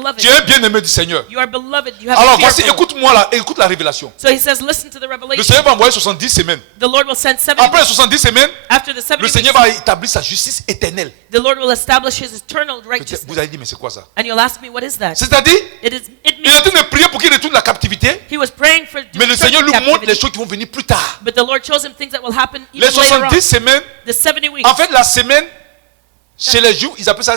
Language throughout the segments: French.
beloved. Tu es bien-aimé du Seigneur. You are beloved. You have Alors fear voici, for the Lord. écoute-moi là, écoute la révélation. So he says, listen to the Le revelation. Seigneur va envoyer 70 semaines. The Lord will send 70 Après les 70 semaines, After the 70 le Seigneur weeks, va établir sa justice éternelle. the Lord will establish his eternal Peut-être righteousness. vous allez dire, mais c'est quoi ça? And you'll ask me, what is that? C'est-à-dire, It il est means en train de prier pour qu'il retourne la captivité, he was praying for mais le Seigneur lui montre les choses qui vont venir plus tard. but the Lord shows him things that will happen Les even later 70 on. semaines, The 70 weeks. en fait, la semaine, chez les Juifs, ils appellent ça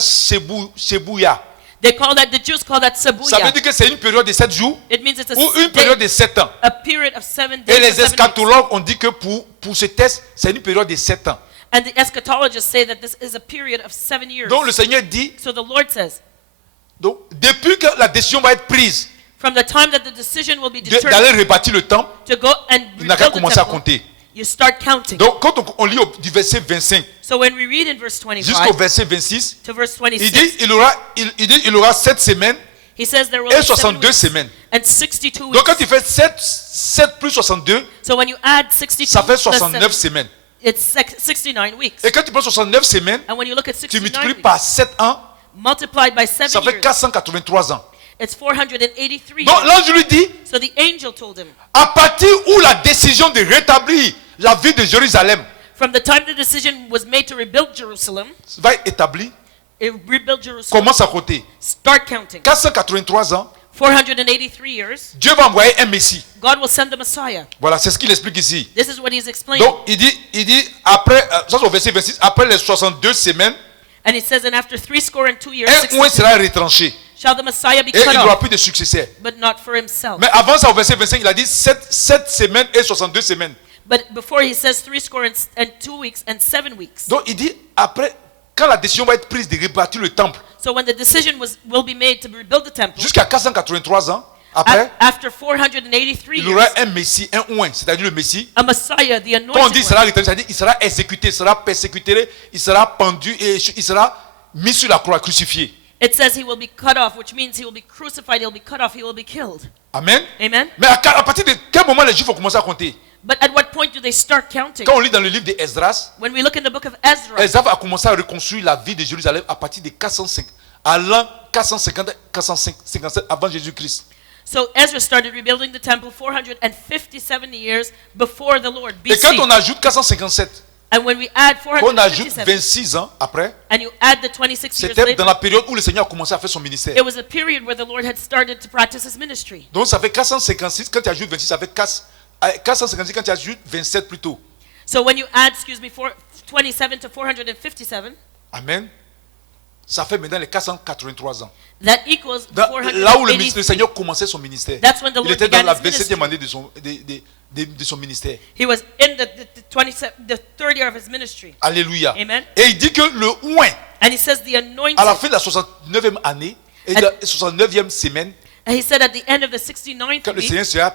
Shebouya. They call that, the Jews call that Ça veut Sabuya. dire que c'est une période de 7 jours It means it's ou une période de 7 ans. a period of 7 days. Et or les 7 weeks. eschatologues ont dit que pour ce test, c'est une période de 7 ans. And the eschatologists say that this is a period of 7 years. Donc le Seigneur dit, So the Lord says, donc, depuis que la décision va être prise from the time that the decision will be d'aller determined rebâtir le temple, to go and il n'a qu'à rebuild the commencer à temple, compter. you start counting. Donc quand on lit du verset 25 So when we read in verse jusqu'au 25 verset 26, to verse il 26, dit il aura 7 semaines he says there will et be 7 62 weeks semaines. and 62 Donc weeks. quand tu fais 7 plus 62, So when you add 62 ça fait plus 69 7, semaines. it's 69 weeks. Et quand tu prends 69 semaines, And when you look at tu 69 multiplies weeks, par 7 ans, multiplied by 7 ça fait years, 483 ans. it's 483 Donc years. l'ange lui dit, So the angel told him, à partir où la décision de rétablir la ville de Jérusalem from the time the decision was made to rebuild Jerusalem, va être établie, rebuild Jerusalem, commence à compter. start counting. 483 ans, 483 years, Dieu va envoyer un Messie. God will send the Messiah. Voilà, c'est ce qu'il explique ici. This is what he's explaining. Donc il dit après, ça c'est au verset 26, après les 62 semaines, And it says, and after 62 years, un oint 62, sera retranché shall the Messiah be et il cut n'aura off, plus de successeur. but not for himself. Mais avant ça, au verset 25, il a dit 7 semaines et 62 semaines. But before he says 62 weeks and 7 weeks. Donc il dit après, quand la décision va être prise de rebâtir le temple, So when the decision will be made to rebuild the temple, jusqu'à 483 ans, après, after 483 il aura years, un Messie, un oint, c'est-à-dire le Messie. a Messiah, the Quand on dit anointed il sera one, retranché, c'est-à-dire il sera exécuté, il sera persécuté, il sera pendu et il sera mis sur la croix, crucifié. it says he will be cut off, which means he will be crucified, he'll be cut off, he will be killed. Amen. Amen? Mais à partir de quel moment les Juifs ont commencé à compter? But at what point do they start counting? Quand on lit dans le livre de Esdras, When we look in the book of Ezra, Esdras a commencé à reconstruire la ville de Jérusalem à partir de 450, à l'an 457 avant Jésus-Christ. so Ezra started rebuilding the temple 457 years before the Lord, Et quand BC. on ajoute 457, And when we add quand on ajoute 457, 26 ans après, and you add the 26 years c'était later, dans la période où le Seigneur a commencé à faire son ministère. it was a period where the Lord had started to practice his ministry. Donc ça fait 456, quand tu ajoutes 26, ça fait 456 quand tu ajoutes 27 plus tôt. So when you add, 27 to 457, Amen. Ça fait maintenant les 483 ans. that equals Là où le 483. Seigneur commençait son ministère. That's when the Il Lord était dans began la his ministry. 27e année de son ministère. He was in the third year of his ministry. Alléluia. Amen. Et il dit que le oint, And he says the anointing, à la fin de la 69e année et de la 69e semaine, and he said at the end of the 69th quand le week, Seigneur sera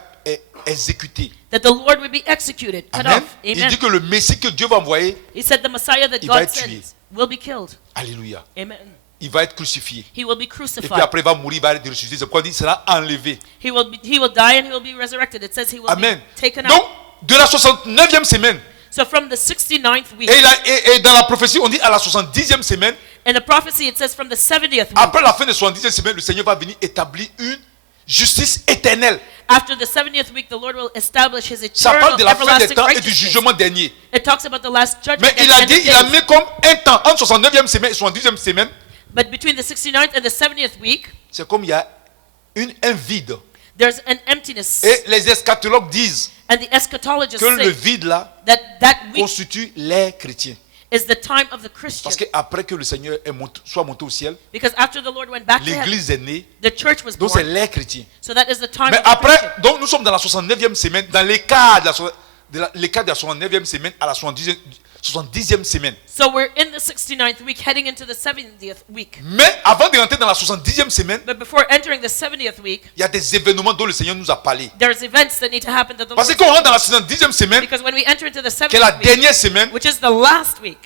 exécuté. that the Lord would be executed, cut Amen. off. Il Amen. dit que le Messie que Dieu va envoyer, He said the Messiah that il va God être tué. sends will be killed. Alléluia. Amen. Il va être crucifié. He will be Et puis crucified. après, il va mourir, il va être ressuscité. C'est pourquoi il dit, il sera enlevé. He will die and he will be resurrected. It says he will Amen. be taken Donc, out. de la 69e semaine, So from the 69th week, et dans la prophétie, on dit à la 70e semaine, in the prophecy it says from the 70th week, après la fin de la 70e semaine, le Seigneur va venir établir une justice éternelle. after the 70th week, the Lord will establish his Ça eternal, parle de la fin des everlasting temps et du righteousness. jugement dernier. It talks about the last judgment. Mais at il the a end dit, of il a days. mis comme un temps entre 69e semaine et 70e semaine. But between the 69th and the 70th week, C'est comme il y a un vide. there's an emptiness. Et les eschatologues disent And the eschatologists que le say vide là that week constitue les chrétiens. is the time of the Parce Christian. qu'après que le Seigneur soit monté au ciel, Because after the Lord went back to heaven, l'église est née, the church was donc c'est born. les chrétiens. So that is the time Mais of the après, Christian. donc nous sommes dans la 69e semaine, dans l'écart de la 69e semaine à la 70e semaine. So we're in the 69th week, heading into the 70th week. Mais avant de rentrer dans la 70e semaine, But before entering the 70th week, il y a des événements dont le Seigneur nous a parlé. there's events that need to happen that the Parce Lord, que quand on rentre dans la 70e semaine, because when we enter into the qui est la 70th week, dernière semaine, which is the last week,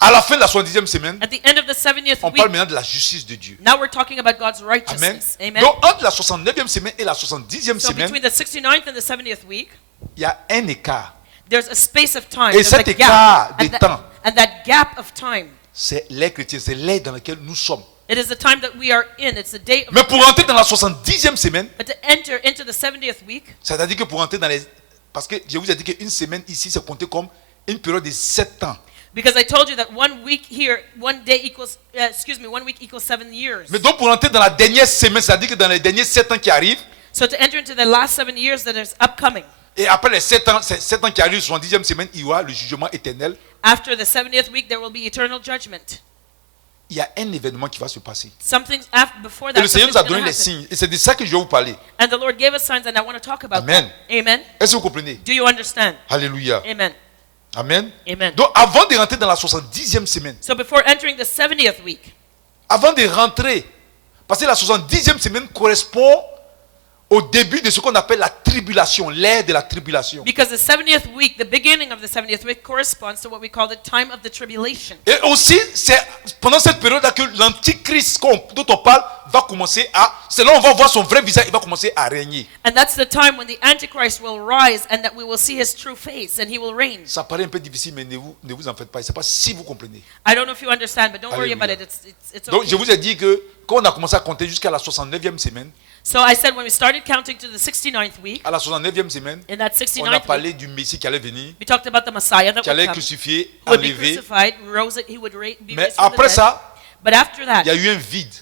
à la fin de la 70e semaine, at the end of the 70th on week, parle maintenant de la justice de Dieu. now we're talking about God's Amen. righteousness. Amen. Donc entre la 69e semaine et la 70e So semaine, between the 69th and the 70th week, il y a un écart. there's a space of time. Et There's a cet écart de And temps and that gap of time c'est l'ère chrétienne, c'est l'ère dans laquelle nous sommes. It is the time that we are in. It's the day of Mais pour entrer dans la 70e semaine, But to enter into the 70th week, c'est-à-dire que pour entrer dans les... Parce que je vous ai dit qu'une semaine ici, c'est compté comme une période de 7 ans. because I told you that 1 week here, 1 day equals, 1 week equals 7 years. Mais donc pour entrer dans la dernière semaine, c'est-à-dire que dans les derniers 7 ans qui arrivent, So to enter into the last 7 years that is upcoming, et après les 7 ans, 7 ans qui arrivent, 70e semaine, il y aura le jugement éternel. after the 70th week, there will be eternal judgment. Il y a un événement qui va se passer. Something after, before Et that, le Seigneur nous a something's donné gonna les happen. signes. Et c'est de ça que je vais vous parler. And the Lord gave us signs, and I want to talk about Amen. that. Amen. Est-ce que vous comprenez? Do you understand? Alléluia. Amen. Amen. Amen. Donc avant de rentrer dans la 70e semaine, So before entering the 70th week, avant de rentrer, parce que la 70e semaine correspond au début de ce qu'on appelle la tribulation, l'ère de la tribulation. because the 70th week, the beginning of the 70th week, corresponds to what we call the time of the tribulation. Et aussi, c'est pendant cette période-là que l'antichrist dont on parle va commencer à... C'est là où on va voir son vrai visage, il va commencer à régner. And that's the time when the Antichrist will rise and that we will see his true face and he will reign. Ça paraît un peu difficile, mais ne vous en faites pas. Je ne sais pas si vous comprenez. I don't know if you understand, but don't worry about Hallelujah. it. It's Donc, okay. je vous ai dit que quand on a commencé à compter jusqu'à la 69e semaine, So I said when we started counting to the 69th week, à la 69e semaine, in that on a 69th week, parlé du Messie qui allait venir, we talked about the Messiah that qui would allait être come, crucifié, who would be enlevé. crucified, he would be Mais raised from the après dead. ça, But after il that, y a eu un vide.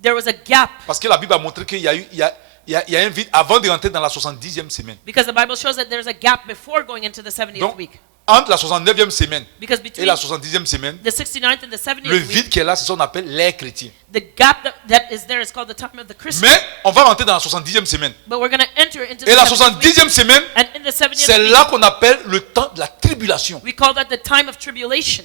there was a gap Parce que la Bible a montré qu'il y a eu, il y a un vide avant de rentrer dans la 70e semaine. because the Bible shows that there's a gap before going into the 70th Donc, week. entre la 69e semaine Because et between la 70e semaine, the 69th and the 70th le week, vide qui est là, c'est ce qu'on appelle l'ère chrétienne. the gap that is there is called the time of the Christian. Mais on va rentrer dans la 70e semaine. But we're going to enter into Et the la 70th week. 70e semaine, And in the 70th c'est week, là qu'on appelle le temps de la tribulation. we call that the time of tribulation.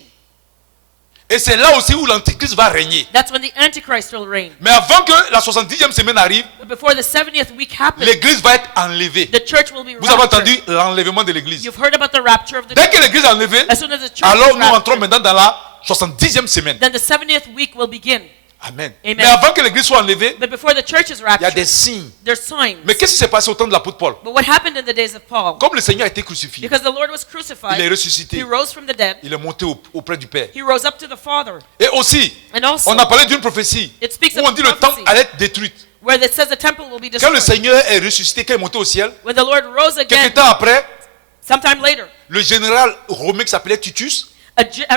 Et c'est là aussi où l'antichrist va régner. That's when the Antichrist will reign. Mais avant que la 70e semaine arrive, But before the 70th week happens, l'église va être enlevée. the church will be Vous avez raptured. entendu l'enlèvement de l'église. You've heard about the rapture of the Dès church. que l'église est enlevée, As soon as the church alors is nous rentrons raptured, maintenant dans la 70e semaine. then the 70th week will begin. Amen. Amen. Mais avant que l'église soit enlevée, But before the church is il y a des raptured, signes. there's signs. Mais qu'est-ce qui s'est passé au temps de l'apôtre Paul? But what happened in the days of Paul? Comme le Seigneur a été crucifié, Because the Lord was il est crucified, ressuscité, he rose from the dead, il est monté auprès du Père. he rose up to the Father. Et aussi, And also, on a parlé d'une prophétie it speaks où on of dit a le temple prophecy allait être détruit. where it says the temple will be Quand le destroyed. Seigneur est ressuscité, quand il est monté au ciel, When the Lord rose again, quelques temps après, sometime later, le général romain qui s'appelait Titus a a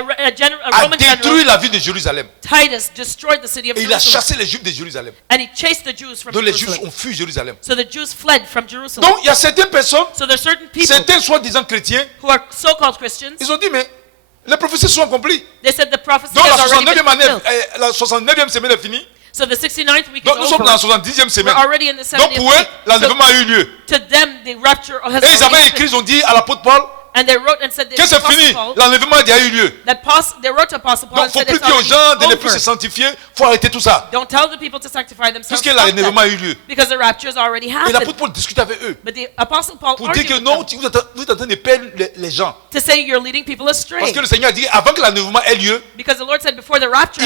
Roman détruit general, la ville de Jérusalem. Titus, destroyed the city of Et il a Jerusalem. chassé les Juifs de Jérusalem. And he chased the Jews from Donc les Juifs Jerusalem. ont fui Jérusalem. So the Jews fled from Jerusalem. Donc il y a certaines personnes, So there's certain people certains soi-disant chrétiens, who are so-called Christians, ils ont dit mais les prophéties sont accomplies. they said the prophecy Donc la has already been 69e année, fulfilled. la 69e semaine est finie. So the 69th week Donc is nous sommes dans la over. 70e We're semaine. already in the Donc 70th pour eux, week. l'enlèvement a eu lieu. To them, the rapture has Et ils avaient already écrit, been. ils ont dit à l'apôtre Paul And they wrote and said que c'est fini, l'enlèvement a déjà eu lieu. they wrote to Apostle Paul Donc and il ne faut said plus it's dire aux gens de ne already plus se over. sanctifier, il faut arrêter tout ça. Don't tell the people to sanctify themselves. Puisque Stop l'enlèvement that, a eu lieu. because the rapture has already Et happened. l'apôtre Paul discute avec eux But the Apostle Paul pour dire argued que with non, them vous êtes en train de perdre les gens. to say you're leading people Parce astray. que le Seigneur a dit avant que l'enlèvement ait lieu, Because the Lord said before the rapture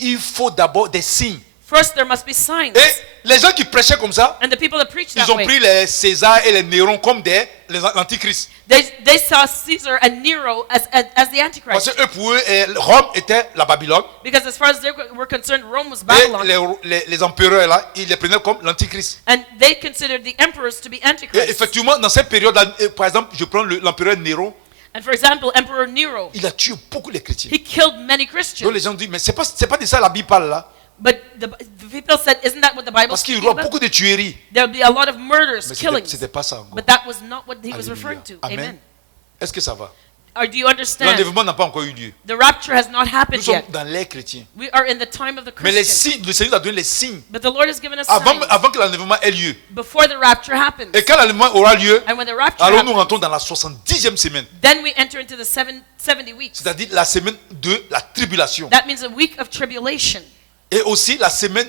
il faut d'abord des signes. first there must be signs. Et les gens qui prêchaient comme ça, And the people that preach that ils ont way, pris les César et les Néron comme les antichrists. they saw Caesar and Nero as the Parce Antichrist. que eux, pour eux, Rome était la Babylone. Because as far as they were concerned, Rome was Et Babylon. les empereurs là, ils les prenaient comme l'antichrist. And they considered the emperors to be Et Antichrist. effectivement, dans cette période-là, par exemple, je prends l'empereur Néron, And for example, Emperor Nero, il a tué beaucoup les chrétiens. he killed many Donc les Christians. gens disent, mais c'est pas de ça la Bible parle là. But the people said, isn't that what the Bible Parce qu'il y speaks aura about? beaucoup de tueries. There'll be a lot of murders, Mais killings. c'était pas ça encore. But that was not what he was Alléluia. referring to. Amen. Amen. Est-ce que ça va? Or do you understand? L'enlèvement n'a pas encore eu lieu. The rapture has not Nous happened sommes yet. dans l'ère chrétienne. We are in the time of the Mais les Christian. signes, le Seigneur a donné les signes But the Lord has given us avant signs que l'enlèvement ait lieu. before the rapture happens. Et quand l'enlèvement aura lieu, And when the rapture alors nous happens, rentrons dans la 70e semaine. then we enter into the 70 weeks. C'est-à-dire la semaine de la tribulation. That means a week of tribulation. Et aussi la semaine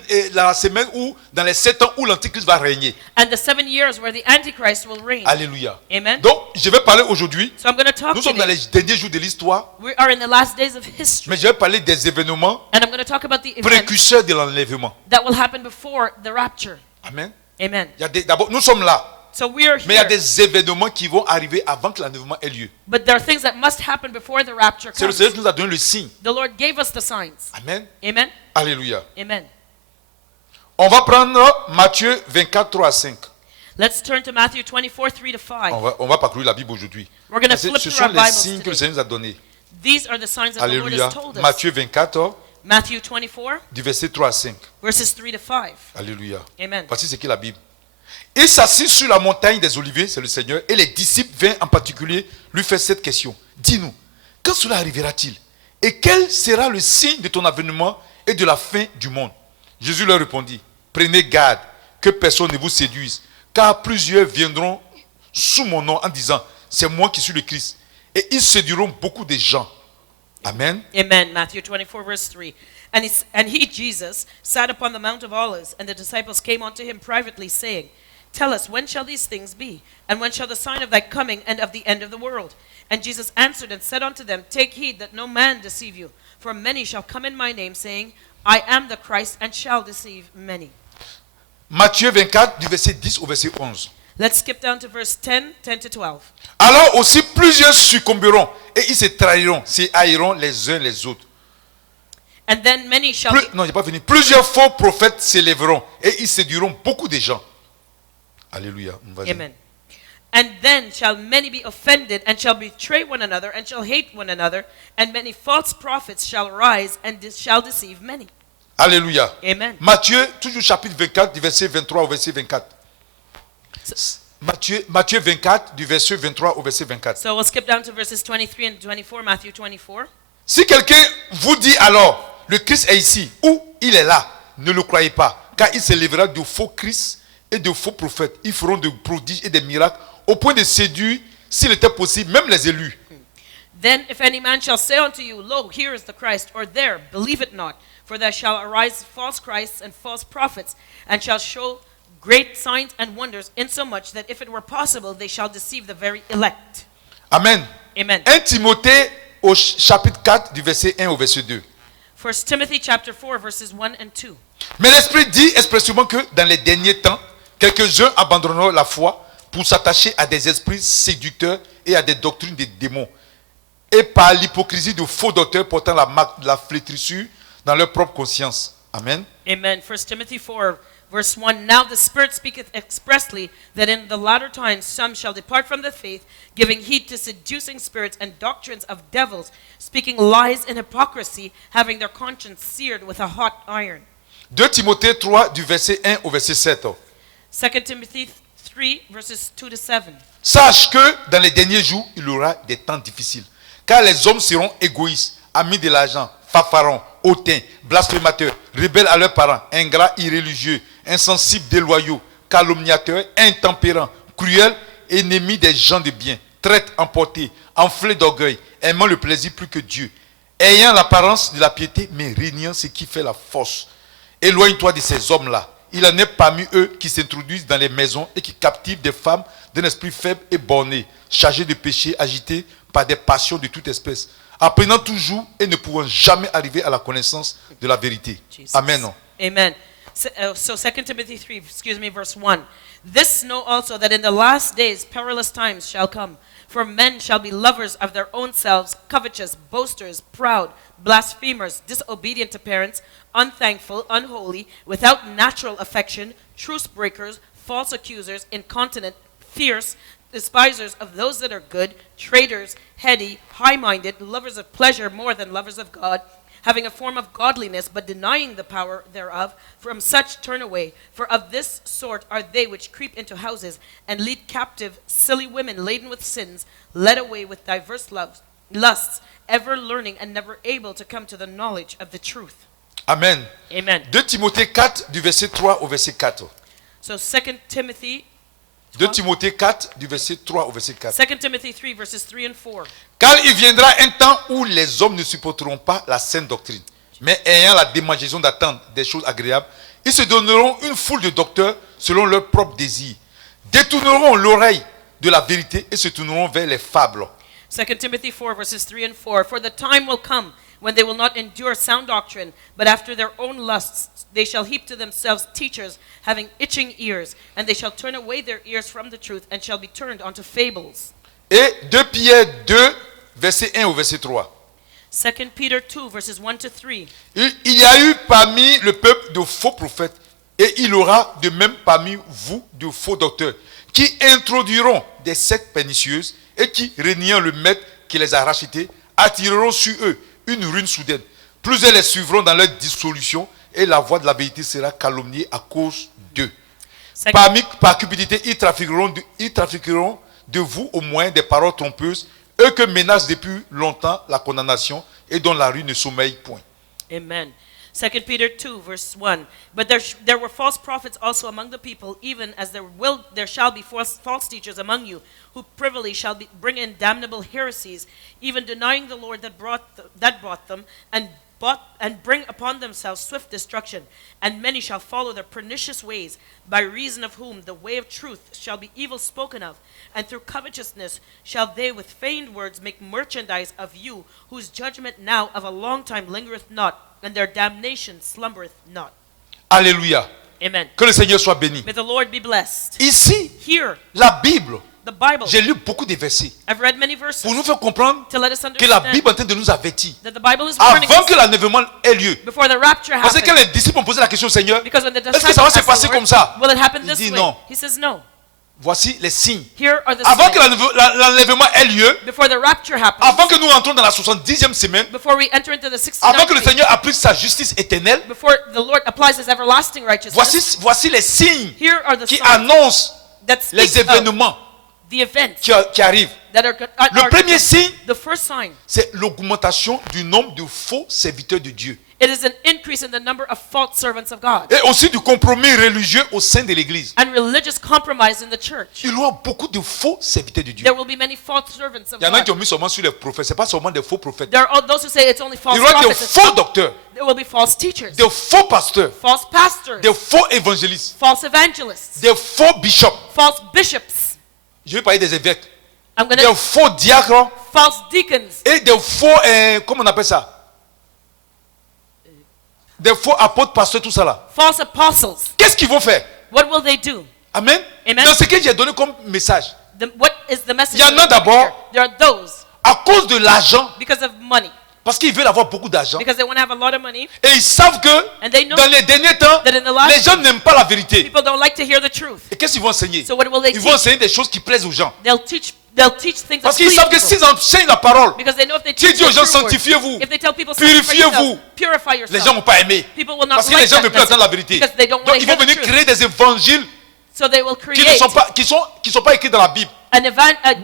où, dans les 7 ans où l'Antichrist va régner. And the 7 years where the Antichrist will reign. Alléluia. Amen. Donc, je vais parler aujourd'hui. So I'm going to talk Nous sommes dans today. les derniers jours de l'histoire. We are in the last days of history. Mais je vais parler des événements And I'm going to talk about the events précurseurs de l'enlèvement. that will happen before the rapture. Amen. Amen. D'abord, nous sommes là. So we are Mais il y a here. des événements qui vont arriver avant que l'enlèvement ait lieu. But there are things that must happen before the rapture C'est le comes. Seigneur qui nous a donné le signe. The Lord gave us the signs. Amen. Amen. Alléluia. Amen. On va prendre Matthieu 24, 3 à 5. Let's turn to Matthew 24, 3 to 5. On va parcourir la Bible aujourd'hui. We're going to Parce que flip ce through sont our les Bibles signes que le today. Seigneur nous a donnés. These are the signs that the Lord Alléluia. has told us. Matthieu 24, Matthew 24, du verset 3 à 5. verses 3 to 5. Alléluia. Amen. Voici ce qu'est la Bible. Il s'assit sur la montagne des Oliviers, c'est le Seigneur, et les disciples vinrent en particulier lui faire cette question. Dis-nous, quand cela arrivera-t-il? Et quel sera le signe de ton avènement et de la fin du monde? Jésus leur répondit, prenez garde que personne ne vous séduise, car plusieurs viendront sous mon nom en disant, c'est moi qui suis le Christ. Et ils séduiront beaucoup de gens. Amen. Amen. Matthew 24, verse 3. And he, Jesus, sat upon the Mount of Olives, and the disciples came unto him privately, saying, Tell us, when shall these things be? And when shall the sign of thy coming and of the end of the world? And Jesus answered and said unto them, Take heed that no man deceive you. For many shall come in my name, saying, I am the Christ, and shall deceive many. Matthieu 24, du verset 10 au verset 11. Let's skip down to verse 10, 10 to 12. Alors aussi plusieurs succomberont et ils se trahiront, se haïront les uns les autres. And then many shall be, Non, j'ai pas fini. Plusieurs faux prophètes s'élèveront et ils séduiront beaucoup de gens. Alléluia. Vas-y. Amen. And then shall many be offended, and shall betray one another, and shall hate one another, and many false prophets shall rise, and shall deceive many. Alléluia. Amen. Matthieu, toujours chapitre 24, du verset 23 au verset 24. Matthieu 24, du verset 23 au verset 24. So we'll skip down to verses 23 and 24, Matthew 24. Si quelqu'un vous dit alors, le Christ est ici, ou il est là, ne le croyez pas, car il s'élèvera de faux Christ et de faux prophètes. Ils feront des prodiges et des miracles au point de séduire, s'il était possible, même les élus. Then if any man shall say unto you, Lo, here is the Christ, or there, believe it not. For there shall arise false Christs and false prophets, and shall show great signs and wonders, insomuch that if it were possible, they shall deceive the very elect. Amen. Amen. 1 Timothée au chapitre 4 du verset 1 au verset 2. 1 Timothy chapter 4, verses 1 and 2. Mais l'Esprit dit expressément que dans les derniers temps, quelques-uns abandonneront la foi pour s'attacher à des esprits séducteurs et à des doctrines des démons. Et par l'hypocrisie de faux docteurs portant la marque de la flétrissure dans leur propre conscience. Amen. Amen. 1 Timothy 4, verse 1. Now the Spirit speaketh expressly that in the latter times some shall depart from the faith, giving heed to seducing spirits and doctrines of devils, speaking lies in hypocrisy, having their conscience seared with a hot iron. 2 Timothée 3 du verset 1 au verset 7. 2 Timothy 3, verses 2 to 7. Sache que dans les derniers jours, il y aura des temps difficiles. Car les hommes seront égoïstes, amis de l'argent, fanfarons, hautains, blasphémateurs, rebelles à leurs parents, ingrats, irréligieux, insensibles, déloyaux, calomniateurs, intempérants, cruels, ennemis des gens de bien, traîtres, emportés, enflés d'orgueil, aimant le plaisir plus que Dieu, ayant l'apparence de la piété, mais régnant ce qui fait la force. Éloigne-toi de ces hommes-là. Il en est parmi eux qui s'introduisent dans les maisons et qui captivent des femmes d'un esprit faible et borné, chargées de péché, agitées par des passions de toute espèce, apprenant toujours et ne pouvant jamais arriver à la connaissance de la vérité. Jesus. Amen. Amen. So 2 Timothy 3, verse 1. This know also that in the last days perilous times shall come. For men shall be lovers of their own selves, covetous, boasters, proud, blasphemers, disobedient to parents, unthankful, unholy, without natural affection, truce breakers, false accusers, incontinent, fierce, despisers of those that are good, traitors, heady, high-minded, lovers of pleasure more than lovers of God, having a form of godliness, but denying the power thereof. From such turn away. For of this sort are they which creep into houses, and lead captive silly women laden with sins, led away with diverse lusts, ever learning and never able to come to the knowledge of the truth. Amen. Amen. 2 Timothée 4 du verset 3 au verset 4. So 2 Timothy 2 Timothée 4 du verset 3 au verset 4. 2 Timothy 3, verses 3 and 4. Car il viendra un temps où les hommes ne supporteront pas la saine doctrine, mais ayant la démangeaison d'attendre des choses agréables, ils se donneront une foule de docteurs selon leurs propres désirs, détourneront l'oreille de la vérité et se tourneront vers les fables. 2 Timothy 4, verses 3 and 4. For the time will come when they will not endure sound doctrine, but after their own lusts they shall heap to themselves teachers having itching ears, and they shall turn away their ears from the truth, and shall be turned unto fables. Et 2 Pierre 2, verset 1 au verset 3. 2 Peter 2, verses 1 to 3. Il y a eu parmi le peuple de faux prophètes, et il y aura de même parmi vous de faux docteurs, qui introduiront des sectes pernicieuses, et qui, reniant le maître qui les a rachetés, attireront sur eux une ruine soudaine. Plusieurs les suivront dans leur dissolution, et la voix de la vérité sera calomniée à cause d'eux. Par cupidité, ils trafiqueront de vous au moyen des paroles trompeuses, eux que menace depuis longtemps la condamnation et dont la rue ne sommeille point. Amen. 2 Peter 2, verse 1. But there were false prophets also among the people, even as there shall be false teachers among you, who privily shall bring in damnable heresies, even denying the Lord that bought them, and bring upon themselves swift destruction. And many shall follow their pernicious ways, by reason of whom the way of truth shall be evil spoken of. And through covetousness shall they with feigned words make merchandise of you, whose judgment now of a long time lingereth not, and their damnation slumbereth not. Alléluia. Amen. Que le Seigneur soit béni. May the Lord be blessed. Ici, Here, la Bible, the Bible. j'ai lu beaucoup de versets I've read many verses pour nous faire comprendre to let us que la understand Bible est en train de nous avertir that the Bible is warning avant us que l'enlèvement ait lieu. before the rapture Parce que happens. quand les disciples ont posé la question au Seigneur, Because when the est-ce que ça va se disciples passer asked the comme Lord, ça? will it happen Il this dit way? non. He says no. Voici les signes. Here are the Avant que signs. l'enlèvement ait lieu, Before the rapture happens, avant que nous entrons dans la 70e semaine, before we enter into the 69th avant que le week, Seigneur applique sa justice éternelle, before the Lord applies His everlasting righteousness, voici les signes here are the qui signs annoncent that les speak of événements the events qui arrivent. that are Le premier signe, the first sign. c'est l'augmentation du nombre de faux serviteurs de Dieu. It is an increase in the number of false servants of God Et aussi du compromis religieux au sein de l'Église. and religious compromise in the church. Il y aura beaucoup de faux serviteurs de Dieu. There will be many false servants of Il y en a qui God. ont mis seulement sur les prophètes. Ce n'est pas seulement des faux prophètes. There are those who say it's only false Il y aura des prophets. faux docteurs, There will be false teachers, des faux pasteurs, false pastors, des faux évangélistes, false evangelists, des faux bishops. false bishops. Je vais parler des évêques. I'm going Des to faux diacres false deacons, et des faux, comment on appelle ça? Des faux apôtres, pasteurs, tout ça là. false apostles. Qu'est-ce qu'ils vont faire? What will they do? Amen. Amen. Dans ce que j'ai donné comme message, What is the message? Il y en a d'abord- There are those à cause de l'argent, because of money, parce qu'ils veulent avoir beaucoup d'argent, because they want to have a lot of money, et ils savent que and they know dans les derniers temps, that in the last les gens n'aiment pas la vérité. people don't like to hear the truth. Et qu'est-ce qu'ils vont enseigner? So what will they Ils vont teach? enseigner des choses qui plaisent aux gens. They'll teach things Parce that qu'ils please savent que people. s'ils enseignent la parole, Because they know if they s'ils teach disent aux the gens true word, sanctifiez-vous, if they tell people purifiez-vous, sanctify yourself, purify les yourself, gens ne vont pas aimer. people will not Parce que like les gens ne that veulent plus entendre la message, vérité. because they don't want Donc to ils hear vont the venir truth. créer des évangiles So they will qui ne create sont pas, qui sont pas écrits dans la Bible. a Ou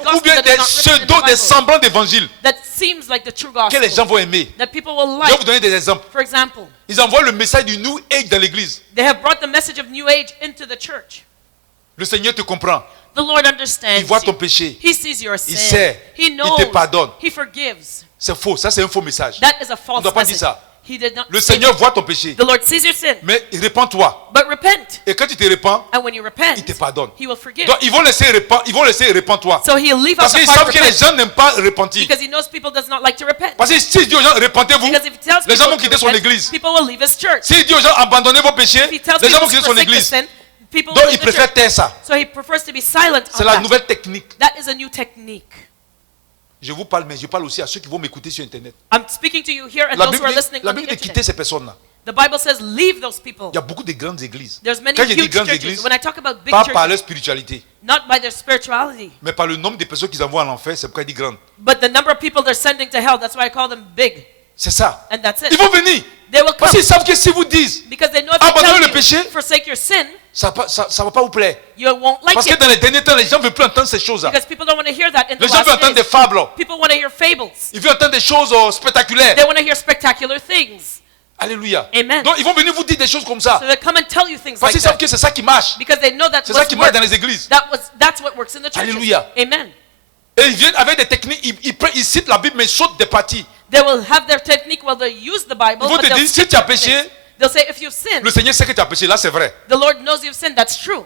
gospel bien that des is not written in the pseudos, des Bible, semblants d'évangiles that seems like the true que les gens gospel, vont aimer. that people will Je vais like. vous donner des exemples. For example, Ils envoient le message du New Age dans l'église. they have brought the message of New Age into the church. Le Seigneur te comprend. The Lord understands Il voit ton you. péché. He sees your sin. sait. He Il knows. te pardonne. He forgives. C'est faux. Ça, c'est un faux message. That is a On false ne doit pas dire message. ça. He did not Le say Seigneur that. voit ton péché. The Lord sees your sin. Mais répands-toi. But repent. Et quand tu te répands, And when you repent, il te pardonne. He will forgive. Donc ils vont laisser répands-toi. So he'll leave out Parce the qu'ils part savent que les repent. gens n'aiment pas repentir. Because he knows people does not like to repent. Parce que s'il dit aux gens repentez-vous, Because if he tells les gens people vont to quitter son repent, église. people will leave his church. S'il dit aux gens abandonnez vos péchés, If he tells les gens people vont to quitter son forsake their église. sin, people Donc will il leave the préfère church. taire ça. So he prefers to be silent C'est on la that. nouvelle technique. That is a new technique. Je vous parle, mais je parle aussi à ceux qui vont m'écouter sur Internet. I'm speaking to you here and La those who are listening Bible on the dit de internet. quitter ces personnes-là. The Bible says leave those people. Il y a beaucoup de grandes églises. There's many Quand je dis huge grandes churches. églises, When I talk about big pas par churches, leur spiritualité, not by their spirituality, mais par le nombre de personnes qu'ils envoient en enfer, c'est pourquoi il dit grande. but the number of people they're sending to hell, that's why I call them big. C'est ça. And that's Ils it. vont venir. They will Parce come. qu'ils savent que si vous dites, Because they know if they abandonnez tell le you, péché, forsake your sin, ça ne va pas vous plaire. you won't like Parce que it. dans les derniers temps, les gens ne veulent plus entendre ces choses-là. Because people don't want to hear that in the Les gens veulent last entendre des days. fables. People want to hear fables. Ils veulent entendre des choses spectaculaires. They want to hear spectacular things. Alléluia. Amen. Donc ils vont venir vous dire des choses comme ça. So they come and tell you things Parce like qu'ils savent that. que c'est ça qui marche. Because they know that's C'est ça what qui marche works. dans les églises. That's what works in the churches. Alléluia. Amen. Et ils viennent avec des techniques, ils citent la Bible mais ils sautent des parties. They will have their technique while they use the Bible. Ils vont but te they'll dire, si skip tu as certain péché, things. They'll say, if you've sinned, le Seigneur sait que tu as péché, là c'est vrai. the Lord knows you've sinned. That's true.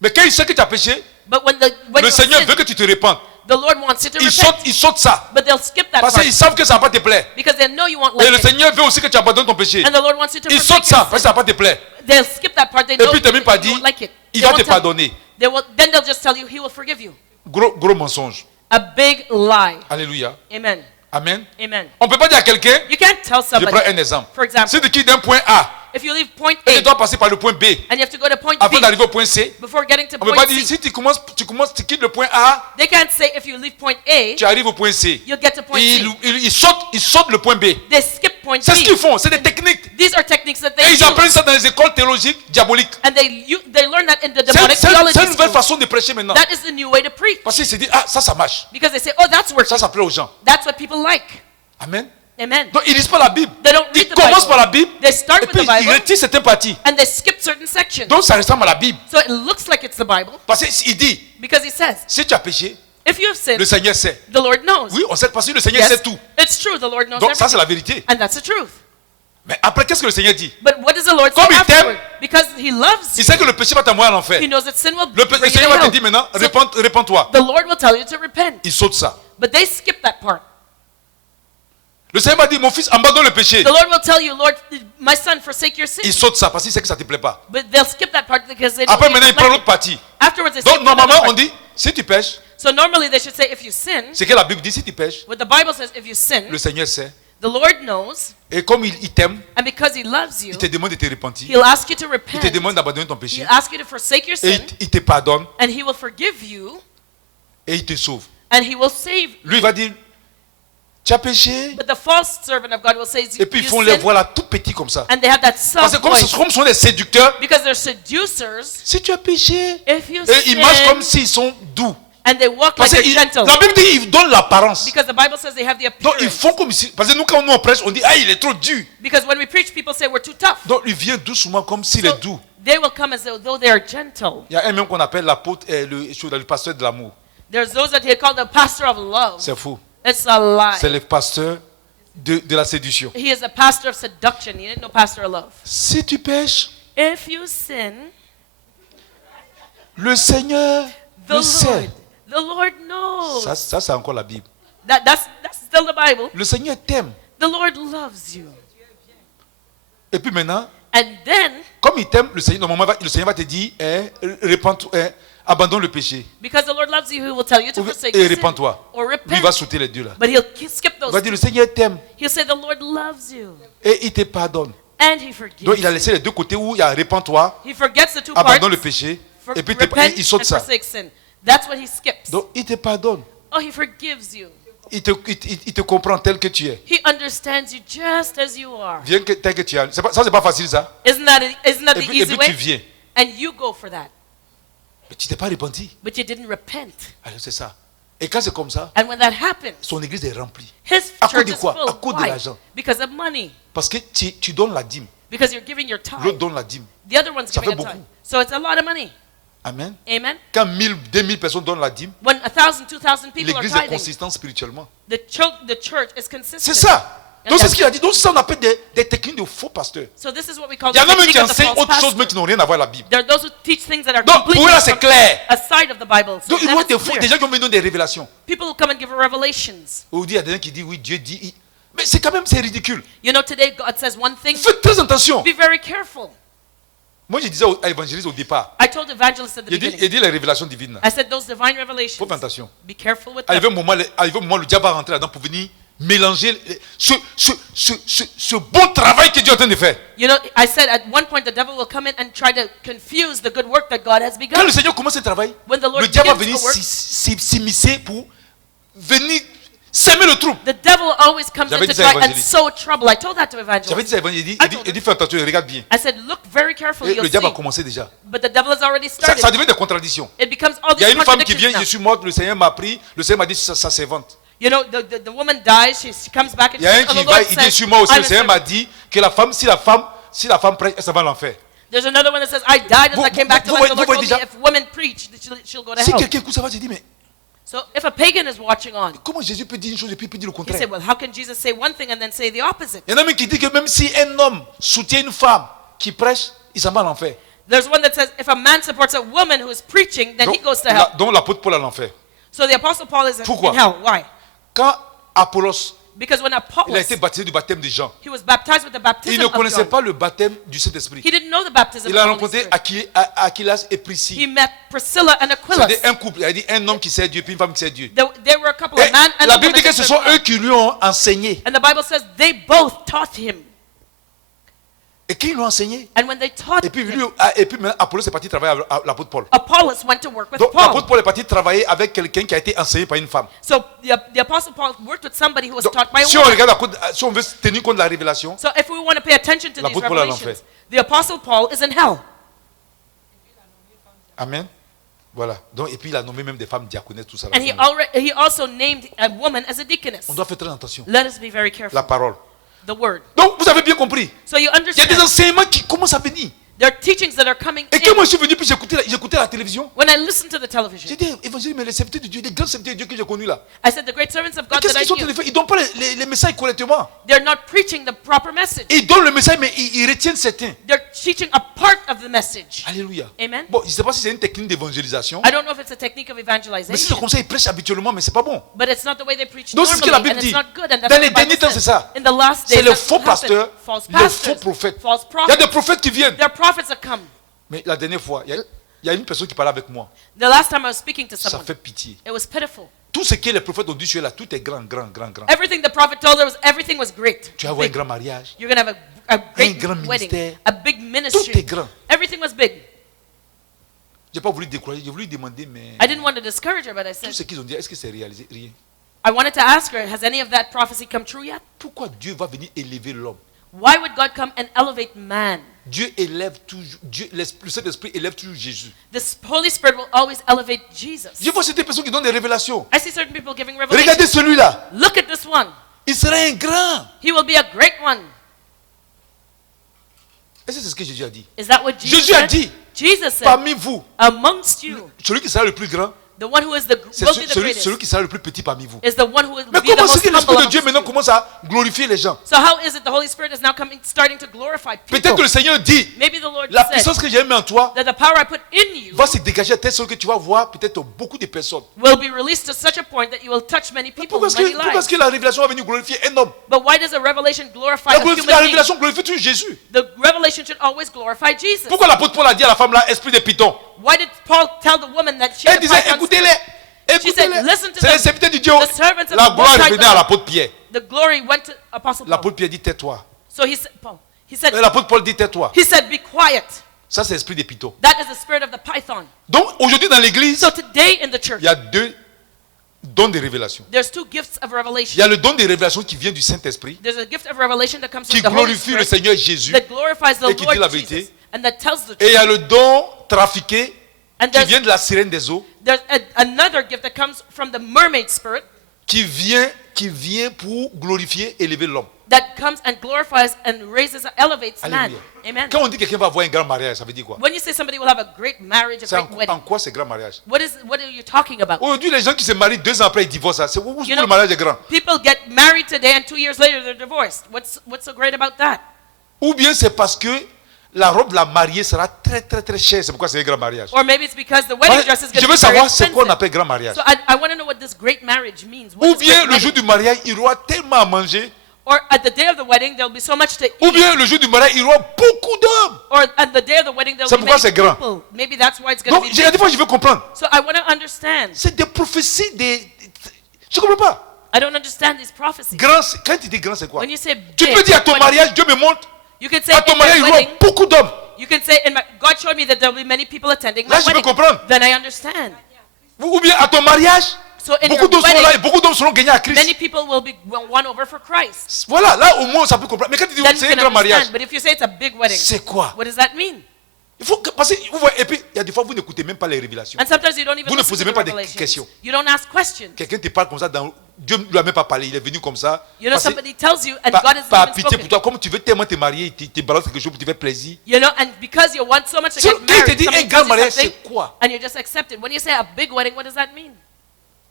Mais quand il sait que tu as péché, But when le you Seigneur sin, veut que tu te répandes. The Lord wants you to repent. Ils sautent ça. But they'll skip that Parce part qu'ils savent que ça ne va pas te plaire. because they know you won't Et like le it. Seigneur veut aussi que tu abandonnes ton péché. And the Lord wants you to Ils forsake sautent ça your parce que sin. ça ne va pas te plaire. They'll skip that part. They Et know puis, il ne t'a même pas you dit, won't like it. il They va won't te tell you. pardonner. Then they'll just tell you he will forgive you. Gros mensonge. A big lie. Alléluia. Amen. Amen. Amen. On ne peut pas dire à quelqu'un, You can't tell je prends somebody, un exemple. for example, Si tu quittes d'un point A, if you leave point et tu A dois passer par le point B, and you have to go to point avant B d'arriver au point C, before getting to on ne peut pas point dire, C, si tu quittes le point A, they can't say if you leave point A, tu arrives au point C. you'll get to point C. Ils sautent le point B. They skip point C'est ce qu'ils B. font, c'est des techniques. These are techniques that Et they ils apprennent use. ça dans les écoles théologiques diaboliques. And they learn that in the C'est demonic theology une nouvelle school. façon de prêcher maintenant. That is the new way to preach. Parce qu'ils se disent, ah, ça marche. Because they say, oh, that's working. Ça plaît aux gens. That's what people like. Amen. Amen. Donc ils lisent pas la Bible. They don't Ils read the commencent Bible. par la Bible. They start Et with puis the ils Bible retirent certaines parties. and they skip certain sections. Donc ça ressemble à la Bible. So it looks like it's the Bible Parce qu'il dit, because he says, si tu as péché, if you have sinned, le Seigneur sait. the Lord knows. Oui, on sait parce que le Seigneur Yes, sait tout. it's true. The Lord knows Donc ça c'est everything. la vérité. And that's the truth. Mais après, qu'est-ce que le Seigneur dit? But what does the Lord say Comme il t'aime, afterward? Because he loves Il you. sait que le péché va t'envoyer à l'enfer. He knows that sin will Le bring you Seigneur to va te hell. dire maintenant, So répands-toi. the Lord will tell you to repent. Il saute ça. But they skip that part. Le Seigneur va dire, mon fils, abandonne le péché. The Lord will tell you, Lord, my son, forsake your sin. Il saute ça parce qu'il sait que ça ne te plaît pas. But they'll skip that part because they don't Après, maintenant, il prend like l'autre it. partie. Afterwards, they Donc, skip another normalement, part. on dit, si tu pêches, So normally they should say, if you sin, c'est que la Bible dit, si tu pêches, what the Bible says, if you sin, le Seigneur sait. the Lord knows, Et comme il t'aime, and because he loves you, il te demande de te repentir. he'll ask you to Il repent. te demande d'abandonner ton péché. He'll ask you to forsake your Et sin, il te pardonne and he will forgive you, et il te sauve. and he will save. Lui, il va dire, tu as péché. But the false servant of God will say, Et puis, ils you font les sin, voix là tout petits comme ça. and they have that Parce que soft comme voice. ce sont des séducteurs, Because they're seducers, si tu as péché, if you et ils marchent comme sin, s'ils sont doux. and they walk Parce like que they're gentle. la Bible dit ils donnent l'apparence. Because the Bible says they have the Donc ils appearance. font comme si. Parce que nous, quand nous on prêche, on dit, ah, il est trop dur. Because when we preach, people say we're too tough. Donc il vient doucement comme s'il So est doux. they will come as though they are gentle. Il y a un même qu'on appelle l'apôtre, le pasteur de l'amour. There's those that he called the pastor of love. C'est faux. It's a C'est lie. le pasteur de la séduction. He is a pastor of seduction. He ain't no pastor of love. Si tu pêches, If you sin, le Seigneur the le Lord, sait. the Lord knows. Ça c'est encore la Bible. That's still the Bible. Le Seigneur t'aime. The Lord loves you. Et puis maintenant, And then, comme il t'aime, le Seigneur, normalement, le Seigneur va te dire, abandonne le péché. because the Lord loves you, he will tell you to Ou- forsake et your sin. répands-toi. Or Lui il repent. va sauter les deux là. But he'll skip Il those va dire, two. le Seigneur t'aime. He'll say the Lord loves you. Et il te pardonne. And he forgives Donc il a you. laissé les deux côtés où il y a répands-toi, He forgets the two parts. abandonne le péché, et puis Repent il saute and ça. forsake sin. That's what he skips. Donc il te pardonne. Oh, he forgives you. Il te comprend tel que tu es. He understands you just as you are. Viens tel que tu es. Ça, c'est pas facile ça. Isn't that Et the puis, easy tu way? viens. And you go for that. Mais tu t'es pas repenti. But you didn't repent. Alors c'est ça. Et quand c'est comme ça, And when that happens, son église est remplie. his À cause church de is quoi? full. À cause de Why? l'argent. Because of money. Parce que tu donnes la dîme. Because you're giving your time. L'autre donne la dîme. The other one's Ça giving fait a time. beaucoup. So it's a lot of money. Amen. Amen. Quand 1000, 2000 personnes donnent la dîme, When 1,000, 2,000 people are l'église est tithing, consistante spirituellement. the church is consistent. C'est ça. Donc c'est ce qu'il a dit. Donc ça on appelle des techniques de faux pasteurs. So this is what we call Il y en a the même technique qui of the enseignent false autre chose, pastor. mais qui n'ont rien à voir avec la Bible. There are those who teach things that are Donc completely pour eux là c'est from clair. aside of the Bible. So Donc ils then voient it's des faux, clear. des gens qui ont donné des révélations. People who come and give revelations. Ou il y a des gens qui disent oui, Dieu dit. Mais c'est quand même c'est ridicule. You know, today God says one thing. Faites très attention. Be very careful. Moi je disais à l'évangéliste au départ, I told evangelists at the il beginning. dit les révélations divines. Là. I said those divine Faut revelations. faire attention. Be careful with Arrivé them. un moment, le diable va rentrer là-dedans pour venir mélanger ce bon travail que Dieu est en train de faire. You know, I said at one point the devil will come in and try to confuse the good work that God has Quand begun. le Seigneur commence ce travail, When the Lord le diable va begins venir to work, s'immiscer pour venir s'aimer le trouble. the devil always comes J'avais in to dit ça à try and l'évangéliste. sow trouble. I told that to J'avais dit evangelists. ça à l'évangéliste, il dit fais attention, regarde bien. I said, look very carefully, Et you'll le diable a see. commencé déjà. But the devil has already Ça started. devient des contradictions. It becomes all Il y a these une femme qui vient, contradictions je now. suis morte, le Seigneur m'a pris, le Seigneur m'a dit sa servante. You know, the woman dies, she comes back and Il y a un says, oh, qui the va, Lord il dit je says, suis mort aussi, I'm le a Seigneur m'a servant. dit que si la femme prêche, elle s'en va à l'enfer. There's another one that says, I died as I came back to vous life. The voyez Lord told me déjà- if women preach, she'll go to Si hell. quelqu'un écoute ça va se dire mais So if a pagan is watching on, comment Jésus peut dire une chose et puis il peut dire le he contraire? said, well, how can Jesus say one thing and then say the opposite? Il y en a même qui dit que même si un homme soutient une femme qui prêche, il s'en va à l'enfer. There's one that says, if a man supports a woman who is preaching, then he goes to hell. Donc l'apôtre Paul à l'enfer. So the Apostle Paul is in Pourquoi? hell. Why? Quand Apollos, Because when il a Apollos, été baptisé du baptême de Jean, he was baptized with the il baptism ne of connaissait John. pas le baptême du Saint-Esprit. He didn't know the baptism Il a of the Holy rencontré Spirit. Aquilas et He Priscille. met Priscilla and Aquila. C'est un couple, il a dit un homme qui sert Dieu puis une femme qui sert Dieu. They were a couple, Et a man and la a Bible woman dit que that ce served sont God. eux qui lui ont enseigné. And the Bible says they both taught him. Et qui lui ont enseigné? And when they taught Et puis, him, maintenant, Apollos est parti travailler avec l'apôtre Paul. Apollos went to work with Donc l'apôtre Paul. Paul est parti travailler avec quelqu'un qui a été enseigné par une femme. So the Apostle Paul worked with somebody who was Donc, taught by a si on woman. regarde, si on veut tenir compte de la révélation, So if we want to pay attention to these L'apôtre Paul est en revelations, the Apostle Paul is in hell. amen. Voilà. Donc, et puis il a nommé même des femmes diaconesses, tout ça. And he also named a woman as a deaconess. On doit faire très attention. Let us be very careful. La parole. The word. Donc, vous avez bien compris. So you Il y a des understand. enseignements qui commencent à venir. There are teachings that are coming Et quand in. moi je suis venu, puis j'écoutais la télévision, When I listen to the j'ai television, dit, évangile, mais les serviteurs de Dieu, les grands serviteurs de Dieu que j'ai connus là, I said the great servants of mais God qu'est-ce that I qu'ils sont en train de knew, faire? Ils ne donnent pas les messages correctement. they're not preaching the proper message. Ils donnent le message, mais ils retiennent certains. They're teaching a part of the message. Alléluia. Amen. Bon, je ne sais pas si c'est une technique d'évangélisation, I don't know if it's a technique of mais si c'est evangelization, comme ça, ils prêchent habituellement, mais c'est pas bon. but it's not the way they preach Donc, c'est ce que la normally, Bible and it's dit. not good. And that's Dans what les the derniers Bible temps, says. c'est ça. In the last C'est days, les that's faux what happened. pasteurs, False les faux pastors, prophètes. false Il y a prophets. des prophètes qui viennent. There are prophets that come. Mais la dernière fois, il y a une personne qui parlait avec moi. The last time I was speaking to Ça someone, fait pitié. it was pitiful. Tout ce que les prophètes ont dit sur là, tout est grand, grand, grand, grand. Everything the prophet told her was everything was great. Tu vas avoir un Big. grand mariage. You're going to have a great grand wedding, ministère. a big Tout ministry. est grand. Everything was big. Je n'ai pas voulu décourager, j'ai voulu demander, mais I didn't want to discourage her, but I tout said, ce qu'ils ont dit, est-ce que c'est réalisé? Rien. I wanted to ask her, has any of that prophecy come true yet? Pourquoi Dieu va venir élever l'homme? Why would God come and elevate man? Dieu élève toujours, le Saint-Esprit élève toujours Jésus. This Holy Spirit will always elevate Jesus. Je vois certaines personnes qui donnent des révélations. I see certain people giving Regardez revelations. celui-là. Look at this one. Il sera un grand. He will be a great one. Est-ce que c'est ce que Jésus a dit? Is that what Jesus Jésus a said? dit, Jesus said, parmi vous, amongst you, celui qui sera le plus grand, the one who is c'est will be the celui greatest qui sera le plus petit parmi vous. is the one who will Mais be the comment most c'est que l'Esprit humble de Dieu amongst maintenant you. commence à glorifier les gens? So how is it the Holy Spirit is now starting to glorify Peut-être que people? le Seigneur dit, Maybe the Lord la said puissance que j'ai mis en toi that the power I put in you va se dégager à telle sorte que tu vas voir peut-être beaucoup de personnes. will be released to such a point that you will touch many Mais people, pourquoi many est-ce lives. que la révélation va venir glorifier un homme? But why does a revelation glorify La a human being? révélation glorifie toujours Jésus. The revelation should always glorify Jesus. Pourquoi l'apôtre Paul a dit à la femme là, esprit de python? Why did Paul tell the woman that she Elle had a disait, python écoutez-les, spirit? She said, écoutez-les. listen to C'est les them. serviteurs du Dieu. The servants of La the gloire Most High revenait à God. l'apôtre Pierre. The glory went to Apostle Paul. L'apôtre Pierre dit, tais-toi. So he said, Paul, L'apôtre Paul dit, tais-toi. he said, be quiet. Ça, c'est l'esprit de python. That is the spirit of the python. Donc, aujourd'hui dans l'église, So today in the church, il y a deux dons de révélation. there's two gifts of Il y revelation. a le don de révélation qui vient du Saint-Esprit, There's a gift of revelation that comes qui from the Holy glorifie le Spirit Seigneur Jésus. that glorifies the et qui dit la Lord vérité. Jesus and that tells the Et il y a truth. le don trafiqué And qui vient de la sirène des eaux, there's another gift that comes from the mermaid spirit qui vient pour glorifier et élever l'homme. that comes and glorifies and raises, elevates man. Alléluia. Amen. Quand on dit que quelqu'un va avoir un grand mariage, ça veut dire quoi? When you say somebody will have a great marriage, a C'est great en wedding, quoi c'est grand mariage? what are you talking about? Aujourd'hui, les gens qui se marient 2 ans après, ils divorcent. C'est où You le know, mariage est grand? people get married today and 2 years later they're divorced. What's so great about that? Ou bien c'est parce que la robe de la mariée sera très très très chère. C'est pourquoi c'est un grand mariage. Or maybe it's because the wedding dress is Je going to veux be very savoir c'est quoi on expensive. appelle grand mariage. So I want to know what this great marriage means. What Ou is bien great le jour wedding? du mariage, il y aura tellement à manger. Or at the day of the wedding there'll be so much to Ou eat. bien le jour du mariage, il y aura beaucoup d'hommes. Or at the day of the wedding there'll C'est be pourquoi many c'est grand. people. Maybe that's why it's going to Donc, be des big. fois, je veux comprendre. So I want to understand. C'est des prophéties, je ne comprends pas. I don't understand these prophecies. Grand, quand tu dis grand, c'est quoi? When you say Tu big, peux dire à ton when- mariage, Dieu me montre. you can say À ton in my mariage, il y aura wedding, beaucoup d'hommes. you can say God showed me that there will be many people attending my Là, je peux wedding. comprendre. Then I understand. Ou bien à ton mariage, So in beaucoup your d'hommes seront là et wedding, beaucoup d'hommes seront gagnés à many Christ. people will be won over for Christ. Voilà, là au moins ça peut comprendre. Mais quand tu dis Then you c'est un can grand mariage, understand. But if you say it's a big wedding, c'est quoi? what does that mean? Il faut que, parce que vous voyez, et puis il y a des fois vous n'écoutez même pas les révélations. And sometimes you don't even Vous ne listen posez to même the pas des revelations. questions. You don't ask questions. Quelqu'un te parle comme ça, Dieu ne lui a même pas parlé, il est venu comme ça. You know, Parce que somebody tells you and par, God has par even pitié pour spoken. toi, comme tu veux tellement te marier, tu te balances quelque chose pour te faire plaisir. You know, and because you want so much to So, get quand il te married, dit somebody un grand tells you mariage, something, c'est quoi? and you just accept it. When you say a big wedding, what does that mean?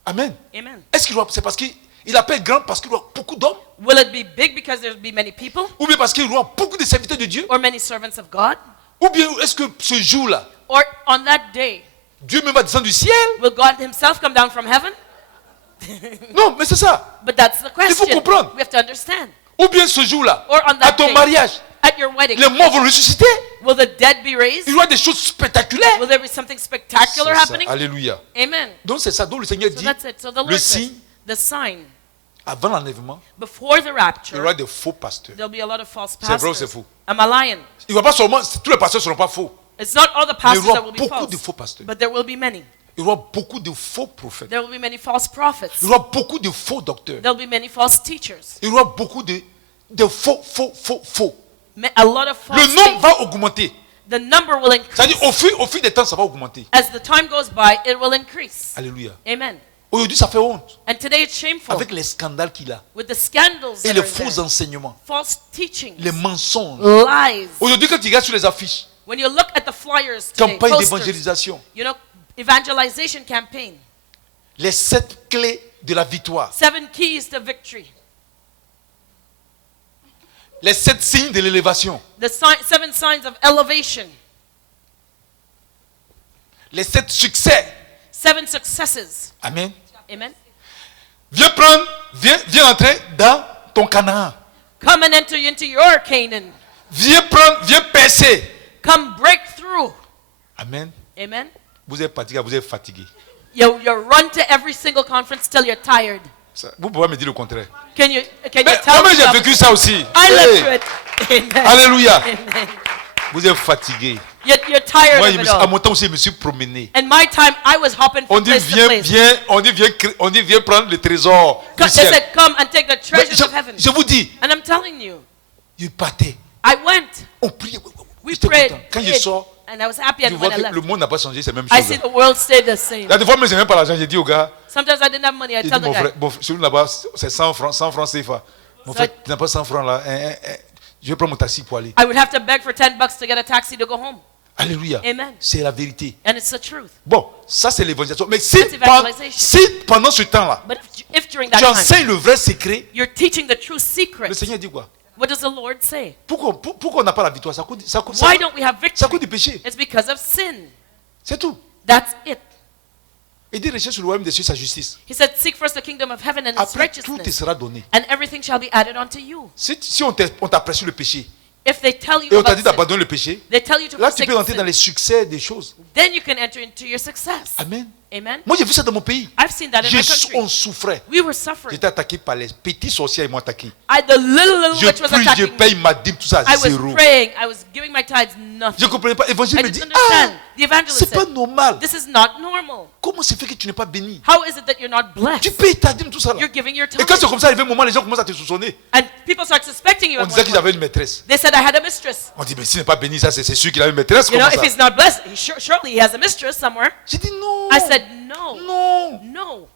Amen. Amen. Est-ce qu'il doit, c'est parce qu'il appelle grand parce qu'il aura beaucoup d'hommes? Will it be big because there'll be many people Ou bien parce qu'il aura beaucoup de serviteurs de Dieu? or many servants of God? Ou bien est-ce que ce jour-là, Or on that day, Dieu même va descendre du ciel? Will God himself come down from heaven? Non, mais c'est ça. But that's the Il faut question. comprendre. We have to understand. Ou bien ce jour-là, Or on à that ton day, mariage, at your wedding, les morts vont ressusciter. will the dead be raised? Il y aura des choses spectaculaires. Will there be something spectacular C'est ça. happening? Alléluia. Amen. Donc c'est ça. Donc le Seigneur So dit, that's it. So the Lord le says, signe, the sign, avant l'enlèvement, before the il y aura rapture, des faux pasteurs. there'll be a lot of false C'est vrai ou c'est pastors. faux? Am I lying? Il va pas seulement, tous les pasteurs ne seront pas faux. It's not all the Mais il y pastors that aura will be beaucoup de false, faux pasteurs. but there will be many. Il y aura beaucoup de faux prophètes. There will be many false prophets. Il y aura beaucoup de faux docteurs. There'll be many false teachers. Il y aura beaucoup de faux. A lot of false Le nombre things. va augmenter. The number will increase. C'est-à-dire au fil des temps, ça va augmenter. As the time goes by, it will increase. Alléluia. Amen. Aujourd'hui, ça fait honte. And today it's shameful Avec les scandales qu'il a. with the scandals Et that les are faux there. enseignements. False teachings, Les mensonges. lies. Aujourd'hui, quand tu regardes sur les affiches, When you look at the flyers today, campagne posters, d'évangélisation, you know, evangelization campaign, les 7 clés de la victoire, 7 keys to victory, les 7 signes de l'élévation, the 7 signs of elevation, les 7 succès. 7 successes. Amen. Amen. Viens entrer dans ton Canaan. Come and enter into your Canaan. Viens percer. Come break through. Amen. Amen. Vous êtes fatigué. You run to every single conference till you're tired. Vous pouvez me dire le contraire. Can you Mais tell moi, me j'ai vécu ça aussi. I Hey. lived through it. Amen. Alléluia. Amen. Vous êtes fatigué. You're tired Moi, of it à all. mon temps aussi, je me suis promené. In my time, I was hopping On from dit place to place. on dit viens prendre le trésor du They ciel. said, come and take the Mais treasures of heaven. je vous dis, And I'm telling you, il partait. I went. On priait. We J'étais prayed. content. Quand je prayed, sors, and I was happy je and vois when I que le left. monde n'a pas changé, c'est la même I chose. see the world stay the same. Il y a des fois, mais je n'ai même pas l'argent. J'ai dit au gars, Sometimes I didn't have money. I j'ai tell dit, the mon guy. frère, bon, chez nous là-bas, c'est 100 francs CFA. Mon So frère, tu n'as pas 100 francs là. Je vais prendre mon taxi pour aller. I would have to beg for $10 to get a taxi to go home. Alléluia. Amen. C'est la vérité. And it's the truth. Bon, ça c'est l'évangélisation. Mais si, That's evangelization. si pendant ce temps-là, But if during that tu time, enseignes le vrai secret, you're teaching the true le secret, Seigneur dit quoi? what does the Lord say? Pourquoi on n'a pas la victoire? Ça coûte Why don't we have ça victory? coûte du péché. It's because of sin. C'est tout. That's it. Il dit recherche le royaume des cieux, sa justice. He said, seek first the kingdom of heaven and its Après, tout te righteousness, sera donné. and everything shall be added unto you. Si on t'a prêché le péché If they tell et you on t'a about dit sin, d'abandonner le péché, they tell you to là tu forsake peux entrer dans sin, les succès des choses. then you can enter into your success. Amen. Amen. Moi j'ai vu ça dans mon pays. I've seen that in my country. On souffrait. We were suffering. J'étais attaqué par les petits sorciers, ils m'ont attaqué. The little Je witch was prie, je attacking me. paye ma dîme, tout ça, I was zéro. praying. I was giving my tithes, Je nothing. ne comprenais pas. L'évangile I me dit, didn't understand. ah, The evangelist c'est pas said, normal. this is not normal. Comment c'est fait que tu n'es pas béni? How is it that you're not Tu blessed? payes ta dîme, tout ça là. You're giving your Et quand tithes. c'est comme ça, arrivé un moment, les gens commencent à te soupçonner. And people start suspecting you On at disait one qu'ils point. avaient une maîtresse. They said I had a mistress. On dit, mais s'il n'est pas béni, ça c'est sûr qu'il a une maîtresse. You know, Comment if ça? he's not blessed, surely he has a mistress somewhere. J'ai dit non. I said, no, Non. no.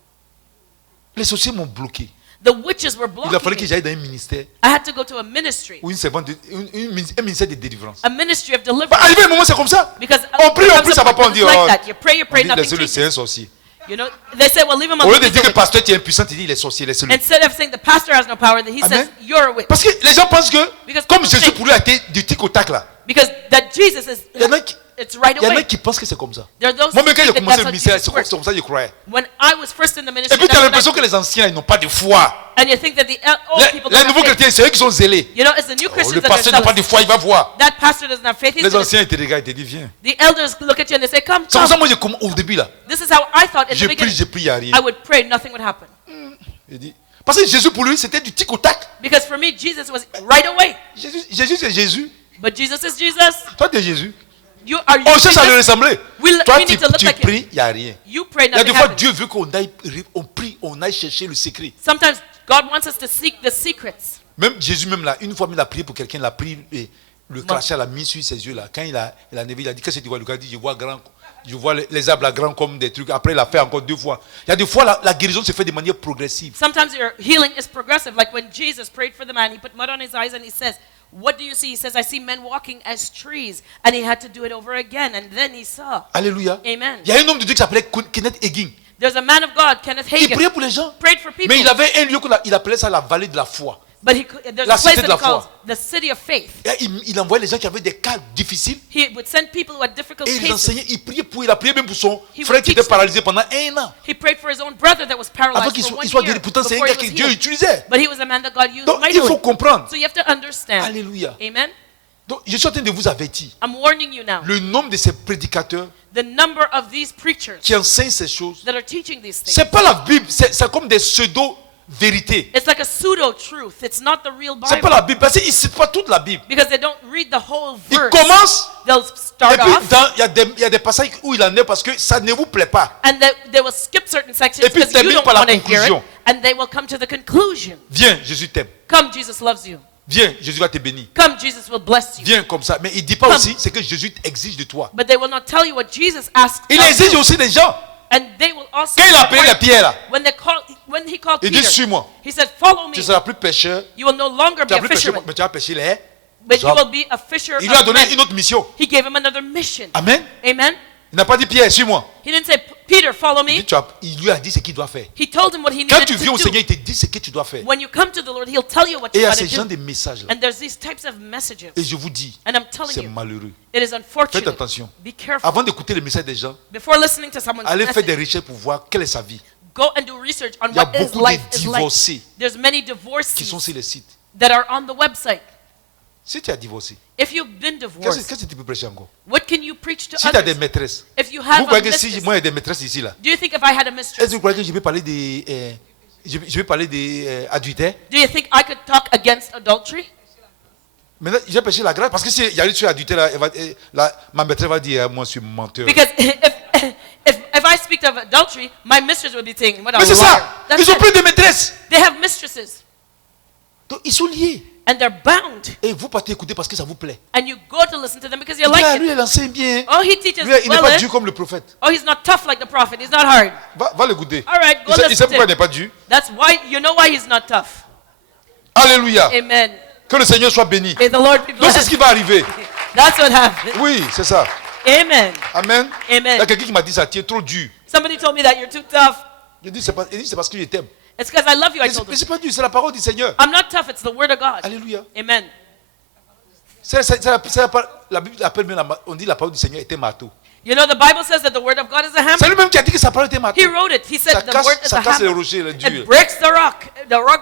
Les sorciers m'ont bloqué. The witches were Il a fallu blocking que me. j'aille dans un ministère I had to go to a ministry, ou un ministère de délivrance. a ministry of Bah, deliverance. arrivé un moment, c'est comme ça. Because On prie, there comes ça a va point pas, on when dit, it's like oh, that. You pray, On dit, nothing laissez-le, c'est un changes. sorcier. You know, they say, well, leave him Au alone. lieu de he's dire a que le witch. pasteur, tu es impuissant, tu dis, il est sorcier, laissez-le. Instead of saying the pastor has no power, that he Amen. says, you're a witch. Parce que les gens pensent que, Because comme people Jésus think- pour lui a été du tic au tac là, Because that Jesus is, il y en a qui, it's right il y en a away. qui pensent que c'est comme ça. There are those Moi, who même quand j'ai think that commencé that's le how ministère, Jesus c'est works. comme ça que je croyais. When I was first in the Et ministry, puis tu as that's what l'impression I- que les anciens, ils n'ont pas de foi. and you think that the old people Les don't have nouveaux faith. chrétiens, c'est eux qui sont zélés. You know, it's the new Oh, Christians le that are pasteur n'a pas zealous. de foi, il va voir. That pastor doesn't have faith. He's Les gonna- anciens, ils te regardent, ils te disent, viens. The elders look at you and they say, come, C'est pour ça come. que moi, au début là, This is how I thought in the je beginning. prie, il n'y a rien. I would pray, nothing would happen. Il dit, parce que Jésus pour lui, c'était du tic au tac. Because for me, Jesus was right away. Jésus c'est Jésus. But Jesus is Jesus. Toi, tu es Jésus. You are you On cherche à le Jesus? ressembler. We Toi, need to look tu like him. pries, il n'y a rien. You pray, Il y a des nothing fois, happens. Dieu veut qu'on aille, on prie, on aille chercher le secret. Sometimes God wants us to seek the secrets. Même Jésus, même là, une fois, il a prié pour quelqu'un, il a pris et le crachat l'a mis sur ses yeux là. Quand il a levé, il a dit, qu'est-ce que tu vois? Le gars dit, je vois les arbres là grands comme des trucs. Après, il a fait encore 2 fois. Il y a des fois, la guérison se fait de manière progressive. Sometimes your healing is progressive. Like when Jesus prayed for the man, he put mud on his eyes and he says, what do you see? He says, I see men walking as trees. And he had to do it over again. And then he saw. Alléluia. Amen. Il y a un homme de Dieu qui s'appelait Kenneth Hagin. There's a man of God, Kenneth Il Hagin, priait pour les gens. prayed for people. Mais il avait un lieu qu'il appelait ça la vallée de la foi. But there's La a place cité de that la he calls foi. the city of faith. Et il envoyait les gens qui avaient des cas difficiles. He would send people who had difficult Et il cases. enseignait, il priait pour, il a prié même pour son He frère would qui teach était paralysé pendant 1 an. He prayed for his own brother that was Avant paralyzed qu'il for 1 soit year guéri. Pourtant, c'est un before gars he que was Dieu healed. utilisait. But he was a man that God used Donc, il faut mightily. comprendre. So you have to understand. Alléluia. Amen. Donc, je suis en train de vous avertir. I'm warning you now. Le nombre de ces prédicateurs The number of these preachers qui enseignent ces choses, that are teaching these things. c'est pas la Bible, c'est comme des pseudo-vérités. It's like a pseudo-truth. It's not the real C'est pas Bible. la Bible, parce qu'ils ne citent pas toute la Bible. Because they don't read the whole Ils verse. commencent, They'll et start puis off, il y a des passages où il en est parce que ça ne vous plaît pas. and they will skip certain sections Et puis because you termine don't par la want to hear it. conclusion. And they will come to the conclusion. Viens, Jésus t'aime. Come, Jesus loves you. Viens, Jésus va te bénir. Come, Jesus will bless you. Viens comme ça. Mais il ne dit pas Come. aussi ce que Jésus exige de toi. But they will not tell you what Jesus asked Il of exige you. aussi des gens. And they will also Quand il a appelé les pierres là, when he called il dit Peter, suis-moi. he said, "Follow me. Tu ne seras plus pécheur. You will no longer Tu be n'as a plus péché, fisherman, mais tu vas pêcher les but you hommes. will be a fisher Il lui a of donné men." une autre mission. He gave him another mission. Amen. Amen. Il n'a pas dit Pierre, suis-moi. He didn't say, "Peter, follow Il, me." dit, il lui a dit ce qu'il doit faire. He told him what he Quand needed tu viens au to Seigneur, do. il te dit ce que tu dois faire. When you come to the Lord, He'll tell you what Et il y you a got ces to gens do. de messages là. And there's these types of messages. Et je vous dis, And I'm telling c'est you, malheureux. it is Faites unfortunate. attention. Be careful. Avant d'écouter les messages des gens, Before listening to someone's allez faire des message, recherches pour voir quelle est sa vie. go and do research on Il y a what his beaucoup de life is like. divorcés There's many qui divorcees sont sur les sites. that are on the website. Si tu as divorcé, If you've been qu'est-ce divorced, que tu peux prêcher encore? what can you preach to Si tu as des others? maîtresses, If you vous have a croyez que si mistress, moi j'ai des maîtresses ici là, do you think if I had a est-ce mistress, que vous croyez que je vais parler je vais parler d'adultère? do you think I could talk against adultery? Maintenant, j'ai péché la grâce parce que si il y a eu sur adultère là, ma maîtresse va dire moi je suis menteur. Because if I speak of adultery, my mistress would be saying, "What a Mais c'est liar." ça, That's ils ont it. plus de maîtresses. They have mistresses, Donc ils sont liés. and they're bound. Et vous partez écouter parce que ça vous plaît. And you go to listen to them because you Il dit, like lui, it. il enseigne bien. Oh, he teaches Lui, il n'est well. pas eh? dur comme le prophète. Oh, he's not tough like the prophet. He's not hard. Va l'écouter. All right, go Il sait listen to pourquoi il him. n'est pas dur. That's why you know why he's not tough. Alléluia. Amen. Que le Seigneur soit béni. May the Lord be Donc c'est ce blessed. qui va arriver. That's what happened. Oui, c'est ça. Amen. Amen. Il y a Amen. quelqu'un qui m'a dit ça, tu es trop dur. Somebody told me that you're too tough. Il dit c'est parce que je t'aime. It's because I love you, I Mais told c'est him. pas dur, c'est la parole du Seigneur. I'm not tough, it's the word of God. Alléluia. Amen. La Bible appelle même, on dit la parole du Seigneur était marteau. You know, the Bible says that the word of God is a C'est hammer. lui-même qui a dit que sa parole était marteau. He wrote it. He said Ça the word is a casse les hammer. rochers, les It dieux. breaks the rock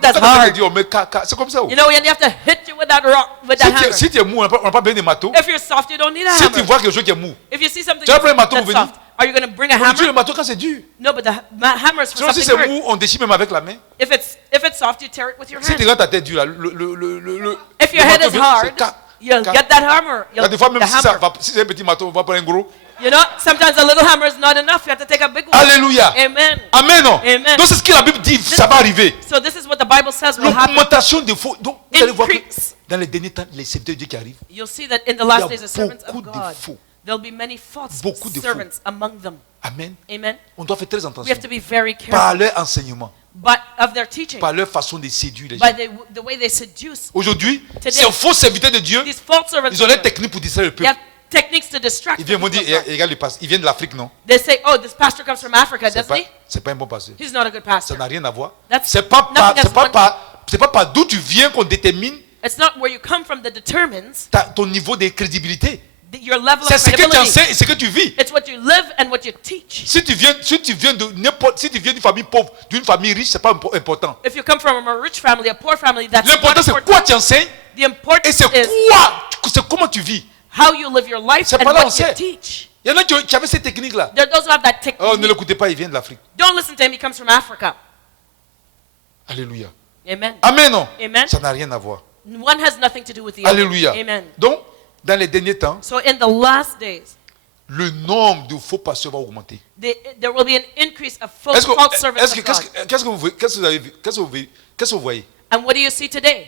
that's Quand on hard. dit, on met c'est comme ça. You know, when you have to hit you with that rock, with that hammer. Si tu es mou, on n'a pas besoin de marteau. If you're soft, you don't need a Si tu hammer. vois quelque chose qui est mou, If you see something tu vas prendre un marteau that's pour venir. soft, are you going to bring a on tue le hammer? marteau quand c'est dur. No, but the hammer is for Sinon, si something c'est hard. mou, on déchire même avec la main. If it's soft, you tear it with your Si tu hand. regardes ta tête dure, là, If your head is hard, you'll Car- get that hammer. Il y a des fois, même The si hammer. si c'est un petit marteau, on va prendre un gros. You know, sometimes a little hammer is not enough. You have to take a big one. Alléluia. Amen. Amen. Non? Amen. Donc c'est ce que la Bible dit, ça va arriver. So this is what the Bible says will happen. L'augmentation des faux. Donc vous allez voir que Increase. dans les derniers temps, les serviteurs de Dieu qui arrivent, You'll see that in the Il y last a days, the servants of beaucoup de God, faux. there'll be many false Beaucoup de faux. servants among them. Amen. Amen. On doit faire très We attention. have to be very Par careful leur enseignement, of their teaching, par leur façon de séduire les gens. by the way they seduce. Aujourd'hui, Today, ces faux serviteurs de Dieu, These false servants, ils ont leurs techniques pour distraire le they peuple. have techniques to distract Ils the viennent me people dire, of God. regarde le pasteur, il vient de l'Afrique, non? They say, oh, this pastor comes from Africa, doesn't he? C'est pas un bon pasteur. He's not a good Ça pastor. n'a rien à voir. That's C'est pas nothing par d'où tu viens qu'on détermine It's not where you come from that determines ton niveau de crédibilité. your level C'est of ce que tu credibility. enseignes et ce que tu vis. It's what you live and what you teach. Si tu viens d'une famille pauvre, d'une famille riche, c'est pas important. If you come from a rich family, a poor family, that's not L'important c'est important. quoi tu enseignes The importance et c'est is comment tu vis. how you live your life C'est and pas là on what you sait. teach. Il y en a qui avaient cette technique là. There are those who have that technique. Oh, ne l'écoutez pas, il vient de l'Afrique. Don't listen to him, he comes from Africa. Alléluia. Amen. Amen, non? Amen. Ça n'a rien à voir. One has nothing to do with the other. Alléluia. Amen. Donc, dans les derniers temps, So in the last days, le nombre de faux pasteurs va augmenter. there will be an increase of Est-ce que, false servants est-ce que, of God. qu'est-ce que vous avez vu? Qu'est-ce que vous voyez? And what do you see today?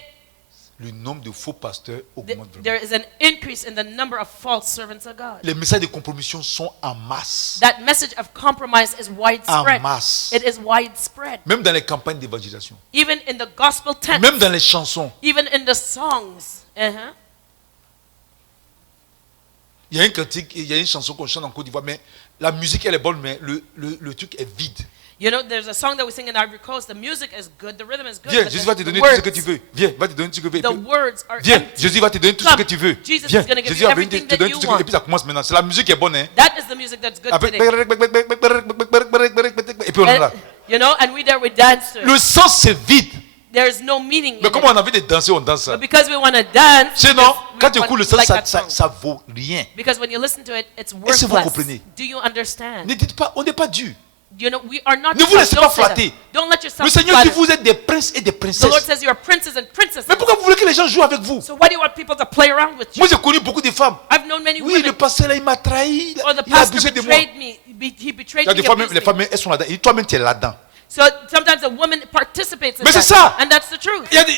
Le nombre de faux pasteurs augmente vraiment. There is an increase in the number of false servants of God. Les messages de compromission sont en masse. That message of compromise is widespread. En masse. It is widespread. Même dans les campagnes d'évangélisation. Even in the gospel tent. Même dans les chansons. Even in the songs. Il y a une cantique, il y a une chanson qu'on chante en Côte d'Ivoire, mais la musique elle est bonne, mais le truc est vide. You know, there's a song that we sing in Ivory Coast. The music is good, the rhythm is good. Viens, but Jésus va te the donner tout ce que words- tu veux. Viens, va te donner tout ce que tu veux. The words are Viens, empty. Jésus va te donner tout ce Come. que tu veux. Jesus Viens, is gonna give Jésus you va venir te everything that donner you tout ce que tu veux. Et puis ça commence maintenant. C'est la musique qui est bonne, hein. That is the music that's good Avec- today. Et puis on est là. You know, and we there we dance to it. Le sens c'est vide. There is no meaning Mais in comme it. on a envie de danser, on danse ça. But because we want to dance, Sinon, because we quand tu want- écoutes le we sens, like ça, that ça, song. ça vaut rien. Because when you listen to it, it's Est-ce que vous worthless. comprenez? Do you understand? Ne dites pas, on n'est pas dû. You know, we are not. Ne vous laissez don't pas say that. flatter. Don't let yourself Le Seigneur flatter. dit vous êtes des princes et des The Lord princesses. says you are princes and princesses. Mais pourquoi vous voulez que les gens jouent avec vous? So why do you want people to play around with you? Moi j'ai connu beaucoup de femmes. I've known many Oui, le women. pasteur là, il m'a trahi. Or the Il a pastor abusé de moi. betrayed me. He betrayed Il y a me. des he fois même, abused les me. femmes, elles sont là-dedans. Et toi-même, tu es là-dedans. So sometimes a woman participates in Mais c'est that. ça. And that's the truth. Il y a des...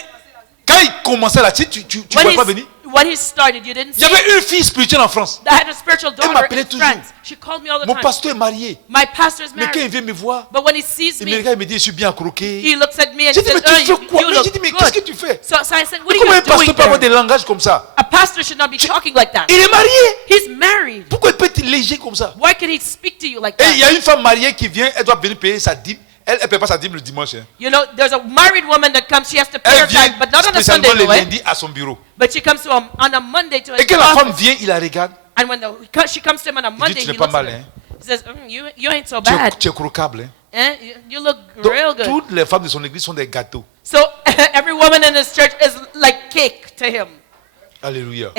Quand il commençait là, tu ne When pouvais pas venir. when he started, you didn't Il see y it. avait une fille spirituelle en France. I had a spiritual daughter m'appelait in toujours. France. She called me all the Mon time. pasteur est marié. My pastor's Mais quand il married. vient me voir, But when he sees il me me, regarde et me dit, je suis bien accroqué. he looks at me and J'ai he dit, mais says, tu "Oh, fais quoi? you Mais look j'ai dit, mais qu'est-ce que good." tu fais? So I said, what Mais are comment un you pasteur doing peut avoir des there? langages comme ça? A pastor should not be talking like that. Il est marié. He's married. Pourquoi il peut être léger comme ça? Why can he speak to you like Et il y that? a une femme mariée qui vient, elle doit venir payer sa dîme. Elle ne paie pas sa dîme le dimanche. Hein. You know, there's a married woman that comes, she has to pay Elle her vient tithe, but not on a spécialement Sunday, le no way. lundi à son bureau. But she comes to him on a Monday to Et his quand la femme office. vient, il la regarde. And when she comes to him on a Monday, tu he n'es pas looks at mal, her. hein. He says, you ain't so bad. Tu es crocable. Hein. Eh? You look Donc, real good. toutes les femmes de son église sont des gâteaux. So every woman in his church is like cake to him. Alléluia.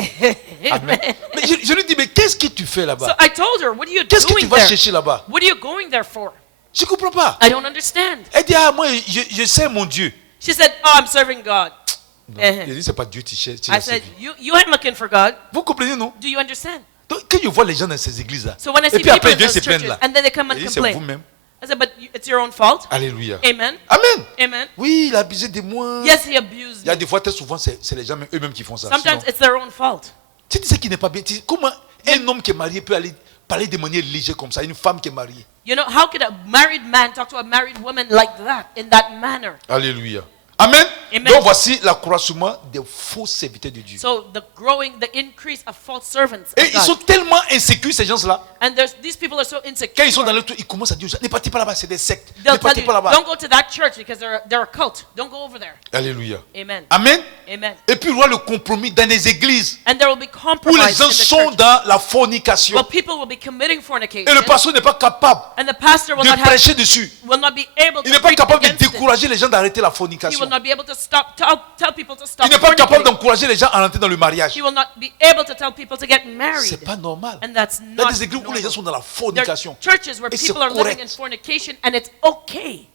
Amen. Mais je lui dis, mais qu'est-ce que tu fais So là-bas? I told her, what are you Qu'est-ce que tu doing vas there? chercher là-bas? What are you going there for? Je ne comprends pas. I don't understand. Elle dit, ah, moi, je sais mon Dieu. She said, oh, I'm serving God. Non, Uh-huh. il dit, c'est pas Dieu, tu cherches. I said, you ain't looking for God. Vous comprenez, non? Do you understand? Donc, quand je vois les gens dans ces églises-là, So when I et see puis après, people ils in viennent se those plaindre churches, là. and then they come Il and dit, c'est complain. vous-même. I said, but it's your own fault. Alléluia. Amen. Amen. Amen. Oui, il a abusé de moi. Yes, he abused Il y a me. des fois, très souvent, c'est les gens eux-mêmes qui font ça. Sometimes Sinon, it's their own fault. tu dis ce qui n'est pas bien. Comment un homme qui est marié peut aller parler de manière légère comme ça à une femme qui est mariée? You know, how could a married man talk to a married woman like that, in that manner? Alléluia. Amen. Amen. Donc voici l'accroissement des faux serviteurs de Dieu. So the increase of false servants Et of ils sont God. tellement insécures, ces gens-là. And these people are so insecure. Quand ils sont dans le truc, ils commencent à dire, ne partez pas là-bas, c'est des sectes. Ne They'll tell partez you, pas là-bas. don't go to that church because they're a cult. Don't go over there. Alléluia. Amen. Amen. Amen. Et puis il y aura le compromis dans des églises And there will be où les compromise gens in the sont church. dans la fornication. Well, people will be committing fornication. Et le pasteur n'est pas capable And the pastor will de not prêcher dessus. will not be able Il to n'est pas preach capable de against it. décourager les gens d'arrêter la He fornication. will not be able to tell people to stop Il n'est pas capable fornicating. d'encourager les gens à rentrer dans le mariage. He will not be able to tell people to get C'est married. pas normal. And that's Il y a not des églises où les gens normal. sont dans la There fornication. are churches where Et c'est people are living correct. in fornication and it's okay.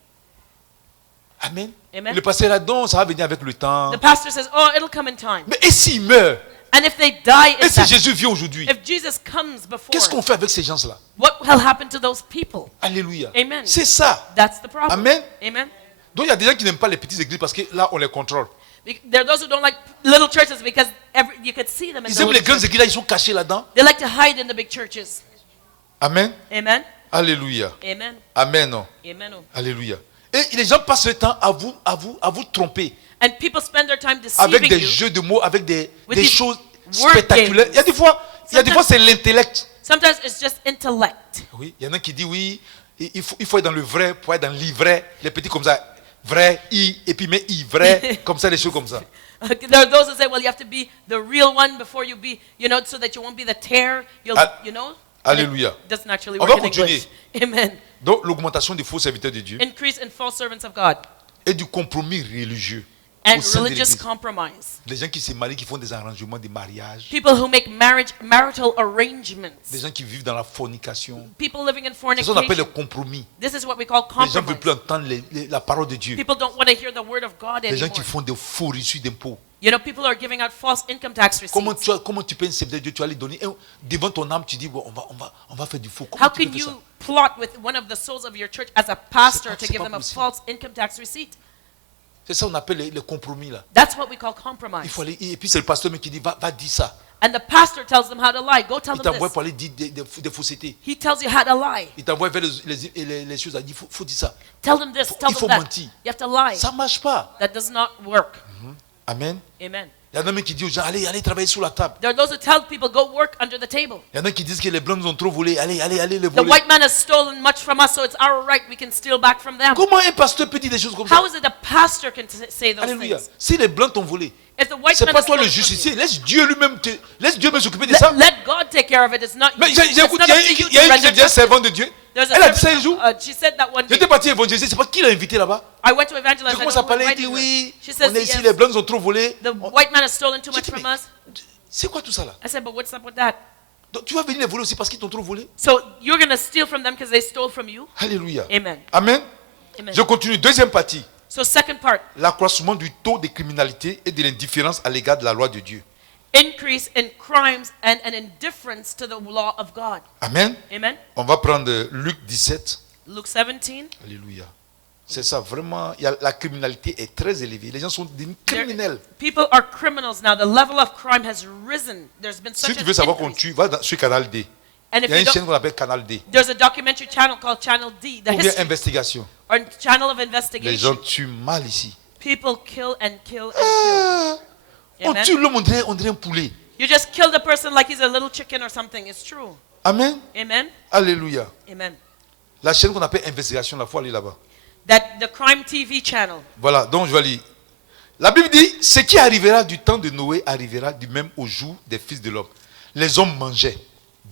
Amen. Amen. Le pasteur là, donc ça va venir avec le temps. The pastor says, oh, it'll come in time. Mais et s'il meurt? And if they die Et in si that, Jésus vient aujourd'hui? if Jesus comes before, Qu'est-ce qu'on fait avec ces gens-là? what will happen to those people? Alléluia. Amen. C'est ça. That's the problem. Amen. Amen. Donc il y a des gens qui n'aiment pas les petites églises parce que là on les contrôle. There are those who don't like little churches because you could see them in Ils the aiment les little grandes churches. églises là, ils sont cachés là-dedans. They like to hide in the big churches. Amen. Amen. Alléluia. Amen. Amen. Non. Amen. Alléluia. Et les gens passent le temps à vous tromper And people spend their time avec deceiving des you. jeux de mots, avec des these choses word spectaculaires. games. Il y a des fois c'est l'intellect. Sometimes it's just intellect. Oui, il y en a qui disent oui, il faut être dans le vrai pour être dans l'ivraie, les petits comme ça, vrai, et puis mais vrai, comme ça, les choses comme ça. There are those who say, well, you have to be the real one before you be, so that you won't be the tear. Alléluia. It doesn't actually On work va in English. Amen. Donc l'augmentation des faux serviteurs de Dieu Increase in false servants of God et du compromis religieux and au sein de religious l'Église. compromise. Les gens qui se marient, qui font des arrangements de mariage, People who make marital arrangements. des gens qui vivent dans la fornication. People living in C'est ce qu'on appelle le fornication. compromis. This is what we call Les gens ne veulent compromise. plus entendre la parole de Dieu. People don't want to hear the word of God Les gens anymore. qui font des faux reçus d'impôts. People are giving out false income tax Comment receipts. tu peux un serviteur de Dieu, tu vas lui donner devant ton âme, tu dis bon, on va faire du faux. Comment How tu can peux faire you ça? plot with one of the souls of your church as a pastor to C'est give pas them a possible. false income tax receipt? C'est ça qu'on appelle le compromis là. That's what we call Il compromise. faut aller, et puis c'est le pasteur même qui dit va dire ça. And the pastor tells them how to lie. Go tell Il them t'envoie this. pour aller dire des faussetés. He tells you how to lie. Il t'envoie vers les choses à dire faut dire ça. Tell them this. Tell Il faut them that. mentir. You have to lie. Ça ne marche pas. That does not work. Amen. Amen. Il y en a même qui disent aux gens, allez travailler sous la table. There are those who tell people, go work under the table. Il y en a qui disent que les blancs nous ont trop volé. Allez les The voler. white man has stolen much from us, so it's our right. We can steal back from them. Comment un pasteur peut dire des choses comme ça? How is it a pastor can say those Alléluia. things? Si les blancs t'ont volé, If the white c'est man pas has toi le stolen from justicier. you, Laisse Dieu même s'occuper de ça. let God take care of it. It's not Mais you. j'ai It's not écouté, up to you il to y a une render chrétienne justice. servante de Dieu. There's a Elle a dit ça un servant- jour. she said that one day. J'étais parti évangéliser. C'est pas qui l'a invité là-bas. I went to evangelize. Je I commence don't à know who parler. Elle dit invited her. oui. She says On est ici, yes. les blancs nous ont trop volé. The white man has stolen too J'ai much dit, from mais us. c'est quoi tout ça là? I said, but what's up with that? Donc tu vas venir les voler aussi parce qu'ils t'ont trop volé. So you're going to steal from them because they stole from you? Alléluia. Amen. Amen. Amen. Je continue. Deuxième partie. So second part, L'accroissement du taux de criminalité et de l'indifférence à l'égard de la loi de Dieu. increase in crimes and an indifference to the law of God. Amen. Amen. On va prendre Luc 17. Luke 17. Alléluia. C'est ça, vraiment, la criminalité est très élevée. Les gens sont des There- criminels. People are criminals now. The level of crime has risen. There's been Si such tu an veux savoir qu'on increase. tue, va sur Canal D. And Il if y a you une don't, chaîne qu'on appelle Canal D. there's a documentary channel called Channel D, the Ou bien history, investigation. or channel of Les gens investigation. tuent mal ici. People kill and kill and Ah, kill. on Amen. tue l'homme, on dirait un poulet. You just kill the person like he's a little chicken or something. It's true. Amen. Amen. Alléluia. Amen. La chaîne qu'on appelle investigation, la fois aller là-bas. That the crime TV channel. Voilà, donc je vais lire. La Bible dit, ce qui arrivera du temps de Noé arrivera du même au jour des fils de l'homme. Les hommes mangeaient,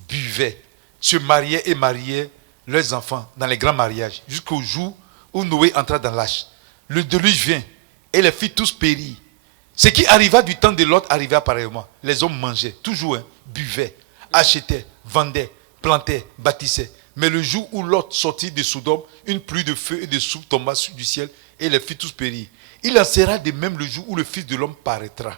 buvaient, se mariaient et mariaient leurs enfants dans les grands mariages, jusqu'au jour où Noé entra dans l'arche. Le déluge vient et les filles tous périrent. Ce qui arriva du temps de Lot arriva pareillement. Les hommes mangeaient, toujours, buvaient, achetaient, vendaient, plantaient, bâtissaient. Mais le jour où Lot sortit de Sodome, une pluie de feu et de soupe tomba du ciel et les filles tous périrent. Il en sera de même le jour où le Fils de l'homme paraîtra.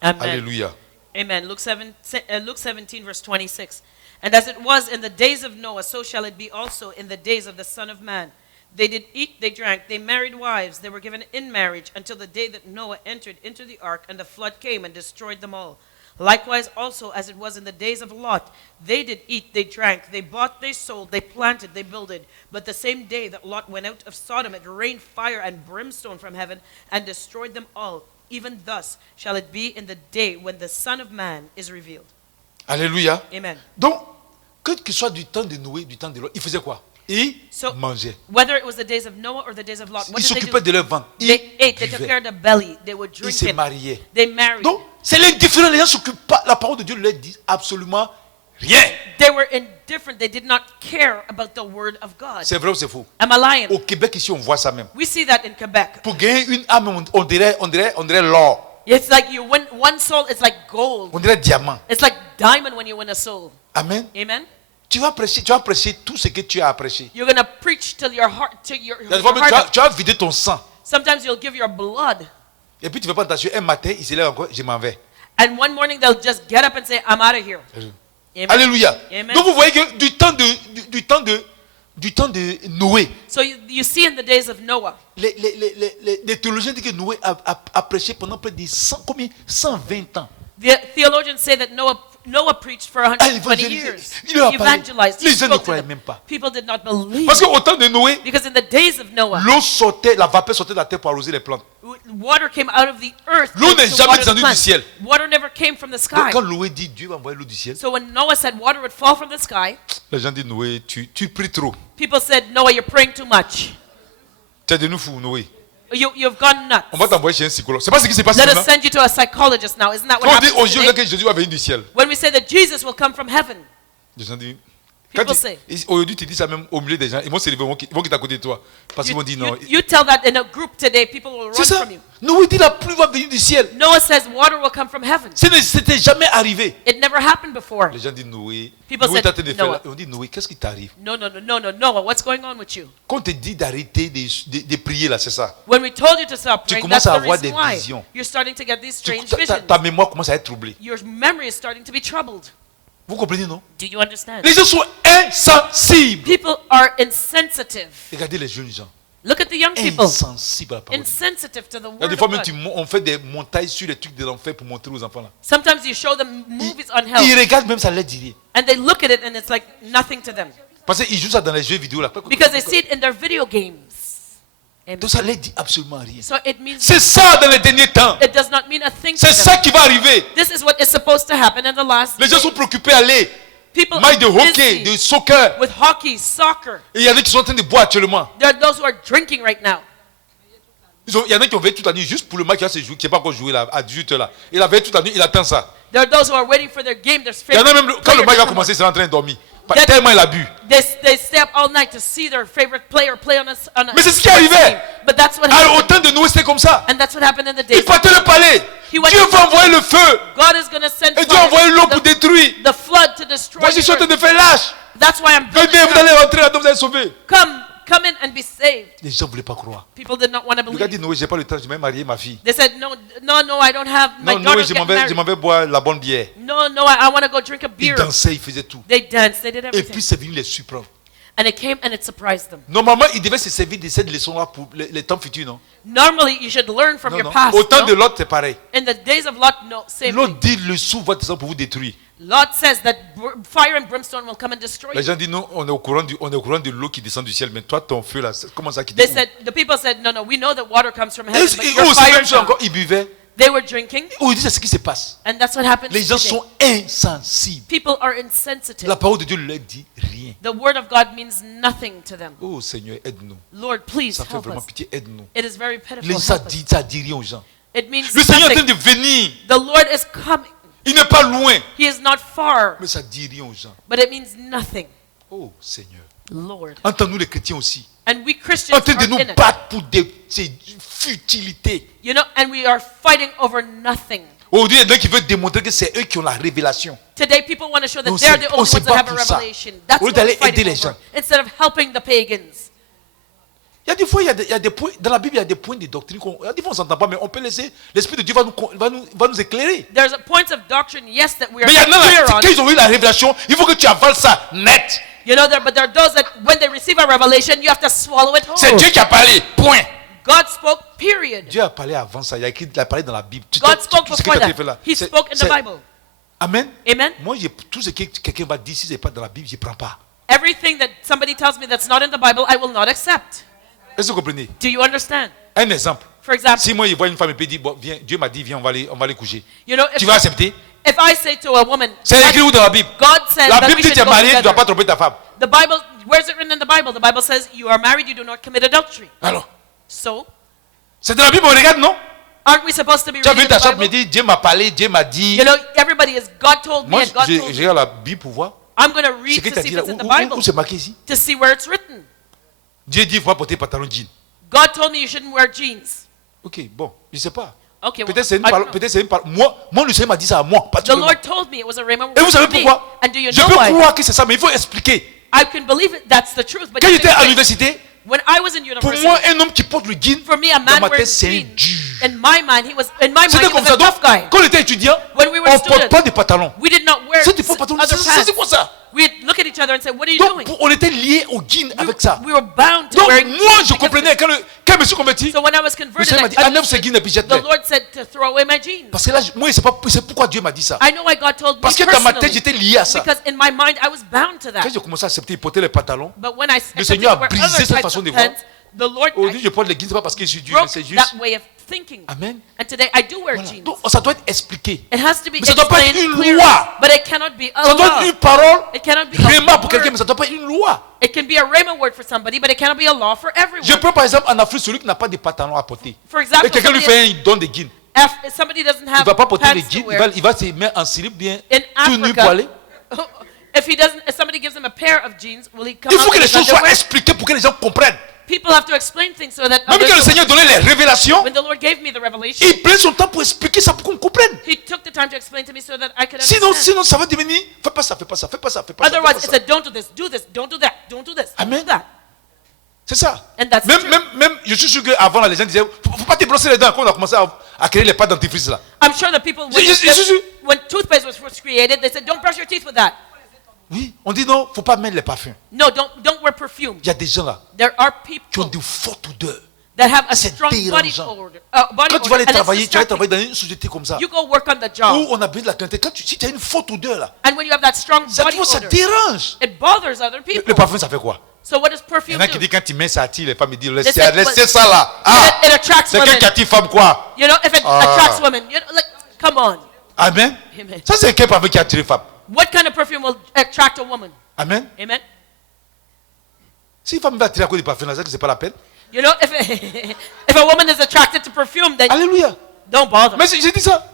Amen. Alléluia. Amen. Luke 17, verse 26. And as it was in the days of Noah, so shall it be also in the days of the Son of Man. They did eat, they drank, they married wives, they were given in marriage until the day that Noah entered into the ark, and the flood came and destroyed them all. Likewise also as it was in the days of Lot, they did eat, they drank, they bought, they sold, they planted, they builded. But the same day that Lot went out of Sodom, it rained fire and brimstone from heaven and destroyed them all. Even thus shall it be in the day when the Son of Man is revealed. Alléluia. Amen. Donc, que ce soit du temps de Noé, du temps de Lot, ils faisaient quoi? Ils So, mangeaient. whether it was the days of Noah or the days of Lot, what Ils did they s'occupaient do? de leur ventre. Ils They ate, they took buvaient. care of the belly, they were Ils se drinking, mariaient. they married. Donc, c'est l'indifférent. Les gens ne s'occupent pas. La parole de Dieu leur dit absolument rien. They were indifferent, they did not care about the word of God. C'est vrai ou c'est faux? Am I lying? Au Québec, ici, on voit ça même. We see that in Quebec. Pour gagner une âme, on dirait l'or. It's like you win one soul, it's like gold. On dirait diamant. It's like diamond when you win a soul. Amen. Amen? Tu vas prêcher tout ce que tu as prêché. You're going to preach till your heart, till your Des fois, heart. tu vas vider ton sang. Sometimes you'll give your blood. Et puis tu ne fais pas attention. Un matin, il se lève encore, je m'en vais. And one morning they'll just get up and say, I'm out of here. Amen. Alléluia. Amen. Donc vous voyez que du temps de Noé, So you see in the days of Noah, les théologiens disent que Noé a prêché pendant près de 120 ans. the theologians say that Noah preached for 120 évangélisé. years. Il leur a He parlé. evangelized. He Les gens ne spoke to croyaient them. même pas. People did not believe. Parce qu'au temps de Noé, Because in the days of Noah, l'eau sortait, la vapeur sortait de la terre pour arroser les plantes. water came out of the earth. L'eau n'est to jamais water the descendue du plants. ciel. Water never came from the Donc, sky. quand Noé dit Dieu va envoyer l'eau du ciel, So when Noah said water would fall from the sky, les gens disent Noé, tu pries trop. people said, Noah, you're praying too much. Tu es devenu fou, Noé. You've gone nuts. On va t'envoyer chez un psychologue. C'est pas ce qui s'est passé Let maintenant. us send you to a psychologist now. Isn't that what Quand on dit happened aux gens today? que Jésus va venir du ciel, When we say that Jesus will come from heaven, les gens disent. People say. Aujourd'hui, tu dis ça même au milieu des gens, ils vont se lever, ils vont quitter à côté de toi. Parce qu'ils vont dire non. you tell that in a group today, people will C'est run ça. from you. Noé dit la pluie va venir du ciel. Noah says water will come from heaven. C'était jamais arrivé. It never happened before. Les gens disent Noé. People Noé said, est en train de faire. Noah. On dit Noé, qu'est-ce qui t'arrive? No, Noah, what's going on with you? Quand on te dit d'arrêter de prier là, c'est ça. When we told you to stop Tu praying, commences that's à the avoir reason des why. visions. You're starting to get these strange Ta visions. mémoire commence à être troublée. Your memory is starting to be troubled. Vous comprenez, non? Do you understand? Les gens sont insensibles. People are insensitive. Regardez les jeunes gens. Look at the young people. Insensibles à la parole de Dieu. Insensitive to the Il y a word des fois of même God. on fait des montages sur les trucs de l'enfer pour montrer aux enfants là. Sometimes you show them movies on Ils hell, regardent même ça leur dit rien. and they look at it and it's like nothing to them. Parce qu'ils jouent ça dans les jeux vidéo là. Because they see it in their video games. Amen. Donc ça ne leur dit absolument rien. So it means C'est ça dans les derniers temps. it does not mean a thing to C'est ça them. qui va arriver. This is what is supposed to happen in the last Les gens days. sont préoccupés à aller. People Match de are hockey, busy de soccer. with hockey, soccer. Et il y en a qui sont en train de boire actuellement. There are those who are drinking right now. Il y en a qui ont veillé toute la nuit juste pour le match qui va se jouer, qui n'est pas encore joué là, à 18h là. Il a veillé toute la nuit, il attend ça. There are those who are waiting for their game. Their Il y en a favorite même, quand le player match to va come commencer, on. c'est en train de dormir. That- Tellement il a bu. They stay up all night to see their favorite player play on a Mais c'est ce qui sports arrivait. team. But that's what Alors, au happened. temps de Noé, c'était comme ça. And that's what happened in the Il days. partait le palais. He went Dieu to va envoyer le feu. God is going to send Et Dieu a envoyé l'eau pour the, détruire. the flood to destroy Moi, je suis en the train de earth. faire lâche. That's why I'm building Venez, vous up. allez rentrer là-dedans, vous allez sauver. Come in and be saved. Les gens ne voulaient pas croire. People did not want to Le gars dit believe. Noé, j'ai pas le temps, je vais marier ma fille. They said, no, I don't have, my Non, Noé, daughter's je getting m'en vais, married. je m'en vais boire la bonne bière. No, I want to go drink a Il beer. dansait, il faisait tout. They danced, they did Et everything. puis c'est venu les surprendre. And it came and it surprised them. Normalement, il devait se servir de cette leçon-là pour les temps futurs, non? Normally, you should learn from Non, your non. past. Au temps no? de l'autre, c'est pareil. In the days of Lot, no, same L'autre thing. dit le sou va descendre pour vous détruire. Lot says that fire and brimstone will come and destroy Les you. gens disent non, on est au courant de l'eau qui descend du ciel, mais toi, ton feu là, comment ça qui They te said, the people said, no, we know that water comes from Et heaven, but eux your aussi, fire même chose comes. encore, ils buvaient. They were drinking, Ou ils disent c'est ce qui se passe. and that's what happens Les gens today. sont insensibles. People are insensitive. La parole de Dieu ne leur dit rien. The word of God means nothing to them. Oh Seigneur, aide-nous. Lord, please Ça fait help vraiment us. pitié, aide-nous. It is very pitiful. Les ça Help us. dit, ça dit rien aux gens. It means Le Seigneur est en train nothing. de venir. The Lord is coming. Il n'est pas loin, He is not far, mais ça dit rien aux gens. but it means nothing. Oh Seigneur. Lord. Entends-nous les chrétiens aussi. And we En Christians train are de nous in it. battre pour ces futilités. You know, and we are fighting over nothing. Aujourd'hui, il y en a qui veulent démontrer que c'est eux qui ont la révélation. Today, people want to show that On they're se- the on only se ones that bat have a pour ça. revelation. That's Au lieu what we're d'aller aider fighting les over. gens. Instead of helping the pagans. Il y a des fois, il y a des points, dans la Bible, il y a des points de doctrine. Il y a des fois, on ne s'entend pas, mais on peut laisser. L'Esprit de Dieu va nous éclairer. There's a points of doctrine, yes, that we are Mais il y en a clear là, on. quand ils ont eu la révélation, il faut que tu avales ça net. You know, but there are those that when they receive a revelation, you have to swallow it C'est whole. Dieu qui a parlé. Point. God spoke, period. Dieu a parlé avant ça. Il a parlé dans la Bible. God spoke Tout ce que before tu as that. fait là. He C'est- spoke in the c'est- Bible. Amen. Amen. Moi, tout ce que quelqu'un va dire, si ce n'est pas dans la Bible, je ne prends pas. Everything that somebody tells me that's not in the Bible, I will not accept. Est-ce que vous comprenez? Do you understand? Un exemple. For example, Si moi, il voit une femme et puis il dit, bon, viens, Dieu m'a dit, viens, on va aller coucher. you know, Tu vas accepter? if I say to a woman, C'est écrit où dans la Bible? God says La that Bible we dit que tu should es go marié, tu ne dois together. pas tromper ta femme. The Bible, where's it written in the Bible? The Bible says you are married, you do not commit adultery. Alors, So, c'est dans la Bible, on regarde, non? aren't we supposed to be Tu as reading vu ta the chambre, me Bible? dit, Dieu m'a parlé, Dieu m'a dit. You know, everybody is God told me Moi, and God je told me. regarde la Bible pour voir. I'm going to Ce read que to tu as see dit if là, it's in the Bible, où c'est marqué ici? to see where it's written. Dieu dit, il ne faut pas porter pantalon jean. God told me you shouldn't wear jeans. Ok, bon, je ne sais pas. Okay, well, Peut-être c'est une I don't parole, know. peut-être c'est une parole. Moi, le Seigneur m'a dit ça à moi, The particulièrement. Lord told me it was a rhema Et vous word savez to me. pourquoi? And do you Je know peux why? croire que c'est ça, mais il faut expliquer. I can believe it, that's the truth. But Quand you j'étais have to à explain. l'université, When I was in pour university, moi, un homme qui porte le jean, for me, a dans man ma tête, wearing c'est un jeans. dur. In my mind, he C'était was comme a ça. Donc, tough guy. quand on était étudiant, When we on were ne porte students, pas de pantalon. we did not wear Si tu portes pantalon, other c'est quoi pants. ça? We'd look at each other and say, what are you Donc, doing? on était liés au jean avec ça. We were bound to Donc, wearing moi, jeans je because comprenais. Quand je me suis converti, So when I was le converted, Seigneur m'a dit, I enlève ce understood jean et puis the jette-le. Lord said to throw away my jeans. Parce que là, moi, c'est pourquoi Dieu m'a dit ça. I know why God told me Parce que dans ma tête, personally. j'étais lié à ça. Because in my mind, I was bound to Quand that. j'ai commencé à accepter de porter les pantalons, But when I accepted Seigneur a to wear brisé other cette types façon of de voir. pants, the Lord aujourd'hui, je porte les jeans, c'est pas parce que je suis Dieu, mais broke c'est juste. that way of thinking. Amen. And today, I do wear Voilà. jeans. Donc, ça doit être expliqué. It has to be Mais ça doit pas être explained une clearly, loi. but it cannot be a Ça doit être law. une parole, It cannot be a vraiment pour quelqu'un, word. mais ça doit pas être une loi. It can be a rhema word for somebody, but it cannot be a law for Je everyone. prends par exemple en Afrique celui qui n'a pas de pantalon à porter. For example, Et quelqu'un lui somebody, fait un don de jeans. if somebody doesn't Il have ne va pas porter pants les to jeans, wear, il va se mettre en slip bien, in tout nu pour aller. Africa, if somebody gives him a pair of jeans, will he come Il faut out que in les his choses soient underwear? expliquées pour que les gens comprennent. People have to explain things so that Même others quand le will- Seigneur donnait les révélations, when the Lord gave me the revelation, il prend son temps pour expliquer ça pour qu'on comprenne. He took the time to explain to me so that I could Sinon, understand. ça va devenir, fais pas ça, fais pas ça, fais pas ça, fais pas ça. fais Otherwise, pas it ça. said, don't do this, don't do that, don't do this, don't Amen. do that. C'est ça. And that's Même, true. même, je suis sûr qu'avant, les gens disaient, faut pas te brosser les dents quand on a commencé à créer les pâtes dentifrice là. I'm sure the people, Je- when toothpaste was first created, they said, don't brush your teeth with that. Oui, on dit non, faut pas mettre les parfums. No, don't wear perfume. Il y a des gens là There are qui ont people de fortes odeurs. that have a C'est strong body dérangeant. odor. Body Quand tu vas aller odor, and it's travailler, tu vas distracting. travailler dans une société comme ça, You go work on the job, où on a besoin de la qualité. Si tu as une forte odeur là, and when you have that strong ça, body ça odor, dérange. it bothers other Le people. parfum, ça fait quoi? So what does Il y perfume en a qui do? disent quand tu mets ça attire les femmes, ils disent They say, laissez ça là. It attracts C'est quelqu'un women. qui attire femme quoi? You know, if it attracts women, you know, like, come on. Amen. Amen. Ça c'est quel parfum qui attire les femmes? What kind of perfume will attract a woman? Amen. Amen. Si une femme va attirer à cause du parfum, c'est que c'est pas la peine. You know, if if a woman is attracted to perfume, then Alléluia. don't bother. Mais j'ai dit ça.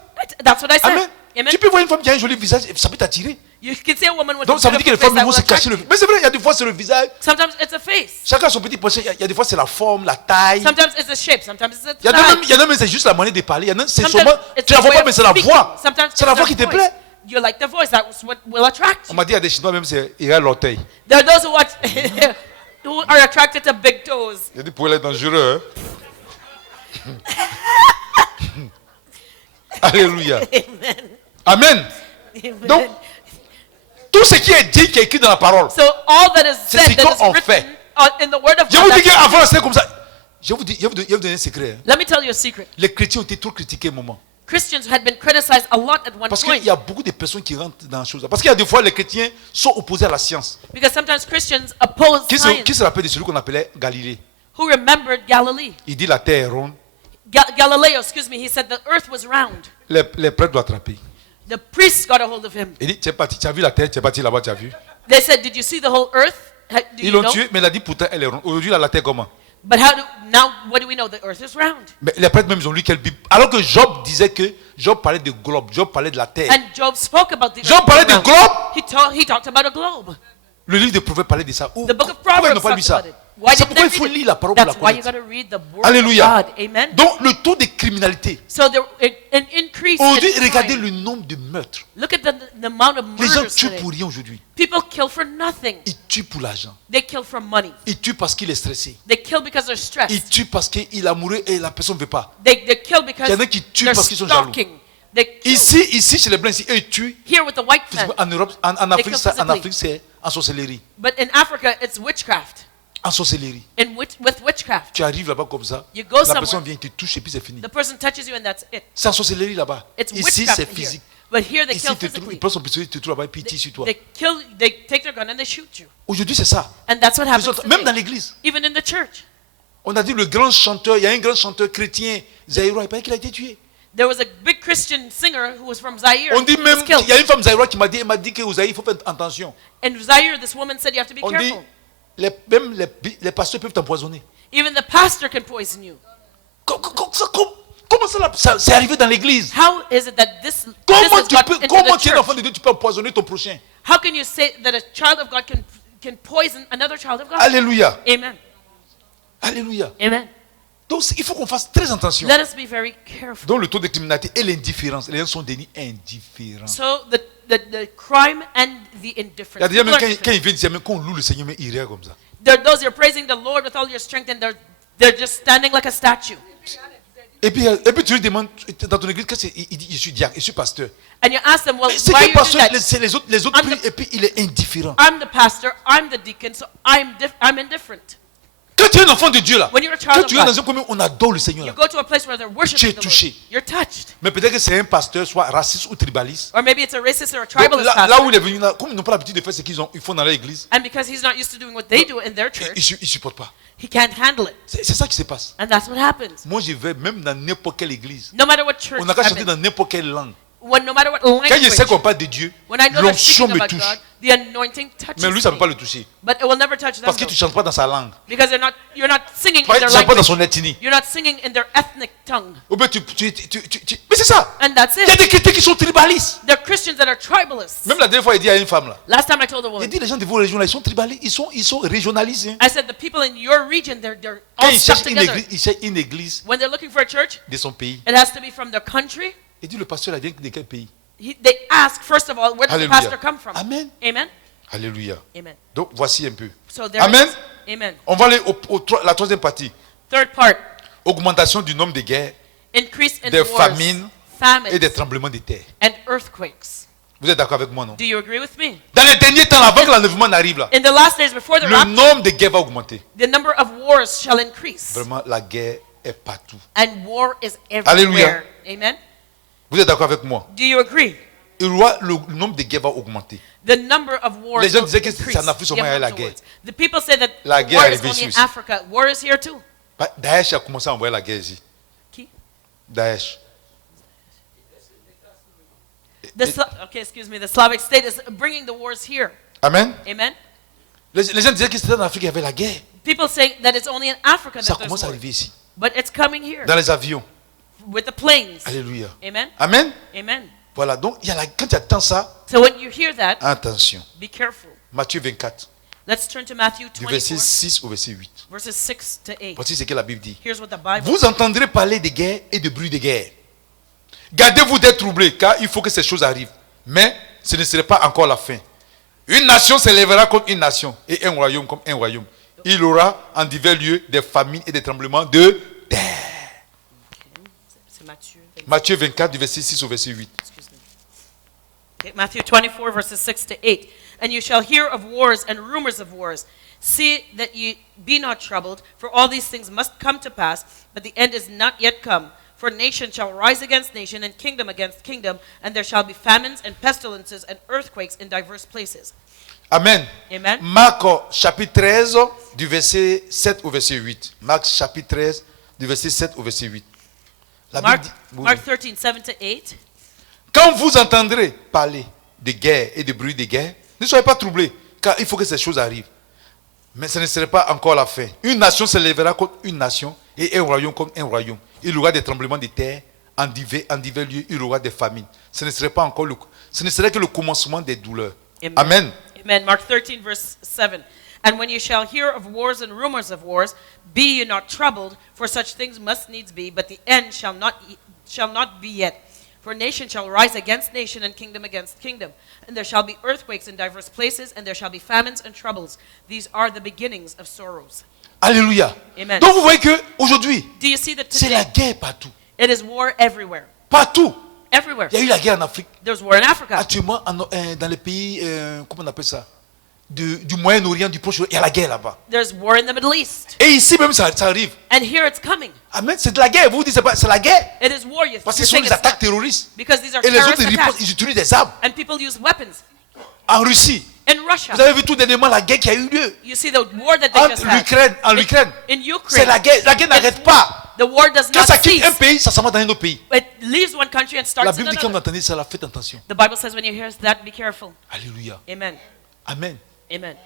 That's what I said. Amen. Amen. Tu peux voir une femme qui a un joli visage, ça peut t'attirer. You can see a woman with Donc a ça veut dire que les beautiful femmes face vont that se will cacher attract le. Mais c'est vrai, il y a des fois c'est le visage. you. Sometimes it's a face. Chacun a son petit prochain. Il y a des fois c'est la forme, la taille. Sometimes it's a shape. Sometimes it's a Il y en a même, size. il y en a même c'est juste la manière de parler. Il y en a c'est Sometimes seulement. it's Tu la the vois way pas, of mais c'est la speaking. voix. Sometimes C'est la it's voix their qui te voice. plaît. You like the voice. That's what will attract On you. m'a dit il y a des Chinois même c'est il y a l'orteil. There are those who watch who are attracted to big toes. Il a dit pour elle est dangereux. Hein? Alléluia. Amen. Amen. Donc tout ce qui est dit, qui est écrit dans la parole. So all that is C'est ce said, that is qu'on written fait. in the Word of Je God. vous dis that's- qu'avant c'était comme ça. Je vais vous donner un secret. Hein. Let me tell you a secret. Les chrétiens ont été trop critiqués à un moment. Christians had been criticized a lot at one Parce point qu'il y a beaucoup de personnes qui rentrent dans la chose. Parce qu'il y a des fois les chrétiens sont opposés à la science. because sometimes Christians oppose Qui science. se rappelle de celui qu'on appelait Galilée? Who remembered Galilee? Il dit la terre est ronde. Galileo, excuse me, he said the earth was round. Les prêtres doivent attraper. The priests got a hold of him. Il dit, tu es parti, tu as vu la terre, tu es parti là-bas, tu as vu. They said, did you see the whole earth? Do Ils you l'ont know? tué, mais il a dit pourtant elle est ronde. Aujourd'hui, là, la terre comment? But now what do we know? The earth is round. Mais les prêtres même, ils ont lu quelle Bible? Alors que Job disait que, Job parlait de globe, Job parlait de la terre. And Job spoke about the Job earth parlait being de round. globe. He talked about a globe. Le livre des Proverbes parlait de ça. The book of Pourquoi ils Proverbs n'ont pas lu talks ça? about it. Why C'est didn't pourquoi il they faut read it? lire la parole pour la That's why you connaître. got to read the word Alléluia. of God. Amen. Donc le taux de criminalité. So there an increase Aujourd'hui, in regardez crime. le nombre de meurtres. Look at the amount of Les gens murders tuent today. pour rien aujourd'hui. People kill for nothing. Ils tuent pour l'argent. They kill for money. Ils tuent parce qu'il est stressé. They kill because they're Ils stressed. tuent parce qu'il est amoureux et la personne ne veut pas. They kill because Il y en a qui tuent they're parce qu'ils sont jaloux. stalking. They kill. Ici, chez les blancs, ici, eux, ils tuent. Here with the white man. Physiquement. En Europe, en They Afrique, kill ça, en physically. Afrique, c'est en sorcellerie. But in Africa, it's witchcraft. En sorcellerie. With witchcraft. Tu arrives là-bas comme ça. You go La somewhere. personne vient, il te touche et puis c'est fini. The person touches you and that's it. C'est en sorcellerie là-bas. It's Ici, witchcraft c'est here. physique. But here they Ici, kill il physically. prend son pistolet, il te trouve là-bas et puis il tire sur toi. They take their gun and they shoot you. Aujourd'hui, c'est ça. And that's what Les happens autres, même dans today. l'église. Even in the church. On a dit le grand chanteur, il y a un grand chanteur chrétien, Zaïrois, il paraît qu'il a été tué. There was a big Christian singer who was from Zaire. On dit who même was qu'il killed. y a une femme Zaïrois qui m'a dit qu'au Zaïre, il faut faire attention. In Zaire, this woman said you have to be On dit, careful. même les pasteurs peuvent t'empoisonner. Even the pastor can poison you. Comment ça, c'est arrivé dans l'église? How is it that this Comment has got into comment the tu es un enfant church? de Dieu, tu peux empoisonner ton prochain? How can you say that a child of God can poison another child of God? Alléluia. Amen. Alléluia. Amen. Donc il faut qu'on fasse très attention. Let us be very careful. Donc le taux de criminalité et l'indifférence, les gens sont devenus indifférents. So the crime and the Il y indifference. a des gens People même are quand ils viennent ici, même quand on loue le Seigneur, mais ils rient comme ça. There are those you're praising the Lord with all your strength and they're just standing like a statue. Et puis tu lui demandes dans ton église, il dit je suis diacre, je suis pasteur. And you ask them, well, Mais c'est why are que you pasteur, doing that? c'est les autres I'm prient et puis il est indifférent. I'm the pastor, I'm the deacon, so I'm indifferent. Quand tu es un enfant de Dieu là, When you're a child quand of tu es dans God, un commun, on adore le Seigneur. You Là. go to a place where they're worshiping the Lord. touché. You're touched. Mais peut-être que c'est un pasteur, soit raciste ou tribaliste. Or maybe it's a racist or a Donc, tribalist là pastor. où il est venu, là, comme ils n'ont pas l'habitude de faire ce ils font dans leur église, And because he's not used to doing what they do in their ils church, ne supportent pas. he can't handle it. C'est ça qui se passe. And that's what happens. Moi, je vais même dans n'importe quelle église. No matter what church On n'a qu'à I'm chanter in, dans n'importe quelle langue. no matter what Quand je sais language, qu'on parle de Dieu, when I know they're l'onction speaking me about touche. God, the anointing touches Mais lui, ça ne me. peut pas le toucher. But it will never touch them Parce que tu ne though, chantes pas dans sa langue. because you're not singing in Tu ne their chantes pas dans language. son ethnie. You're not singing in their ethnic tongue. Ou bien mais c'est ça. And that's Il y a it. des chrétiens qui sont tribalistes. They're Christians that are tribalists. Même la dernière fois, il dit à une femme là. Last time I told a Il woman, dit les gens de vos régions là, ils sont tribalistes, ils sont régionalistes. Hein. I said the people in your region, they're Quand all ils stuck cherchent together. ils cherchent une église When they're looking for a church, de son pays. it has to be from their country. Il dit le pasteur là vient de quel pays? They ask, first of all, where does the Alléluia. pastor come from? Amen. Amen? Alléluia. Amen. Donc voici un peu. So there Amen. it is. Amen. On va aller la troisième partie. Third part, Augmentation du nombre de guerres, increase in des wars, famines famines, et des tremblements de terre. and earthquakes. Vous êtes d'accord avec moi, non? Do you agree with me? Dans les derniers temps, avant que l'enlèvement n'arrive là, In the last days before the le rapture, nombre de guerres va augmenter. the number of wars shall increase. Vraiment, la guerre est partout. And war is Alléluia. everywhere. Amen? Vous êtes d'accord avec moi? Do you agree? Le nombre de guerres va augmenter. The number of wars Les gens will disaient que increase, c'est en Afrique the seulement il y a amount la of guerre. wars. The people say that La guerre war est is arrivée only in ici. Africa. War is here too. Daesh a commencé à envoyer la guerre ici. Qui? Daesh. Okay, excuse me. The Slavic state is bringing the wars here. Amen. Amen. Les gens disaient que c'était en Afrique qu'il y avait la guerre. People say that it's only in Africa Ça that there's commence à war. arriver ici. But it's coming here Dans les avions. with the planes. Alléluia. Amen. Amen. Amen. Voilà, donc quand tu attends ça, So when you hear that, attention. be careful. Matthieu 24, Let's turn to Matthew du verset 24, 6 au verset 8. verses 6 to 8. Voici ce que la Bible dit. Here's what the Bible Vous entendrez parler de guerre et de bruit de guerre. Gardez-vous d'être troublés, car il faut que ces choses arrivent. Mais ce ne serait pas encore la fin. Une nation s'élèvera contre une nation, et un royaume comme un royaume. Il y aura en divers lieux des famines et des tremblements de terre. C'est Matthieu. Matthieu 24, du verset 6 au verset 8. Excuse me. Okay, Matthew 24, verses 6 to 8. And you shall hear of wars and rumors of wars. See that ye be not troubled, for all these things must come to pass, but the end is not yet come. For nation shall rise against nation, and kingdom against kingdom, and there shall be famines and pestilences and earthquakes in diverse places. Amen. Amen. Marc chapitre 13, du verset 7 au verset 8. Marc chapitre 13, du verset 7 au verset 8. La Mark, Bible dit- Mark 13, 7 to 8. Quand vous entendrez parler de guerre et de bruit de guerre, ne soyez pas troublés, car il faut que ces choses arrivent. Mais ce ne serait pas encore la fin. Une nation se lèvera contre une nation, et un royaume contre un royaume. Il y aura des tremblements de terre en divers lieux, il y aura des famines. Ce ne serait pas encore ce ne serait que le commencement des douleurs. Amen. Amen. Mark 13, verse 7. And when you shall hear of wars and rumors of wars, be ye not troubled, for such things must needs be, but the end shall not be yet. For nation shall rise against nation, and kingdom against kingdom. And there shall be earthquakes in diverse places, and there shall be famines and troubles. These are the beginnings of sorrows. Alléluia. Amen. Donc vous voyez qu'aujourd'hui, Do you see that c'est la today guerre partout. it is war everywhere? Partout. Everywhere. Il y a eu la guerre en Afrique. There's war in Africa. Actuellement, dans les pays, comment on appelle ça, du Moyen-Orient, du Proche-Orient, il y a la guerre là-bas. There's war in the Middle East. Et ici même, ça arrive. And here it's coming. Amen. C'est de la guerre. Vous vous dites, c'est la guerre. It is war. Parce que You're ce sont saying des it's attaques not. terroristes. Because these are Et les autres, terrorist ils ripostent, attacks. ils utilisent des armes. And people use weapons. En Russie, In Russia, vous avez vu tout dernièrement la guerre qui a eu lieu. you see the war that they just En had. Ukraine, In c'est Ukraine, la guerre. La guerre n'arrête pas. the war does Quand not ça quitte cease. un pays, ça s'en va dans un autre pays. It leaves one country and La starts in Bible dit quand vous another. entendez ça, là, faites attention. The Bible says when you hear that, be careful. Alléluia. Amen. Amen. Amen.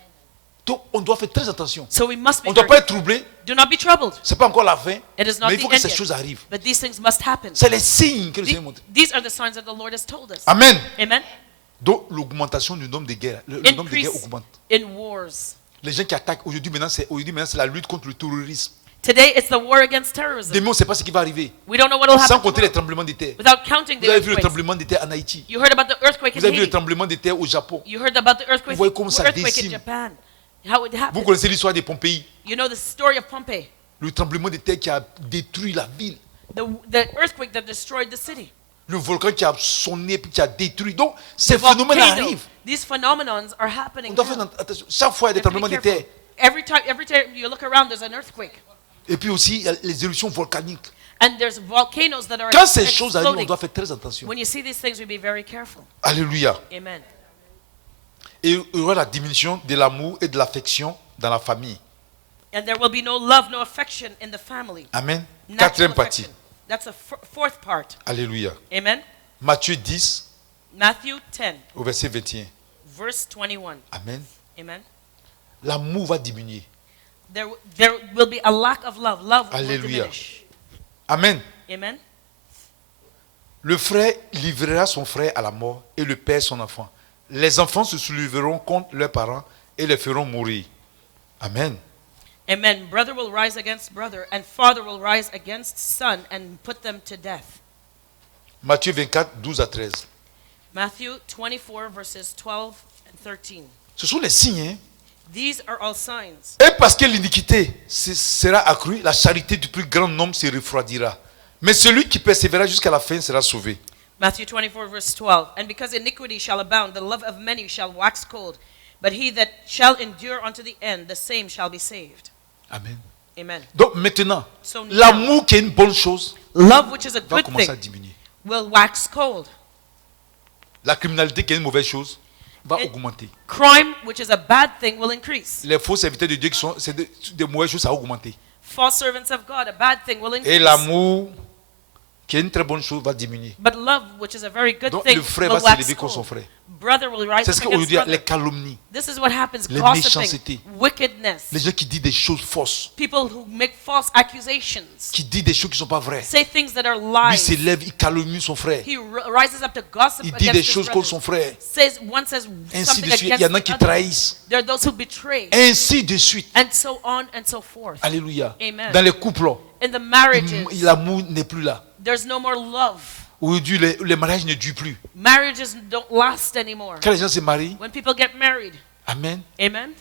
Donc, on doit faire très attention. So we must be On ne doit very pas être troublé. Do not be troubled. C'est pas encore la fin. It is not Mais il the faut que end ces yet. choses arrivent. But these things must happen. C'est les signes que le Seigneur montre. These are the signs that the Lord has told us. Amen. Amen. Donc, l'augmentation du nombre de guerres. Le nombre de guerres Increase augmente. in wars. Les gens qui attaquent, aujourd'hui, maintenant, c'est la lutte contre le terrorisme. Today, it's the war against terrorism. Demain, on ne sait pas ce qui va arriver. We don't know what will Sans happen compter les tomorrow. tremblements de terre. Without counting the Vous avez vu le earthquakes. tremblement de terre en Haïti. You heard about the earthquake in Vous avez vu le Haiti. tremblement de terre au Japon. You heard about the earthquake, Vous voyez comment ça earthquake in décime. Japan. How it Vous happened. connaissez l'histoire de Pompéi. You know the story of Pompeii. Le tremblement de terre qui a détruit la ville. The earthquake that destroyed the city. Le volcan qui a sonné puis qui a détruit. Donc, ces The phénomènes volcano. arrivent. These phenomenons are On happening doit now. faire attention. Chaque fois, il y a des You have to be tremblements de careful. terre. Every time you look around, there's an earthquake. Et puis aussi, il y a les éruptions volcaniques. And there's volcanoes that are Quand ces choses arrivent, on exploding. doit faire très attention. When you see these things, we be very careful. Alléluia. Amen. Et il y aura la diminution de l'amour et de l'affection dans la famille. And there will be no love, no affection in the family. Amen. Natural Quatrième partie. affection. That's the fourth part. Alléluia. Amen. Matthieu 10 Matthew 10, au verset 21. verse 21. Amen. Amen. L'amour va diminuer. There will be a lack of love. Love will Alléluia. diminish. Amen. Amen. Le frère livrera son frère à la mort et le père son enfant. Les enfants se soulèveront contre leurs parents et les feront mourir. Amen. Amen. Brother will rise against brother, and father will rise against son, and put them to death. Matthieu 24, 12 à 13. Matthew 24, verses 12 and 13. Ce sont les signes. Hein? These are all signs. Et parce que l'iniquité sera accrue, la charité du plus grand nombre se refroidira. Mais celui qui persévérera jusqu'à la fin sera sauvé. Matthew 24, verse 12. And because iniquity shall abound, the love of many shall wax cold. But he that shall endure unto the end, the same shall be saved. Amen. Amen. Donc maintenant, So now, l'amour qui est une bonne chose love, which is a va good commencer à thing, diminuer. will wax cold. La criminalité qui est une mauvaise chose va It- augmenter. Crime, which is a bad thing, will increase. Les faux serviteurs de Dieu qui sont c'est des mauvaises choses, ça va augmenter. False servants of God, a bad thing, will Et increase. l'amour, qui est une très bonne chose, va diminuer. But love, which is a very good Donc thing, le frère will va wax s'élever contre son cold. frère. Brother will rise C'est up ce against qu'aujourd'hui, les brother. calomnies, This is what happens. les Gossiping, méchancetés. wickedness, les gens qui disent des choses fausses, people who make false accusations, qui disent des choses qui ne sont pas vraies. say things that are Lui lies. s'élève, il calomnie son frère. He rises up to gossip Il dit des against his choses contre brother. son frère. One says Ainsi something de suite. Il y en a against qui the other. trahissent. There are those who betray, Ainsi de suite. and so on and so forth. Alléluia. Amen. Dans les couples, In the marriages, l'amour n'est plus là. there's no more love. Aujourd'hui, les mariages ne durent plus. Marriages don't last anymore. Quand les gens se marient, When people get married, amen, amen.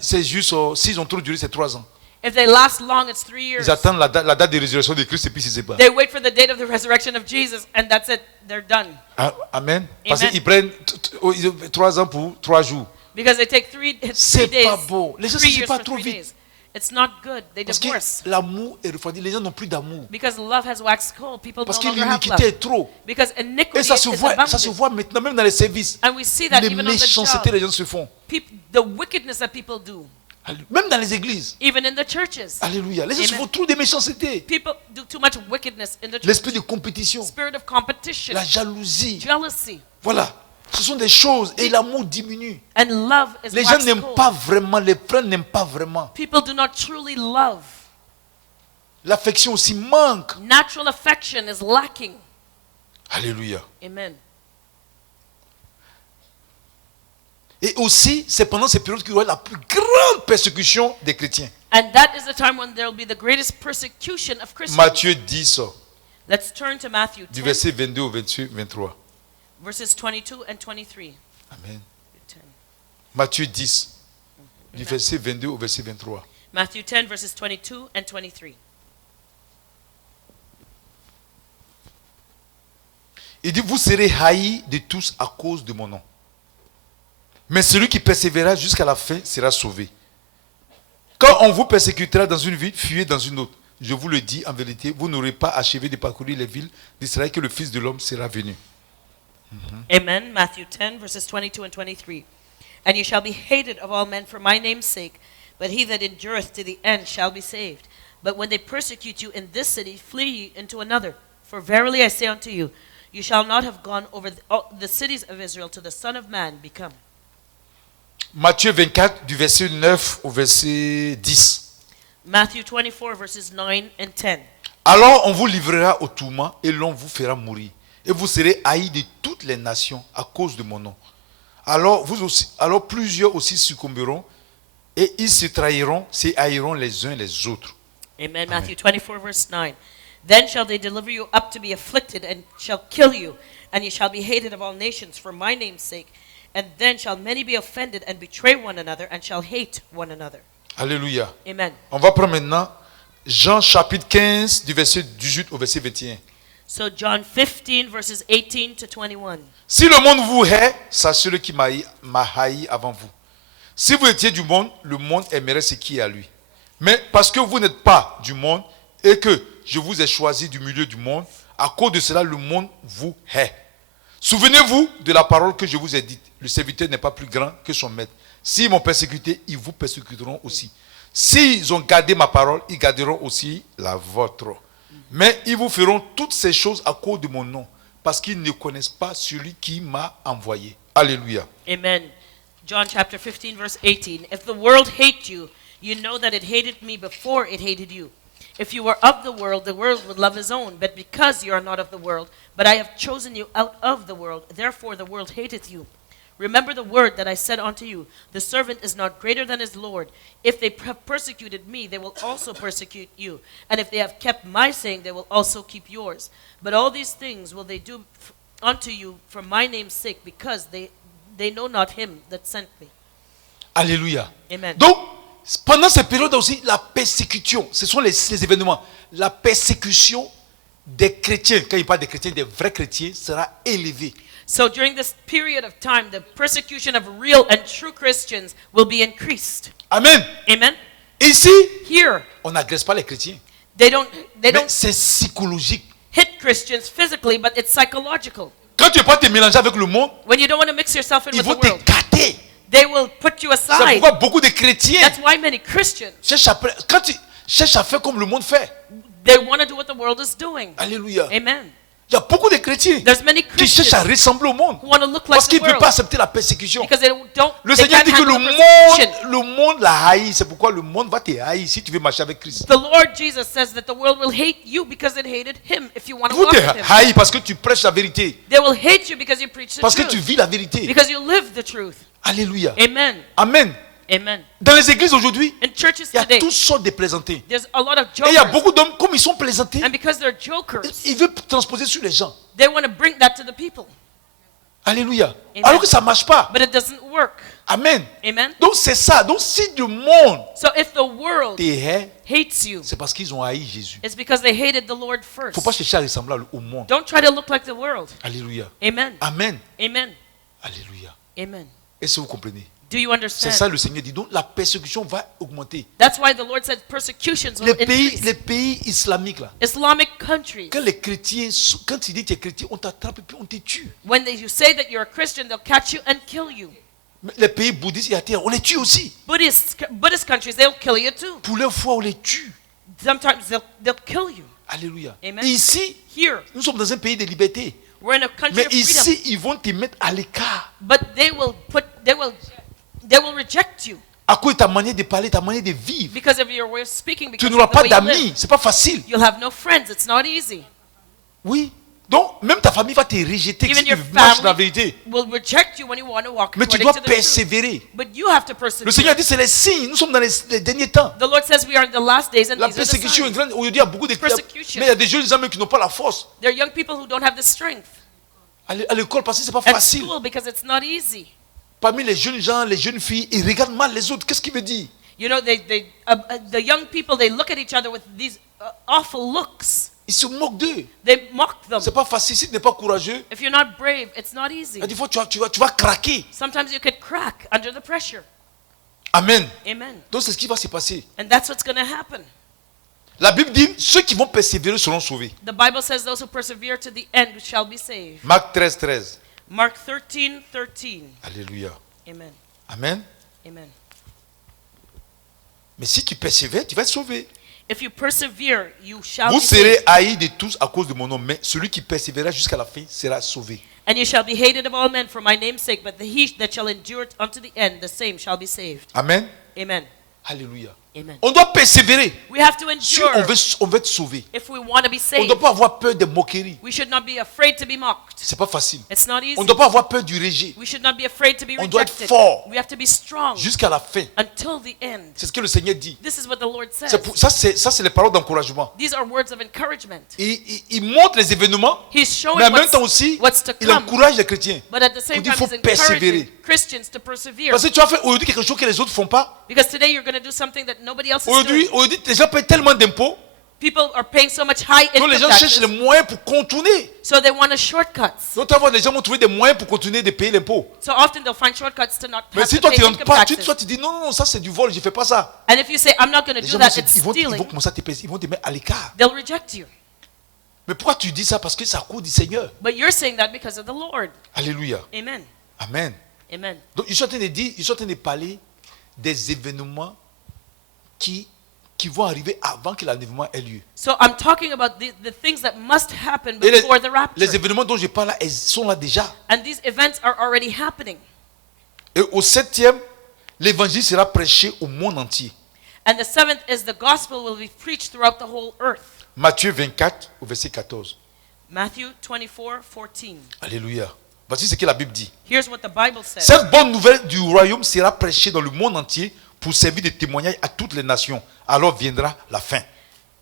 c'est juste, s'ils ont trop duré, c'est 3 ans. If they last long, it's 3 years. Ils attendent la date de résurrection de Christ et puis ils se séparent. They wait for the date of the resurrection of Jesus, and that's it. They're done. Amen. Parce Amen. qu'ils prennent 3 ans pour 3 jours. Because they take three C'est days, pas beau. Les gens 3 se years séparent for trop 3 vite. days. It's not good. They Parce que divorce. l'amour est refroidi. Les gens n'ont plus d'amour. Because love has waxed cold. People Parce no que longer have l'iniquité love. est trop. Because Et iniquity ça is se abounded. voit maintenant, même dans les services. And we see that Les even on the méchancetés, les job. gens se font. The wickedness that people do, Même dans les églises. even in the churches. Alléluia. Les gens se Amen. font trop de méchanceté. People do too much wickedness in the church. L'esprit de compétition, Spirit of competition, la jalousie. jealousy, Voilà. Ce sont des choses. Et l'amour diminue. and love is Les gens waxed n'aiment cold. pas vraiment, les frères n'aiment pas vraiment. People do not truly love. L'affection aussi manque. Natural affection is lacking. Alléluia. Amen. Et aussi, c'est pendant ces périodes qu'il y aura la plus grande persécution des chrétiens. And that is the time when there will be the greatest persecution of Christians. Matthieu 10, Let's turn to Matthew du 10, verset 22 au 23. verses 22 and 23. Amen. Matthieu 10, du verset 22 au verset 23. Matthew 10, verses 22 and 23. Il dit, vous serez haïs de tous à cause de mon nom. Mais celui qui persévérera jusqu'à la fin sera sauvé. Quand on vous persécutera dans une ville, fuyez dans une autre. Je vous le dis en vérité, vous n'aurez pas achevé de parcourir les villes d'Israël que le Fils de l'homme sera venu. Amen. Matthew 10, verses 22 and 23. And you shall be hated of all men for my name's sake, but he that endureth to the end shall be saved. But when they persecute you in this city, flee ye into another. For verily I say unto you, you shall not have gone over the cities of Israel till the Son of Man be come. Matthieu 24, du verset 9 au verset 10. Matthew 24, verses 9 and 10. Alors on vous livrera au tourment et l'on vous fera mourir. Et vous serez haïs de toutes les nations à cause de mon nom. Alors plusieurs aussi succomberont et ils se trahiront, se haïront les uns les autres. Amen. Matthew 24, verse 9. Then shall they deliver you up to be afflicted, and shall kill you, and you shall be hated of all nations for my name's sake. And then shall many be offended and betray one another, and shall hate one another. Alléluia. Amen. On va prendre maintenant Jean chapitre 15 du verset 18 au verset 21. So John 15, verses 18 to 21. Si le monde vous hait, sachez-le qui m'a haï avant vous. Si vous étiez du monde, le monde aimerait ce qui est à lui. Mais parce que vous n'êtes pas du monde et que je vous ai choisi du milieu du monde, à cause de cela, le monde vous hait. Souvenez-vous de la parole que je vous ai dite. Le serviteur n'est pas plus grand que son maître. S'ils m'ont persécuté, ils vous persécuteront aussi. S'ils ont gardé ma parole, ils garderont aussi la vôtre. Mais ils vous feront toutes ces choses à cause de mon nom, parce qu'ils ne connaissent pas celui qui m'a envoyé. Alléluia. Amen. John chapter 15, verse 18. If the world hate you, you know that it hated me before it hated you. If you were of the world would love his own. But because you are not of the world, but I have chosen you out of the world, therefore the world hateth you. Remember the word that I said unto you, the servant is not greater than his Lord. If they have persecuted me, they will also persecute you. And if they have kept my saying, they will also keep yours. But all these things will they do unto you for my name's sake, because they know not him that sent me. Alléluia. Amen. Donc, pendant cette période aussi, la persécution, ce sont les événements. La persécution des chrétiens, quand il parle des chrétiens, des vrais chrétiens, sera élevée. So during this period of time, the persecution of real and true Christians will be increased. Amen. Amen. Ici, Here, on n'agresse pas les chrétiens. they don't Mais c'est psychologique. hit Christians physically, but it's psychological. Quand tu ne veux pas te mélanger avec le monde, When you don't want to mix yourself in ils with vont the te world, gâter. écarter. They will put you C'est aside. pourquoi beaucoup de chrétiens That's why many Christians, quand tu cherches à faire comme le monde fait. they want to do what the world is doing. Alléluia. Amen. Il y a beaucoup de chrétiens There's many qui cherchent à Christians ressembler au monde. who want to look like Parce the qu'ils ne peuvent world pas accepter la persécution. because they don't. Le They Seigneur can't dit que handle persecution. le monde la haït. C'est pourquoi le monde va te haïr si tu veux marcher avec Christ. The Lord Jesus says that the world will hate you because it hated Him. If you want to Vous walk te with Him, haïs parce que tu prêches la vérité. they will hate you because you preach the Parce que tu truth. vis la vérité. Because you live the truth. Alléluia. Amen. Amen. Amen. Dans les églises aujourd'hui, In churches il y a today, toutes sortes de plaisantés. there's a lot of Et il y a jokers. beaucoup d'hommes, comme ils sont plaisantés, And because they're jokers, ils veulent transposer sur les gens. they want to bring that to the people. Alléluia. Amen. Alors que ça ne marche pas. But it doesn't work. Amen. Amen. Donc c'est ça. Donc si le monde So if the world te hait, hates you, c'est parce qu'ils ont haï Jésus. it's because they hated the Lord Il ne first. faut pas chercher à ressembler au monde. Don't try to look like the world. Alléluia. Amen. Amen. Amen. Alléluia. Amen. Est-ce que vous comprenez? Do you C'est ça understand? le Seigneur dit. Donc la persécution va augmenter. That's why the Lord said persecutions will increase. Les pays islamiques là, Islamic countries, quand les chrétiens, quand tu dis que tu es chrétien, on t'attrape et puis on te tue. you say that you're a Christian, they'll catch you and kill you. Mais les pays bouddhistes et athées, on les tue aussi. Buddhist countries, they'll kill you too. Pour leur foi, on les tue. Sometimes they'll kill you. Alléluia. Amen. Et ici, Here, nous sommes dans un pays de liberté. we're in a country Mais of freedom. ici, ils vont te mettre à l'écart. But they will reject you À cause de ta manière de parler, ta manière de vivre. because of your way of speaking. Tu Because n'auras of the pas way you live. d'amis. C'est pas facile. You'll have no friends. It's not easy. Oui. Donc, même ta famille va te rejeter si Even tu your marches dans la family vérité. will reject you when you want to walk Mais tu according dois to the truth. persévérer. But you have to Le persevere. Seigneur dit c'est les signes. Nous sommes dans les derniers temps. The Lord says we are in the last days and La these are the persécution est signs. grande. Aujourd'hui, il y a beaucoup de Persecution. mais il y a des jeunes gens même qui n'ont pas la force. There are young people who don't have the strength À l'école, parce que c'est pas at facile. school because it's not easy. Parmi les jeunes gens, les jeunes filles, ils regardent mal les autres. Qu'est-ce qu'il veut dire? You know, the young people, they look at each other with these awful looks. Ils se moquent d'eux. They mock them. C'est pas facile. Si tu n'es pas courageux, If you're not brave, it's not easy. des fois tu vas craquer. Sometimes you could crack under the pressure. Amen. Amen. Donc c'est ce qui va se passer. And that's what's going to happen. La Bible dit ceux qui vont persévérer seront sauvés. The Bible says those who persevere to the end shall be saved. Marc 13, 13. Mark 13:13. Alléluia. Amen. Amen. Amen. Mais si tu persévères, tu vas être sauvé. If you persevere, you shall Vous be serez saved. haïs de tous à cause de mon nom, mais celui qui persévérera jusqu'à la fin sera sauvé. And you shall be hated of all men for my name's sake, but he that shall endure unto the end, the same shall be saved. Amen. Amen. Alléluia. Amen. On doit persévérer We have to si endure on veut être sauvé. if we want to be On ne saved. doit pas avoir peur des moqueries. We should not be afraid to be mocked. C'est pas facile. It's not easy. On ne doit pas avoir peur du rejet We should not be afraid to be On doit être rejected. fort. We have to be strong jusqu'à la fin. until the end. C'est ce que le Seigneur dit. This is what the Lord says. Ça, c'est les paroles d'encouragement. These are words of encouragement. Il montre les événements, He's showing mais en même temps aussi, what's to il come. encourage les chrétiens. But at the same Il time, faut he's persévérer. encouraging Christians to persevere. Parce que tu as fait aujourd'hui quelque chose que les autres ne font pas. Because today you're going to do something that nobody else is Aujourd'hui, doing. les gens payent tellement d'impôts, People are paying so much high donc les income gens cherchent les taxes, moyens pour contourner. so they want a shortcuts. Donc les gens vont trouver des moyens pour continuer de payer l'impôt. So often they'll find shortcuts to not Mais have si to toi pay tu ne rentres income pas, taxes. toi tu dis non, non, ça c'est du vol, je ne fais pas ça. And if you say, I'm not going to Les do gens that, vont, it's ils vont stealing, commencer à te payer, ils vont te mettre à l'écart. they'll reject you. Mais pourquoi tu dis ça? Parce que c'est à cause du Seigneur. But you're saying that because of the Lord. Alléluia. Amen. Amen. Amen. Donc ils sont en train de dire, ils sont en train de parler des événements qui vont arriver avant que l'enlèvement ait lieu. So I'm talking about the things that must happen Et before the les rapture. événements dont je parle là, ils sont là déjà. And these events are already happening. Et au 7e, l'évangile sera prêché au monde entier. And the seventh is the gospel will be preached throughout the whole earth. Matthieu 24 au verset 14. Matthew 24:14. Alléluia. Voici ce que la Bible dit. Here's what the Bible says. Cette bonne nouvelle du royaume sera prêchée dans le monde entier pour servir de témoignage à toutes les nations. Alors viendra la fin.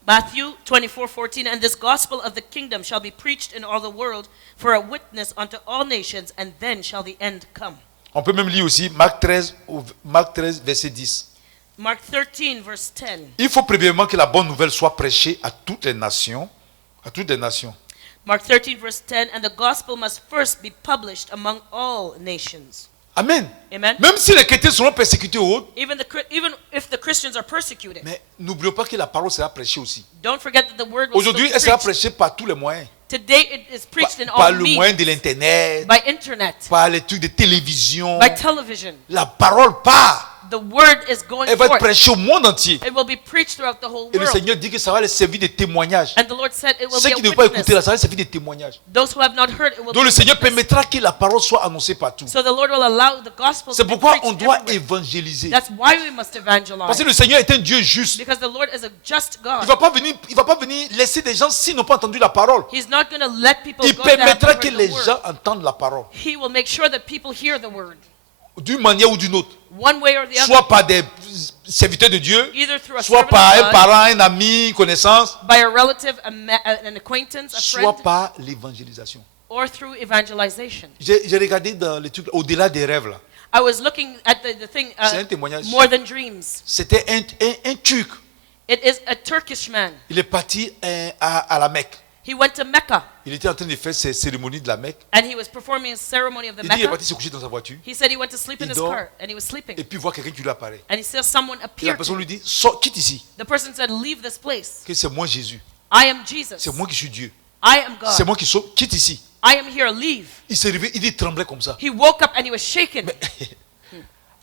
Matthew 24:14, and this gospel of the kingdom shall be preached in all the world for a witness unto all nations, and then shall the end come. On peut même lire aussi Marc 13 verset 10. Mark 13 verse 10. Il faut premièrement que la bonne nouvelle soit prêchée à toutes les nations. À toutes les nations. Mark 13 verse 10, and the gospel must first be published among all nations. Amen. Amen. Même si les chrétiens seront persécutés ou autres, Even if the Christians are persecuted, mais n'oublions pas que la parole sera prêchée aussi. don't forget that the word will Aujourd'hui, still elle sera be preached. prêchée par tous les moyens. Today it is preached in Par all le moyen means, de l'internet, by internet, par les trucs de télévision. by television. La parole part. The word is going Elle va être forth. prêchée au monde entier. It will be preached throughout the whole Et le world. Seigneur dit que ça va les servir de témoignage. And the Lord said it will Ceux be qui ne a peuvent pas écouter witness. là, ça va servir de témoignage. Those who have not heard, it will Donc be le Seigneur a witness. permettra que la parole soit annoncée partout. So the Lord will allow the gospel C'est to be pourquoi preached on doit everywhere. évangéliser. That's why we must Parce evangelize. que le Seigneur est un Dieu juste. Because the Lord is a just Il God. ne va pas venir laisser des gens s'ils n'ont pas entendu la parole. He's not going to let people Il go that have permettra not que heard les the word. gens entendent la parole. He will make sure that people hear the word, D'une manière ou d'une autre. one way or the other, Soit par des serviteurs de Dieu, either through a soit servant par un of God, parent, un ami, une connaissance, by a relative, an acquaintance, a friend, soit par l'évangélisation. or through evangelization. J'ai regardé dans les trucs au-delà des rêves là. I was looking at the thing, C'est un témoignage. More Than Dreams. C'était un Turc. It is a Turkish man. Il est parti à la Mecque. He went to Mecca, Il était en train de faire ses cérémonies de la Mecque. and he was performing a ceremony of the Il dit il est Mecca. parti se coucher dans sa voiture. He said he went to sleep in Il his dort. car, and he was sleeping. Et puis il voit quelqu'un qui lui apparaît. And he saw someone Et la appear to personne him. lui dit, sors, quitte ici. The person said, leave this place. Que c'est moi Jésus. I am Jesus. C'est moi qui suis Dieu. I am C'est God. moi qui sauve. Quitte ici. I am here, leave. Il s'est réveillé, il tremblait comme ça. He woke up and he was shaken.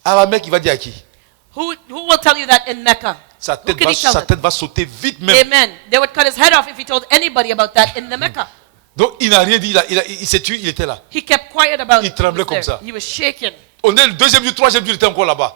À la Mecque, il va dire à qui? Who will tell you that in Mecca? Sa Who can he sa tell tête va sauter vite même. Amen. They would cut his head off if he told anybody about that in the Mecca. Donc il n'a rien dit. Il s'est tué, il était là. He kept quiet about Il it. tremblait He was comme there. ça. He was shaken. On est le deuxième jour, troisième jour, il était encore là-bas.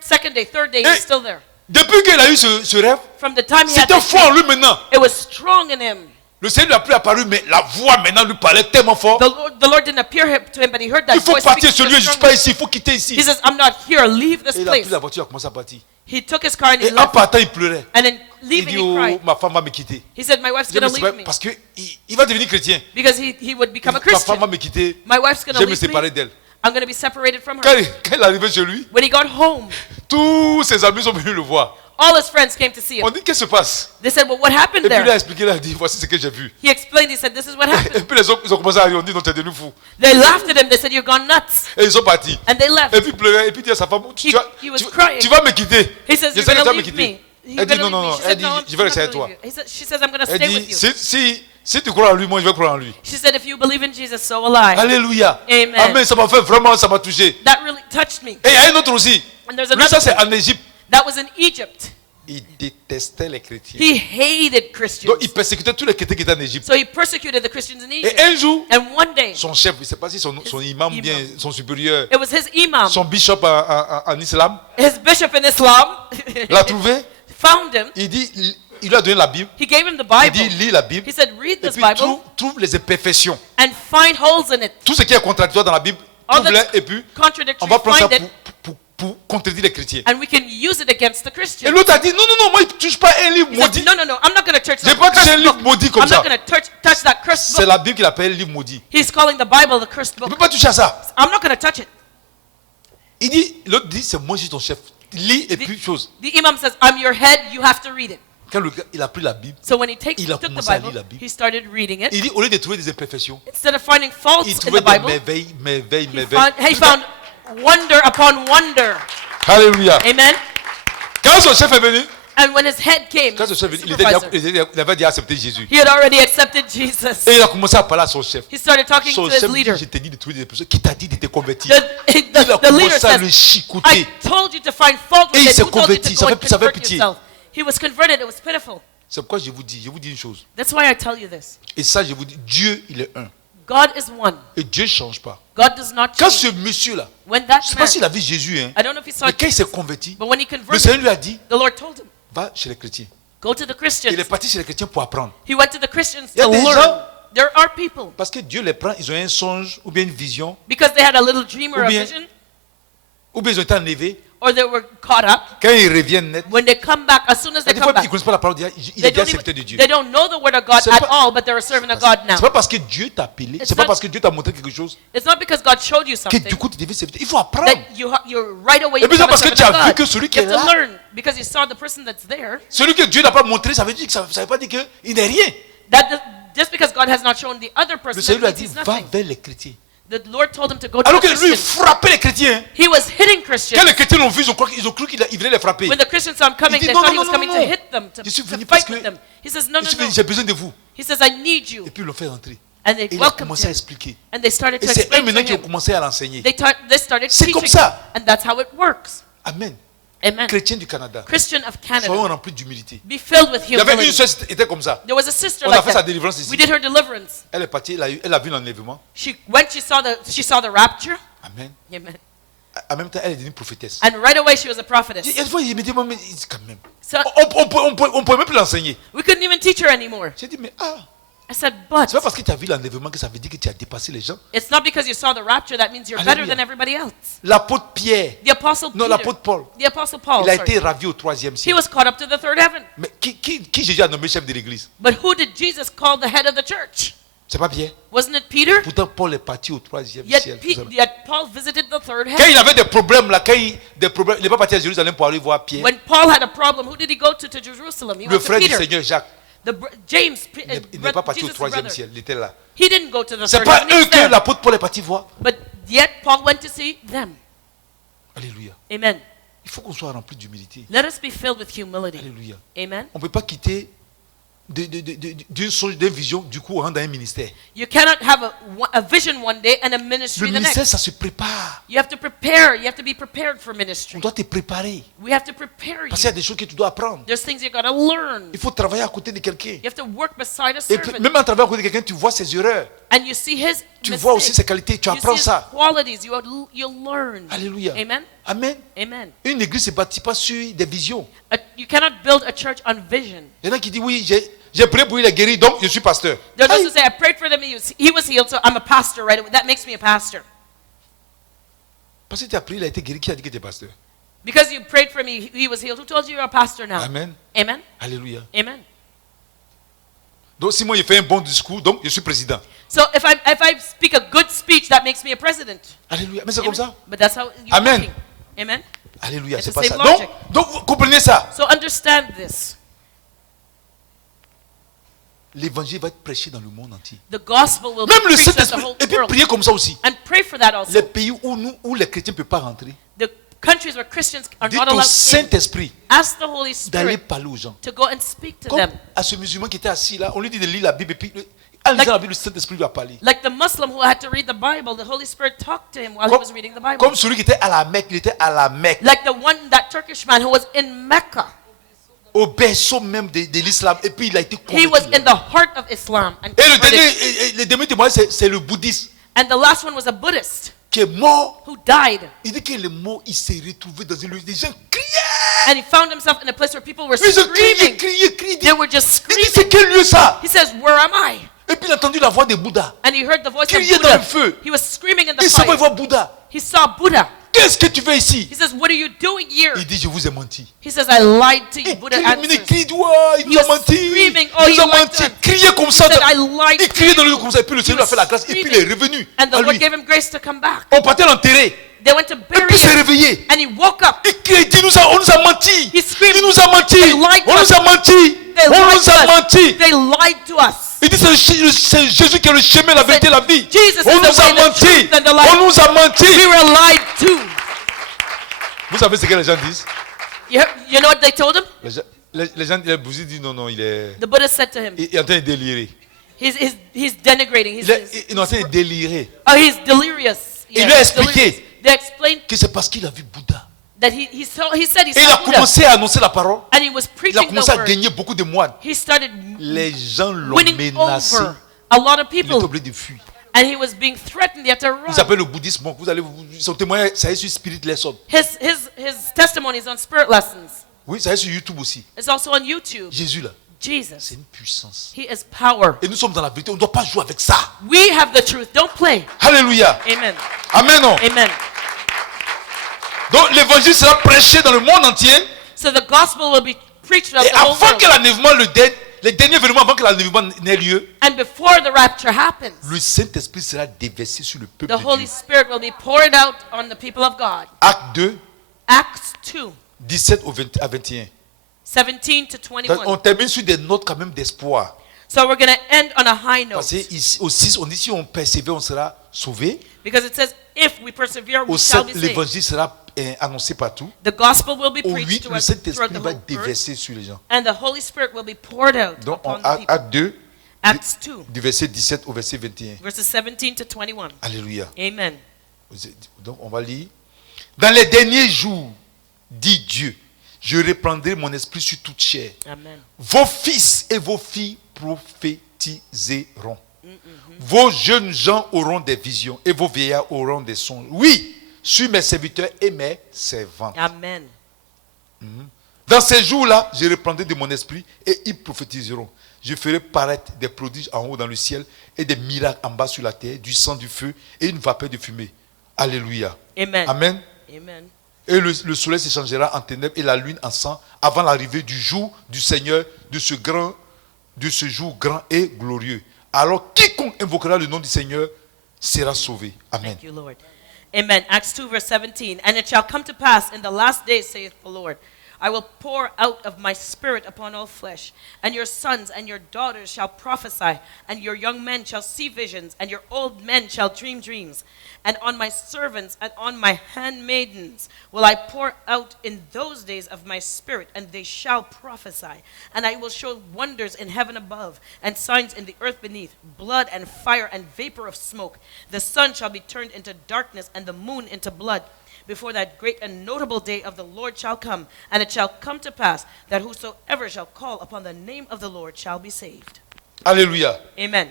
Second day, third day, Et he's still there. depuis qu'il a eu ce rêve, From the time he had c'était that fort en lui maintenant. it was strong in him. Le Seigneur lui a plus apparu, mais la voix maintenant lui parlait tellement fort. The Lord didn't appear to him, but he heard that Il faut voice partir speaking sur lui, je ne suis strongly. pas ici, il faut quitter ici. He says, I'm not here, leave this Et il a pris place. la voiture, il a commencé à partir. He took his car and he Et en left. partant, il pleurait. And then Il leaving, dit, he oh, cried. ma femme va me quitter. He said, my wife's Je going me to sépare leave me. parce qu'il va devenir chrétien. Because he would become a Ma femme Christian. va me quitter. My wife's going Je to vais me leave séparer me. d'elle. I'm going to be separated from Quand her. il est arrivé chez lui, When he got home, tous ses amis sont venus le voir. all his friends came to see On him. dit, qu'est-ce qui se passe? They said, well, what Et happened puis il a there? expliqué, il a dit, voici ce que j'ai vu. He explained, he said, this is what Et happened. puis les autres, ils ont commencé à rire, on dit, non, tu es devenu fou. They laughed at him. They said, you're gone nuts. Et ils sont partis. And they left. Et puis il pleurait, et puis il dit à sa femme, He was crying. tu vas me quitter. He says, Je you're sais que tu going vas to me leave quitter. me. You're Elle dit, gonna non, leave non, me. non. She Elle said, dit, no, je vais I'm rester not avec toi. gonna leave you. She says, I'm going to Elle stay with dit, you. si tu crois en lui, moi je vais croire en lui. She said, if you believe in Jesus, so will I. Alléluia. Amen. Amen, ça m'a fait vraiment, ça m'a touché. That really touched me. Et il y a un autre aussi. And there's Lui, ça another c'est one. en Égypte. That was in Egypt. Il détestait les chrétiens. He hated Christians. Donc il persécutait tous les chrétiens qui étaient en Égypte. So he persecuted the Christians in Et Egypt. un jour, And one day, son chef, je ne sais pas si son imam ou bien son supérieur, it was his imam, son bishop en islam, his bishop in Islam, l'a trouvé. found him. Il dit, il lui a donné la Bible. He gave him the Il dit, Bible. lis la Bible. He said, read Et this puis Bible trouve les imperfections. and find holes in it. Tout ce qui est contradictoire dans la Bible, All trouve-les that's et puis on contradictory, va prendre ça find it, pour contredire les chrétiens. and we can use it against the Et Christians. l'autre a dit, non, non, non, moi, il ne touche pas un livre He maudit. said, no, no, no, I'm not going to touch Je n'ai that pas touché un cursed livre book. maudit comme I'm not ça. going to touch that cursed C'est book. la Bible qu'il appelle livre maudit. He's calling the Bible the cursed Il ne book. peut pas toucher à ça. I'm not going to touch it. Il dit, l'autre dit, c'est moi, je suis ton chef. Lis et puis chose. The imam says, I'm your head, you have to read it. Quand le gars, il a pris la Bible, So when he Il a took the commencé à lire Bible, la Bible. he started reading it. il dit, au lieu de trouver des imperfections, Instead of finding faults il in trouvait the des Bible, merveilles. he found wonder upon wonder. Alléluia. Amen. Quand son chef est venu, And when his head came, quand son chef est the venu, supervisor, il avait déjà accepté Jésus. he had already accepted Jesus. Et il a commencé à parler à son chef. He started talking Son to his chef dit, leader. je t'ai dit de trouver des personnes qui t'a dit de te convertir. The Il a leader commencé à le says, chicoter. I told you to find fault Et with il it. s'est Who told you converti. to go and Ça fait convert pitié. yourself? He was converted. It was pitiful. C'est pourquoi je vous dis une chose. That's why I tell you this. Et ça, je vous dis, Dieu, il est un. God is one. Et Dieu ne change pas. God does not Quand change. ce monsieur-là, When that je ne sais man, pas s'il a vu Jésus, hein, I don't know if he saw mais quand il s'est Jesus, converti, but when he le converted, Seigneur lui a dit, the Lord told him, va chez les chrétiens. go to the Christians. Il est parti chez les chrétiens pour apprendre. He went to the Christians Il y a to des learn. gens- There are people, Parce que Dieu les prend, ils ont un songe ou bien une vision, because they had a little dream or Ou a bien- vision, ou bien ils ont été enlevés. or they were caught up. Quand ils reviennent net, When they come back, as soon as they des come fois ils ne back, connaissent pas la parole de Dieu, il they est déjà don't, accepté de Dieu. they don't know the word of God C'est at pas- all, but they're a servant of God now. C'est pas parce que Dieu t'a appelé, It's c'est pas not- parce que Dieu t'a montré quelque chose It's not because God showed you que something du coup tu deviens serviteur. Il faut apprendre. that you're right away Et puis c'est become a parce que servant tu as of vu God. que celui qui You est have to là- learn because you saw the person that's there. Celui que Dieu n'a pas montré, ça veut dire que ça ne veut pas dire qu'il n'est rien. Just because God has not shown the other Le person, Seigneur lui a that dit, means he's va nothing. vers les chrétiens. The Lord told him to go to Alors the que lui, il Christians. frappait les chrétiens. He was hitting Quand Christians. les chrétiens l'ont vu, ils ont cru qu'il venait les frapper. When the Christians saw him coming, Il dit, they non, thought he non, was non, coming non, to non. hit them, to Je suis venu parce fight que with them. He says, no, Je no, suis no. venu, j'ai besoin de vous. He says, I need you. Et puis ils l'ont fait rentrer. And they Et il a welcomed commencé à him. expliquer. And they started Et to c'est eux explain maintenant to qui ont him. commencé à l'enseigner. They started C'est teaching comme ça. him. And that's how it works. Amen. Amen. Chrétiens du Canada, Christian of soyons Canada, remplis d'humilité. be filled with Il y avait une humility. sœur qui était comme ça. There was a sister On a like fait sa that. délivrance ici. We did her deliverance. Elle est partie, elle a vu l'enlèvement. When she saw the rapture, Amen. amen. En même temps, elle est devenue prophétesse. And right away she was a prophetess. Et une fois, il me dit, mais quand même. So On peut même plus l'enseigner. we couldn't even teach her anymore. J'ai dit, mais I said, but c'est pas parce que tu as vu l'enlèvement que ça veut dire que tu as dépassé les gens. it's not because you saw the rapture that means you're better Alléluia. than everybody else. L'apôtre Pierre, The apostle non, Peter, l'apôtre Paul, the apostle Paul, il a sorry. été ravi au 3e He siècle. was caught up to the third heaven. Mais qui Jésus a nommé chef de l'église? But who did Jesus call the head of the church? C'est pas Pierre. Wasn't it Peter? Pourtant, Paul est parti au 3e Yet, siècle. yet Paul visited the third Quand il heaven. avait des problèmes là, il n'est pas parti à Jérusalem pour aller voir Pierre. When Paul had a problem, who did he go to Jerusalem? He Le went to frère du Peter. Seigneur Jacques, James, il n'est pas parti au Jesus' 3e brother. ciel, il était là. He didn't go to the C'est third pas heaven. He eux was que there. l'apôtre Paul est parti voir. But yet Paul went to see them. Alléluia. Amen. Il faut qu'on soit rempli d'humilité. Let us be filled with humility. Alléluia. Amen. On ne peut pas quitter d'une vision, du coup, on rentre dans un ministère. You cannot have a vision one day and a Le ministry the ministère, next. ça se prépare. You have to prepare. You have to be prepared for On ministry. doit te préparer. We have to prepare Parce qu'il y a you. des choses que tu dois apprendre. There's things you got to learn. Il faut travailler à côté de quelqu'un. You have to work beside a Et puis, servant. même en travaillant à côté de quelqu'un, tu vois ses erreurs. And you see his Tu vois aussi mistakes. ses qualités. Tu You apprends see his ça. qualities. You learn. Alléluia. Amen. Amen. Amen. Une église ne se bâtit pas sur des visions. You cannot build a church on vision. Il y en a qui disent, oui, j'ai prié pour lui, il est guéri, donc je suis pasteur. There are those Aïe. who say, I prayed for them, he was healed, so I'm a pastor, right? That makes me a pastor. Parce que tu as prié, il a été guéri. Qui a dit que tu es pasteur? Because you prayed for me, he was healed. Who told you you're a pastor now? Amen. Amen. Alléluia. Amen. Donc si moi je fais un bon discours, donc je suis président. So if I speak a good speech, that makes me a president. Alléluia. Mais c'est comme Amen. ça. But that's how you're Amen. working. Amen. Alléluia. It's C'est the pas ça. same logic. Donc vous comprenez ça. So understand this. L'évangile va être prêché dans le monde entier. The gospel will be Même le preached at the Saint-Esprit. whole Et puis world. prier comme ça aussi. And pray for that also. Les pays où les chrétiens ne peuvent pas rentrer. The countries where Christians are Dites not au allowed in, Saint-Esprit ask the Holy d'aller Spirit parler aux gens. to go and speak to Comme them. à ce musulman qui était assis là, on lui dit de lire la Bible et puis en lisant la Bible, le Saint-Esprit lui a parlé. Like the Muslim who had to read the Bible, the Holy Spirit talked to him while he was reading the Bible. Comme celui qui était à la Mecque, il était à la Mecque, Like that Turkish man who was in Mecca. au berceau même de l'islam, et puis il a été He was converti. in the heart of Islam. And Et converted. le dernier témoignage, c'est le bouddhiste And the last one was a Buddhist qui est mort. who died. Il dit qu'il est mort, il s'est retrouvé dans une lieu. Les gens criaient. And he found himself in a place where people were Ils ont crié, screaming. crié. They were just Il dit, screaming. c'est quel lieu ça? He says, where am I? Et puis il a entendu la voix de Bouddha. And he heard the voice of Crier dans le Buddha. feu. He was screaming in the Il s'en va fire. voir Bouddha. He saw Buddha. Qu'est-ce que tu fais ici? He says, what are you doing here? Il dit, je vous ai menti. He says, I lied to you. Et Buddha il answers. crie, ouah, il nous a was menti. screaming, Il oh, nous he a lied menti. to him. Criez comme ça. He said, I lied Il to criait dans le you. lieu comme ça. Et puis le Seigneur lui a fait la grâce. Et puis il est revenu And the à Lord lui. gave him grace to come back. On partait l'enterrer. They went to Et bury puis il s'est him. réveillé. And he woke up. Il criait, il dit, on nous a menti. He screamed, Il nous a menti. They lied to On nous a menti. They On lied nous to a us. menti. They lied to us. Il dit, c'est Jésus qui est le chemin, la vérité, la vie. Jesus On is the nous a way, the menti. truth, and the life. On nous a menti. We were lied to. Vous savez ce que les gens disent? You know what they told him? Les gens, les bousillés disent non, il est, The Buddha said to him, il est en train de délirer. he's denigrating. Il est en train de délirer. He's delirious. Il lui a he's expliqué. delirious. They explained Que c'est parce qu'il a vu Bouddha. that he said he Et il a saw Buddha. commencé à annoncer la parole. And he was Il a preaching the commencé à word. gagner beaucoup de moines. He started Les gens l'ont winning menacé. over a lot of Il est people. obligé de fuir. And he was being threatened. He had to Il run. s'appelle le bouddhisme. Bon, son témoignage, ça est sur Spirit Lesson. His testimony is on Spirit Lessons. Oui, ça est sur YouTube aussi. It's also on YouTube. Jésus là, c'est Jesus. une puissance. He is power. Et nous sommes dans la vérité. On ne doit pas jouer avec ça. We have the truth. Don't play. Alléluia. Amen. Amen. Non. Amen. Donc l'évangile sera prêché dans le monde entier. So the gospel will be preached throughout Et the whole avant que world. l'enlèvement, les derniers événements avant que l'enlèvement n'ait lieu, And before the rapture happens, le Saint-Esprit sera déversé sur le peuple the de Holy Dieu. Spirit will be poured out on the people of God. Acte 2, Acts 2, 17 à 21. 17 to Donc, 21. on termine sur des notes quand même d'espoir. So we're going to end on a high note. Parce que ici, au 6, on dit si on persévère, on sera sauvés. Because it says, if we persevere, we Au shall 7, be saved. l'évangile sera annoncé partout. The gospel will be Au preached 8, le throughout Saint-Esprit the va whole earth, déverser sur les gens. and the Holy Spirit will be poured out Donc, upon the people. Acte 2, Acts 2, du verset 17 au verset 21. verses 17 to 21. Alléluia. Amen. Donc, on va lire. Dans les derniers jours, dit Dieu, je répandrai mon esprit sur toute chair. Amen. Vos fils et vos filles prophétiseront. Vos jeunes gens auront des visions et vos vieillards auront des songes. Oui, sur mes serviteurs et mes servantes. Amen. Dans ces jours-là, je répandrai de mon esprit et ils prophétiseront. Je ferai paraître des prodiges en haut dans le ciel et des miracles en bas sur la terre, du sang, du feu et une vapeur de fumée. Alléluia. Amen. Amen. Amen. Et le soleil se changera en ténèbres et la lune en sang avant l'arrivée du jour du Seigneur, de ce jour grand et glorieux. Alors quiconque invoquera le nom du Seigneur sera sauvé. Amen. Thank you, Lord. Amen. Acts 2, verse 17. And it shall come to pass in the last days, saith the Lord, I will pour out of my spirit upon all flesh, and your sons and your daughters shall prophesy, and your young men shall see visions, and your old men shall dream dreams. And on my servants and on my handmaidens will I pour out in those days of my spirit, and they shall prophesy. And I will show wonders in heaven above, and signs in the earth beneath, blood and fire and vapor of smoke. The sun shall be turned into darkness, and the moon into blood, before that great and notable day of the Lord shall come. And it shall come to pass that whosoever shall call upon the name of the Lord shall be saved. Alléluia. Amen.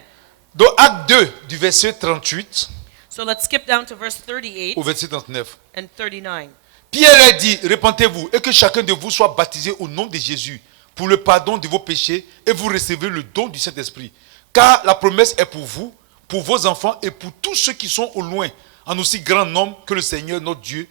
Donc acte 2 du verset 38 So let's skip down to verse 38 au verset 39. and 39. Pierre a dit, répentez-vous et que chacun de vous soit baptisé au nom de Jésus pour le pardon de vos péchés et vous recevez le don du Saint-Esprit. Car la promesse est pour vous, pour vos enfants et pour tous ceux qui sont au loin, en aussi grand nombre que le Seigneur notre Dieu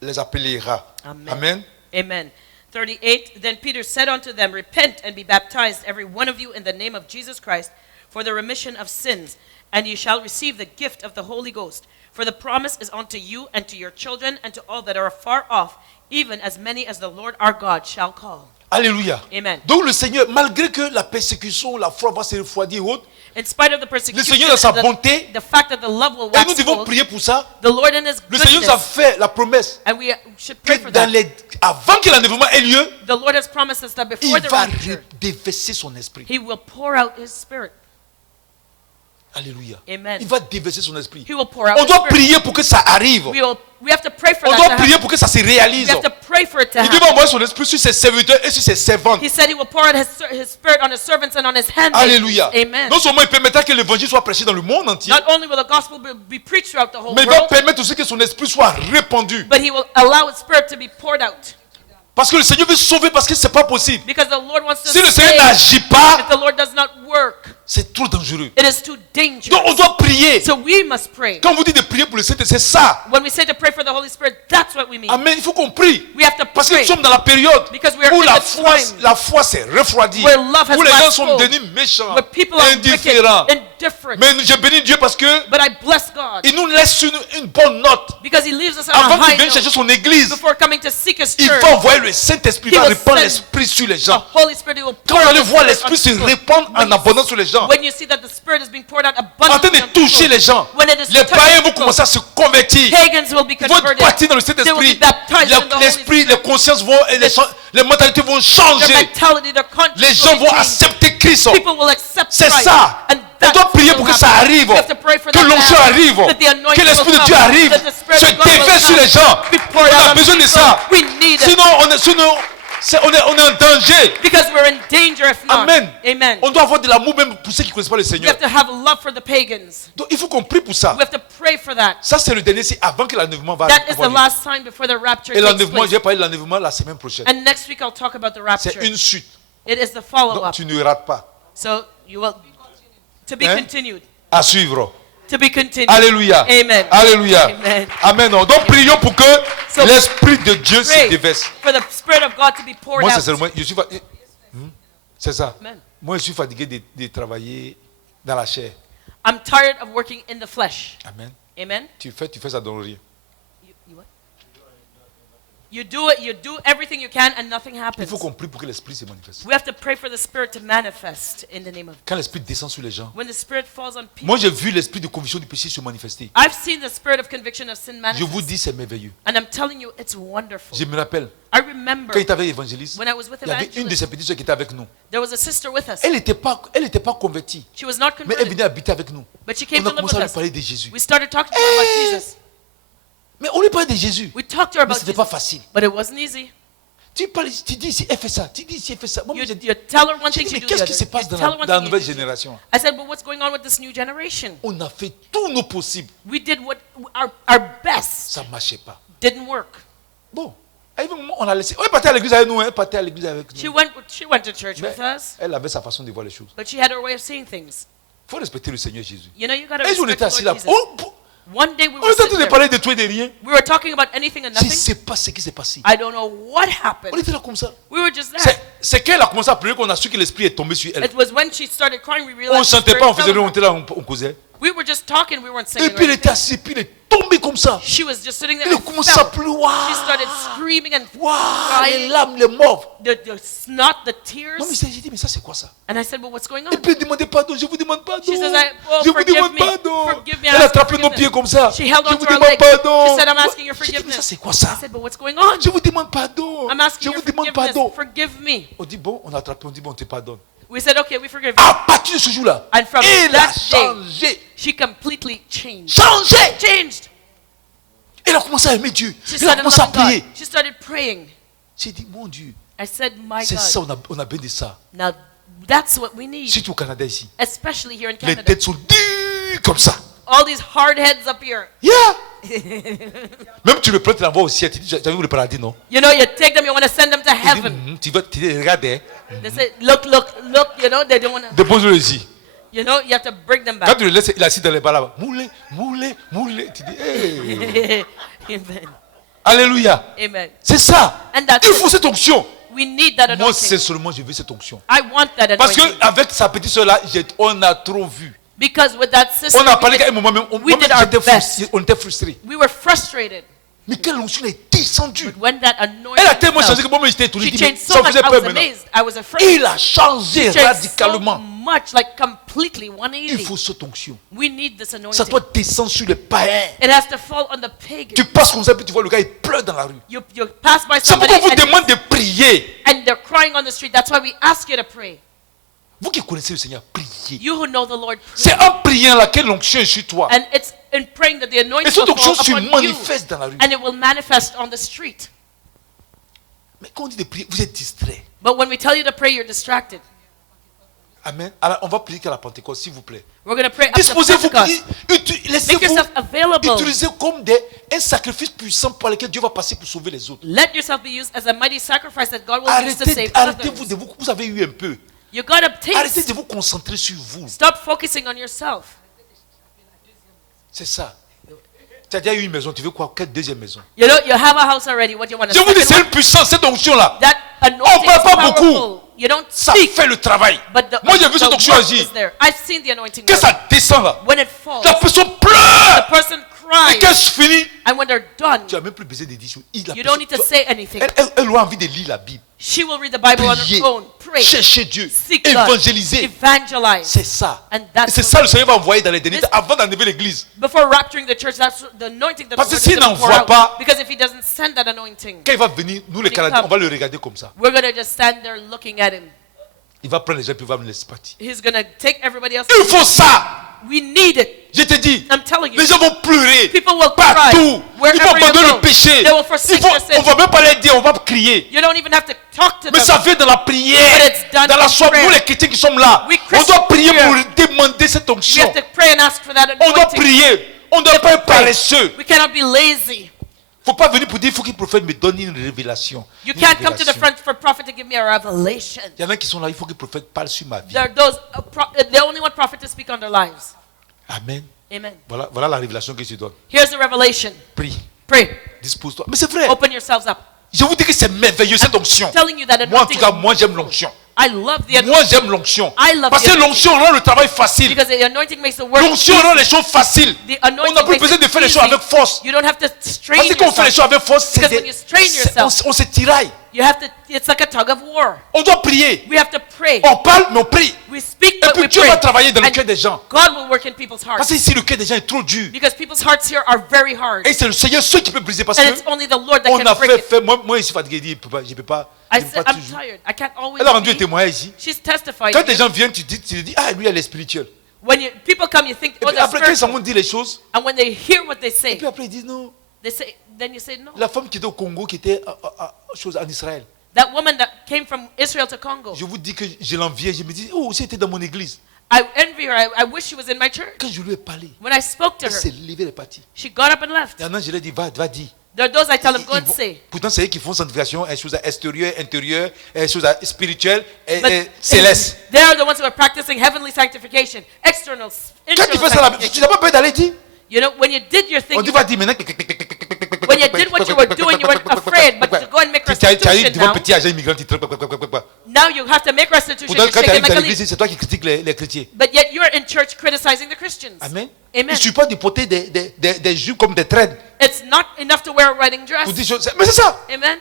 les appellera. Amen. Amen. Amen. 38. Then Peter said unto them, repent and be baptized, every one of you, in the name of Jesus Christ, for the remission of sins, and you shall receive the gift of the Holy Ghost. For the promise is unto you and to your children and to all that are afar off, even as many as the Lord our God shall call. Alléluia. Amen. Donc le Seigneur, malgré que la persécution, la foi va se refroidir et autres, In spite of the persecution, Seigneur, dans sa bonté, the fact that the love will et nous wax devons cold, prier pour ça, the Lord in His le Seigneur nous a goodness, fait la promesse and we should que pray for that. avant que l'enlèvement ait lieu, The Lord has promised us that il before the va rapture, déverser son esprit. He will pour out His Spirit. Alléluia. Amen. Il va déverser son esprit. He will pour out On His doit Spirit. prier pour que ça arrive. We have to pray for On that doit to prier happen. pour que ça se We réalise. have to pray for it to Il dit, va happen. envoyer son esprit sur ses serviteurs et sur ses servantes. He said He will pour out His Spirit on His servants and on His handmaidens. Alléluia. Amen. Non seulement il permettra que l'évangile soit prêché dans le monde entier, Not only will the gospel be preached throughout the whole mais il va world, permettre aussi que son esprit soit répandu. but He will allow His Spirit to be poured out. Parce que le Seigneur veut sauver parce que ce n'est pas possible. Because the Lord wants to Si le Seigneur save. n'agit pas, If the Lord does not work, c'est trop dangereux. it is too dangerous. Donc on doit prier. So we must pray. Quand on vous dit de prier pour le Saint-Esprit, c'est ça. When we say to pray for the Holy Spirit, that's what we mean. Amen. Il faut qu'on prie. We have to Parce que pray. nous sommes dans la période Because we are où in la the foi s'est refroidie. Where love has Où les gens waxed sont cold. devenus méchants, Where people are wicked, indifférents. indifferent. Mais je bénis Dieu parce que But I bless God il nous laisse une bonne note. because He leaves us on Avant a qu'il high vienne chercher note son église, before coming to seek His il church. va envoyer le Saint-Esprit, il He va will répandre send l'Esprit sur les The gens. Holy Spirit will Quand pour vous out allez His voir Spirit l'Esprit on se people. répandre en abondance sur les gens, When you see that the Spirit is being poured out en train abundantly de on people, toucher les gens, when it is les touching païens vont people, commencer à se convertir. pagans will be Ils vont être converted. baptisés dans le They will Saint-Esprit. be baptized in the Holy L'esprit, Spirit. les consciences vont, et les mentalités vont Their changer. mentality, their conscience Les gens will be vont changed. accepter Christ. People will accept C'est Christ. ça. And On that's doit what prier will pour que happen. ça arrive. We have to pray for Que that to l'onction happen. arrive. That the anointing Que l'Esprit will de Dieu come. arrive. That the Spirit Se of God will déverse sur come. les gens. Be poured On out a on besoin de people. ça. We need it. Sinon, on est en danger. Because we're in danger if not. Amen. Amen. On doit avoir de l'amour même pour ceux qui ne connaissent pas le We Seigneur. have to have love for the pagans. Donc il faut qu'on prie pour ça. We have to pray for that. Ça c'est le dernier, c'est avant que l'enlèvement va That is the avoir lieu. last time before the rapture Et takes l'enlèvement, je place. vais parler de l'enlèvement la semaine prochaine. And next week I'll talk about the rapture. C'est une suite. It is the Donc follow-up. tu ne rates pas. So you will to be Hein? continued. À suivre. To be continued. Alléluia. Amen. Alléluia. Amen. Amen. Donc prions pour que So, l'Esprit de Dieu se Pray déverse. for the Spirit of God to be poured Moi, out. sincèrement, je suis c'est ça. Amen. Moi, je suis fatigué de travailler dans la chair. I'm tired of working in the flesh. Amen. Amen. Tu fais ça dans rien. You what? You do it, you do everything you can and nothing Il happens. faut qu'on prie pour que l'esprit se manifeste. We have to pray for the Spirit to manifest in the name of. Quand l'esprit descend sur les gens, When the Spirit falls on people, moi j'ai vu l'esprit de conviction du péché se manifester. I've seen the spirit of conviction of sin Je vous manifest. dis, c'est merveilleux. And I'm telling you, it's wonderful. Je me rappelle, I remember quand il était avec l'évangéliste, when I was with il y avait une de Evangelist, ses petites soeurs qui était avec nous. there was a sister with us. Elle n'était pas convertie, She was not mais elle converted, venait habiter avec nous. but she came On a to live commencé à with lui us. parler de Jésus. We started talking to her about Jesus. Mais on lui parlait de Jésus. We talked to her Mais about ce n'était pas Jesus, facile. but it wasn't easy. Tu dis ici, elle fait ça. Tu dis ici, elle fait ça. Moi, You, j'ai dit, you tell her one j'ai thing, dit, she mais do the qu'est-ce other. qui se passe You dans tell her la one dans la thing, nouvelle you do the other. génération? I said, but what's going on with this new generation? On a fait tout nos possibles. We did what our best Ça ne marchait pas. didn't work. Bon, à un moment, on a laissé. Elle partait à l'église avec nous. Elle partait à l'église avec She nous. went to church Mais with us, elle avait sa façon de voir les choses. but she had her way of seeing things. Il faut respecter le Seigneur Jésus. You know, you gotta Un jour, on respect était the assis Lord là. Jesus. One day we On were était en train sitting de there. parler de tout et de rien. We were talking about anything and Je ne nothing. sais pas ce qui s'est passé. I don't know what On happened. était là comme ça. We were just there. C'est qu'elle a commencé à pleurer qu'on a su que l'esprit est tombé sur elle. It was when she started crying we On ne realized the chantait Spirit pas, on faisait fell rien, on on her. était là, on causait. We were just talking, we weren't Et singing. puis or il était anything. assis, puis il est tombé comme ça. She was just sitting there Il a and commencé à fell. pleurer. She started Waouh! screaming and Waouh! Les crying. larmes, les morts. The snot, the Non, mais tears. j'ai dit, mais ça c'est quoi ça? And I said, well, what's going Et on? puis il demandait pardon, je vous demande pardon. She says, oh, Je vous forgive demande me. pardon. Forgive me, I Elle a ask for attrapé nos forgiveness. pieds comme ça. She held Je on vous to her demande leg. pardon. She said, I'm asking your J'ai dit, mais ça forgiveness. c'est quoi I ça? said, but what's going on? Je vous demande pardon. I'm asking Je your vous demande forgiveness. pardon. Forgive me. On dit bon, on a attrapé, on dit bon, on te pardonne. We said, okay, we forgive you. À partir de ce jour-là, And from elle a that day, changé. she completely changed. Changé. Changed. Elle a commencé à aimer Dieu. She Elle a started commencé à loving God. prier. She started praying. J'ai dit, mon Dieu, I said, my c'est God. ça, on a besoin de ça. Now, that's what we need, Surtout au Canada ici. especially here in Les Canada. têtes sont dures comme ça. All these hard heads up here. Yeah. Même tu le prends, tu l'envoies au ciel. Tu dis, j'avais vu le paradis, non? You know, you take them, you want to send them to Il dit, heaven. tu vas, tu regardes, hein. They say, look, look, look, you know, they don't want to, Dépose-le ici. you know, you have to bring them Quand back. tu le laisses, il est assis dans les bas là-bas. Moulé, moulé, moulé. Tu dis, hey. Amen. Alléluia. Amen. C'est ça. And that's Il faut it. cette onction. We need that Moi, anointing. sincèrement, je veux cette onction. I want that Parce anointing. qu'avec sa petite soeur là, on a trop vu. Because with that sister, On a we parlé did- qu'à un moment même, we did our best. on était frustrés. we were frustrated. Mais quelle onction est descendue. When that anointing Elle a tellement fell, changé que moi, j'étais étonné. she Je dis, mais changed so ça me much. faisait I peur was maintenant. amazed. I was afraid. Il a changé She changed so radicalement. much, like completely Il 180. faut cette onction. We need this Ça anointing. doit descendre sur les païens. It has to fall on the pagan. Tu passes comme ça, puis tu vois le gars, il pleure dans la rue. You pass by C'est somebody pourquoi on vous and, demande de prier. and they're crying on the street. That's why we ask you to pray. Vous qui connaissez le Seigneur, priez. You who know the Lord, C'est pray. en priant là que l'onction est sur toi. And it's in praying that the Et anointing cette will onction fall se upon you. manifeste dans la rue. And it will manifest on the street. Mais quand on dit de prier, vous êtes distrait. But when we tell you to pray, you're distracted. Amen. Alors, on va prier qu'à la Pentecôte, s'il vous plaît. We're going to pray up to Disposez-vous, Pentecost. laissez-vous Make yourself available. utiliser comme un sacrifice puissant par lequel Dieu va passer pour sauver les autres. Let yourself be used as a mighty sacrifice that God will use to save Arrêtez-vous others. de vous avez eu un peu. You got to Arrêtez taste. de vous concentrer sur vous. Stop focusing on yourself. C'est ça. Tu as déjà eu une maison, tu veux quoi? Quelle deuxième maison? You know, you have a house already. What do you want to Je vous dis, second c'est one? une puissance, cette onction-là. That anointing On parle is pas beaucoup. powerful. You don't Ça speak, fait le travail. but the, Moi, j'ai vu cette the onction work agir. is there. I've seen the anointing Que work. ça descend là. When it falls, La personne the pleure. person Et cries, quand c'est fini, and when they're done, tu n'as même plus besoin de dire choses. you don't need to say anything. Elle aura envie de lire la Bible. She will read the Bible on Prier. her own. Pray. Chercher Dieu. Seek God. Évangéliser. Evangelize. C'est ça. And Et that's c'est what ça le we Seigneur va envoyer dans les derniers This- temps avant d'enlever l'église. Before rapturing the church, that's the anointing that Parce the que Lord is s'il going to pour n'envoie out. pas- Because if he doesn't send that anointing, Quand il va venir, nous les When he Canadiens, comes. on va le regarder comme ça. we're going to just stand there looking at him. Il va prendre les gens et puis il va me laisser partir. He's going to take everybody else. Il faut ça. We need it. Je te dis, I'm telling you. les gens vont pleurer People will partout. cry. Ils Wherever vont you abandonner go, le péché. they will forsake their On sin. va même pas les dire, on va crier. You don't even have to talk to Mais them. ça vient dans la prière, But it's done dans la in soirée. prayer. Nous les chrétiens qui sommes là, We on doit prier Christians pour demander cette We onction. have to pray and ask for that On doit anointing. prier. On ne doit pas être paresseux. We cannot be lazy. Il ne faut pas venir pour dire, il faut que le prophète me donne une révélation. You Une can't come to the révélation. front for prophet to give me a revelation. Il y en a qui sont là, il faut que le prophète parle sur ma vie. There are those, they only want prophet to speak on their lives. Amen. Amen. Voilà la révélation que je donne. Here's the revelation. Prie. Pray. Dispose-toi. Mais c'est vrai. Open yourselves up. Je vous dis que c'est merveilleux cette onction. Telling you that Moi, en tout anointing. cas, moi, j'aime l'onction. I love the Moi, anointing. j'aime l'onction. I love Parce the que anointing. l'onction rend le travail facile. Because the anointing makes the work L'onction rend les easy. choses faciles. The On anointing n'a plus makes besoin de it faire les choses easy. avec force. You don't have to strain Parce que quand on fait les yourself. choses avec force, Because when you strain yourself, on se tiraille. You have to, it's like a tug of war. On doit prier. We have to pray. On parle, mais on prie. We speak, Et but puis we Dieu pray. va travailler dans le And cœur des gens. God will work in people's Parce hearts. que ici, le cœur des gens est trop dur. Because people's hearts here are very hard. Et c'est le Seigneur seul qui peut briser. Parce And que it's only the Lord that on can a break it. moi, je suis fatigué. Je ne peux pas I said, I'm toujours. tired. I can't always Elle a rendu un be. témoignage ici. She's testified. Quand les gens viennent, tu te dis, ah, lui, elle est spirituelle. When people come, you think, Et oh, puis they're après, quand spiritual. someone dit les choses, And when they hear what they et say, puis après, ils disent non. then you say, no. La femme qui était au Congo, qui était en Israël, That woman that came from Israel to Congo, je vous dis que je l'enviais. Je me dis, oh, si elle était dans mon église. I envy her. I wish she was in my church. Quand je lui ai parlé, When I spoke to elle s'est her, levée, elle est partie. she got up and left. Et maintenant, je lui ai dit, va dire. There are those I tell them, go Ils and vont- say. Pourtant, c'est eux qui font sanctification, les choses extérieures, intérieures, les choses spirituelles et But célestes. they are the ones who are practicing heavenly sanctification, external, Quand tu internal fais ça, tu sanctification. n'as pas peur d'aller dire. You know, when you did your thing, On you dit, va were- dire maintenant. when you did what you were doing, you weren't afraid, but to go and make Tu arrives restitution devant un now, petit agent immigrant, tu now you have to make restitution. Pourtant, You're quand tu shaking arrives like dans a l'église, leaf. c'est toi qui critiques les chrétiens. But yet you're in church criticizing the Christians. Amen. Amen. Il ne suffit pas de porter des jupes comme des threads. It's not enough to wear a wedding dress. Pour dire choses. Mais c'est ça. Amen.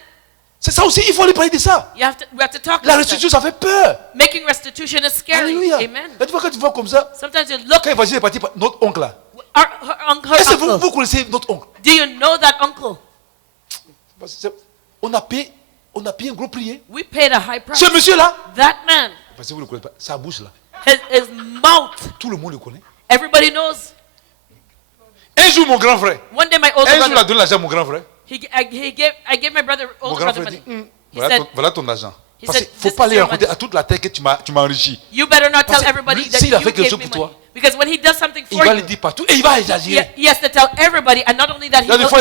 C'est ça aussi. Il faut aller parler de ça. We have to talk La about that. restitution, ça fait peur. Making restitution is scary. Alléluia. Amen. Et tu vois, quand tu vois comme ça, Sometimes you look, quand Évangile est parti, notre oncle là. her Est-ce que vous uncle. connaissez notre oncle? Do you know that uncle? Parce que on a payé un gros prix. We paid a high price. Ce monsieur-là, That man, parce que vous ne le connaissez pas, sa bouche là, his mouth, tout le monde le connaît. everybody knows. Un jour, mon grand frère, One day my older un jour, il a brother, donné l'argent à mon grand frère. I gave my brother, Mon older grand brother frère dit, money. He voilà, said, voilà ton argent. he Parce qu'il said, ne faut this pas is aller your raconter money. à toute la terre que tu m'as enrichi. You better not Parce tell que everybody lui, that s'il a you fait quelque gave chose me pour money. toi, Because when he does something Il for va you, le dire partout et il va exagérer. he has to tell everybody, and not only that, Il y a he des will fois,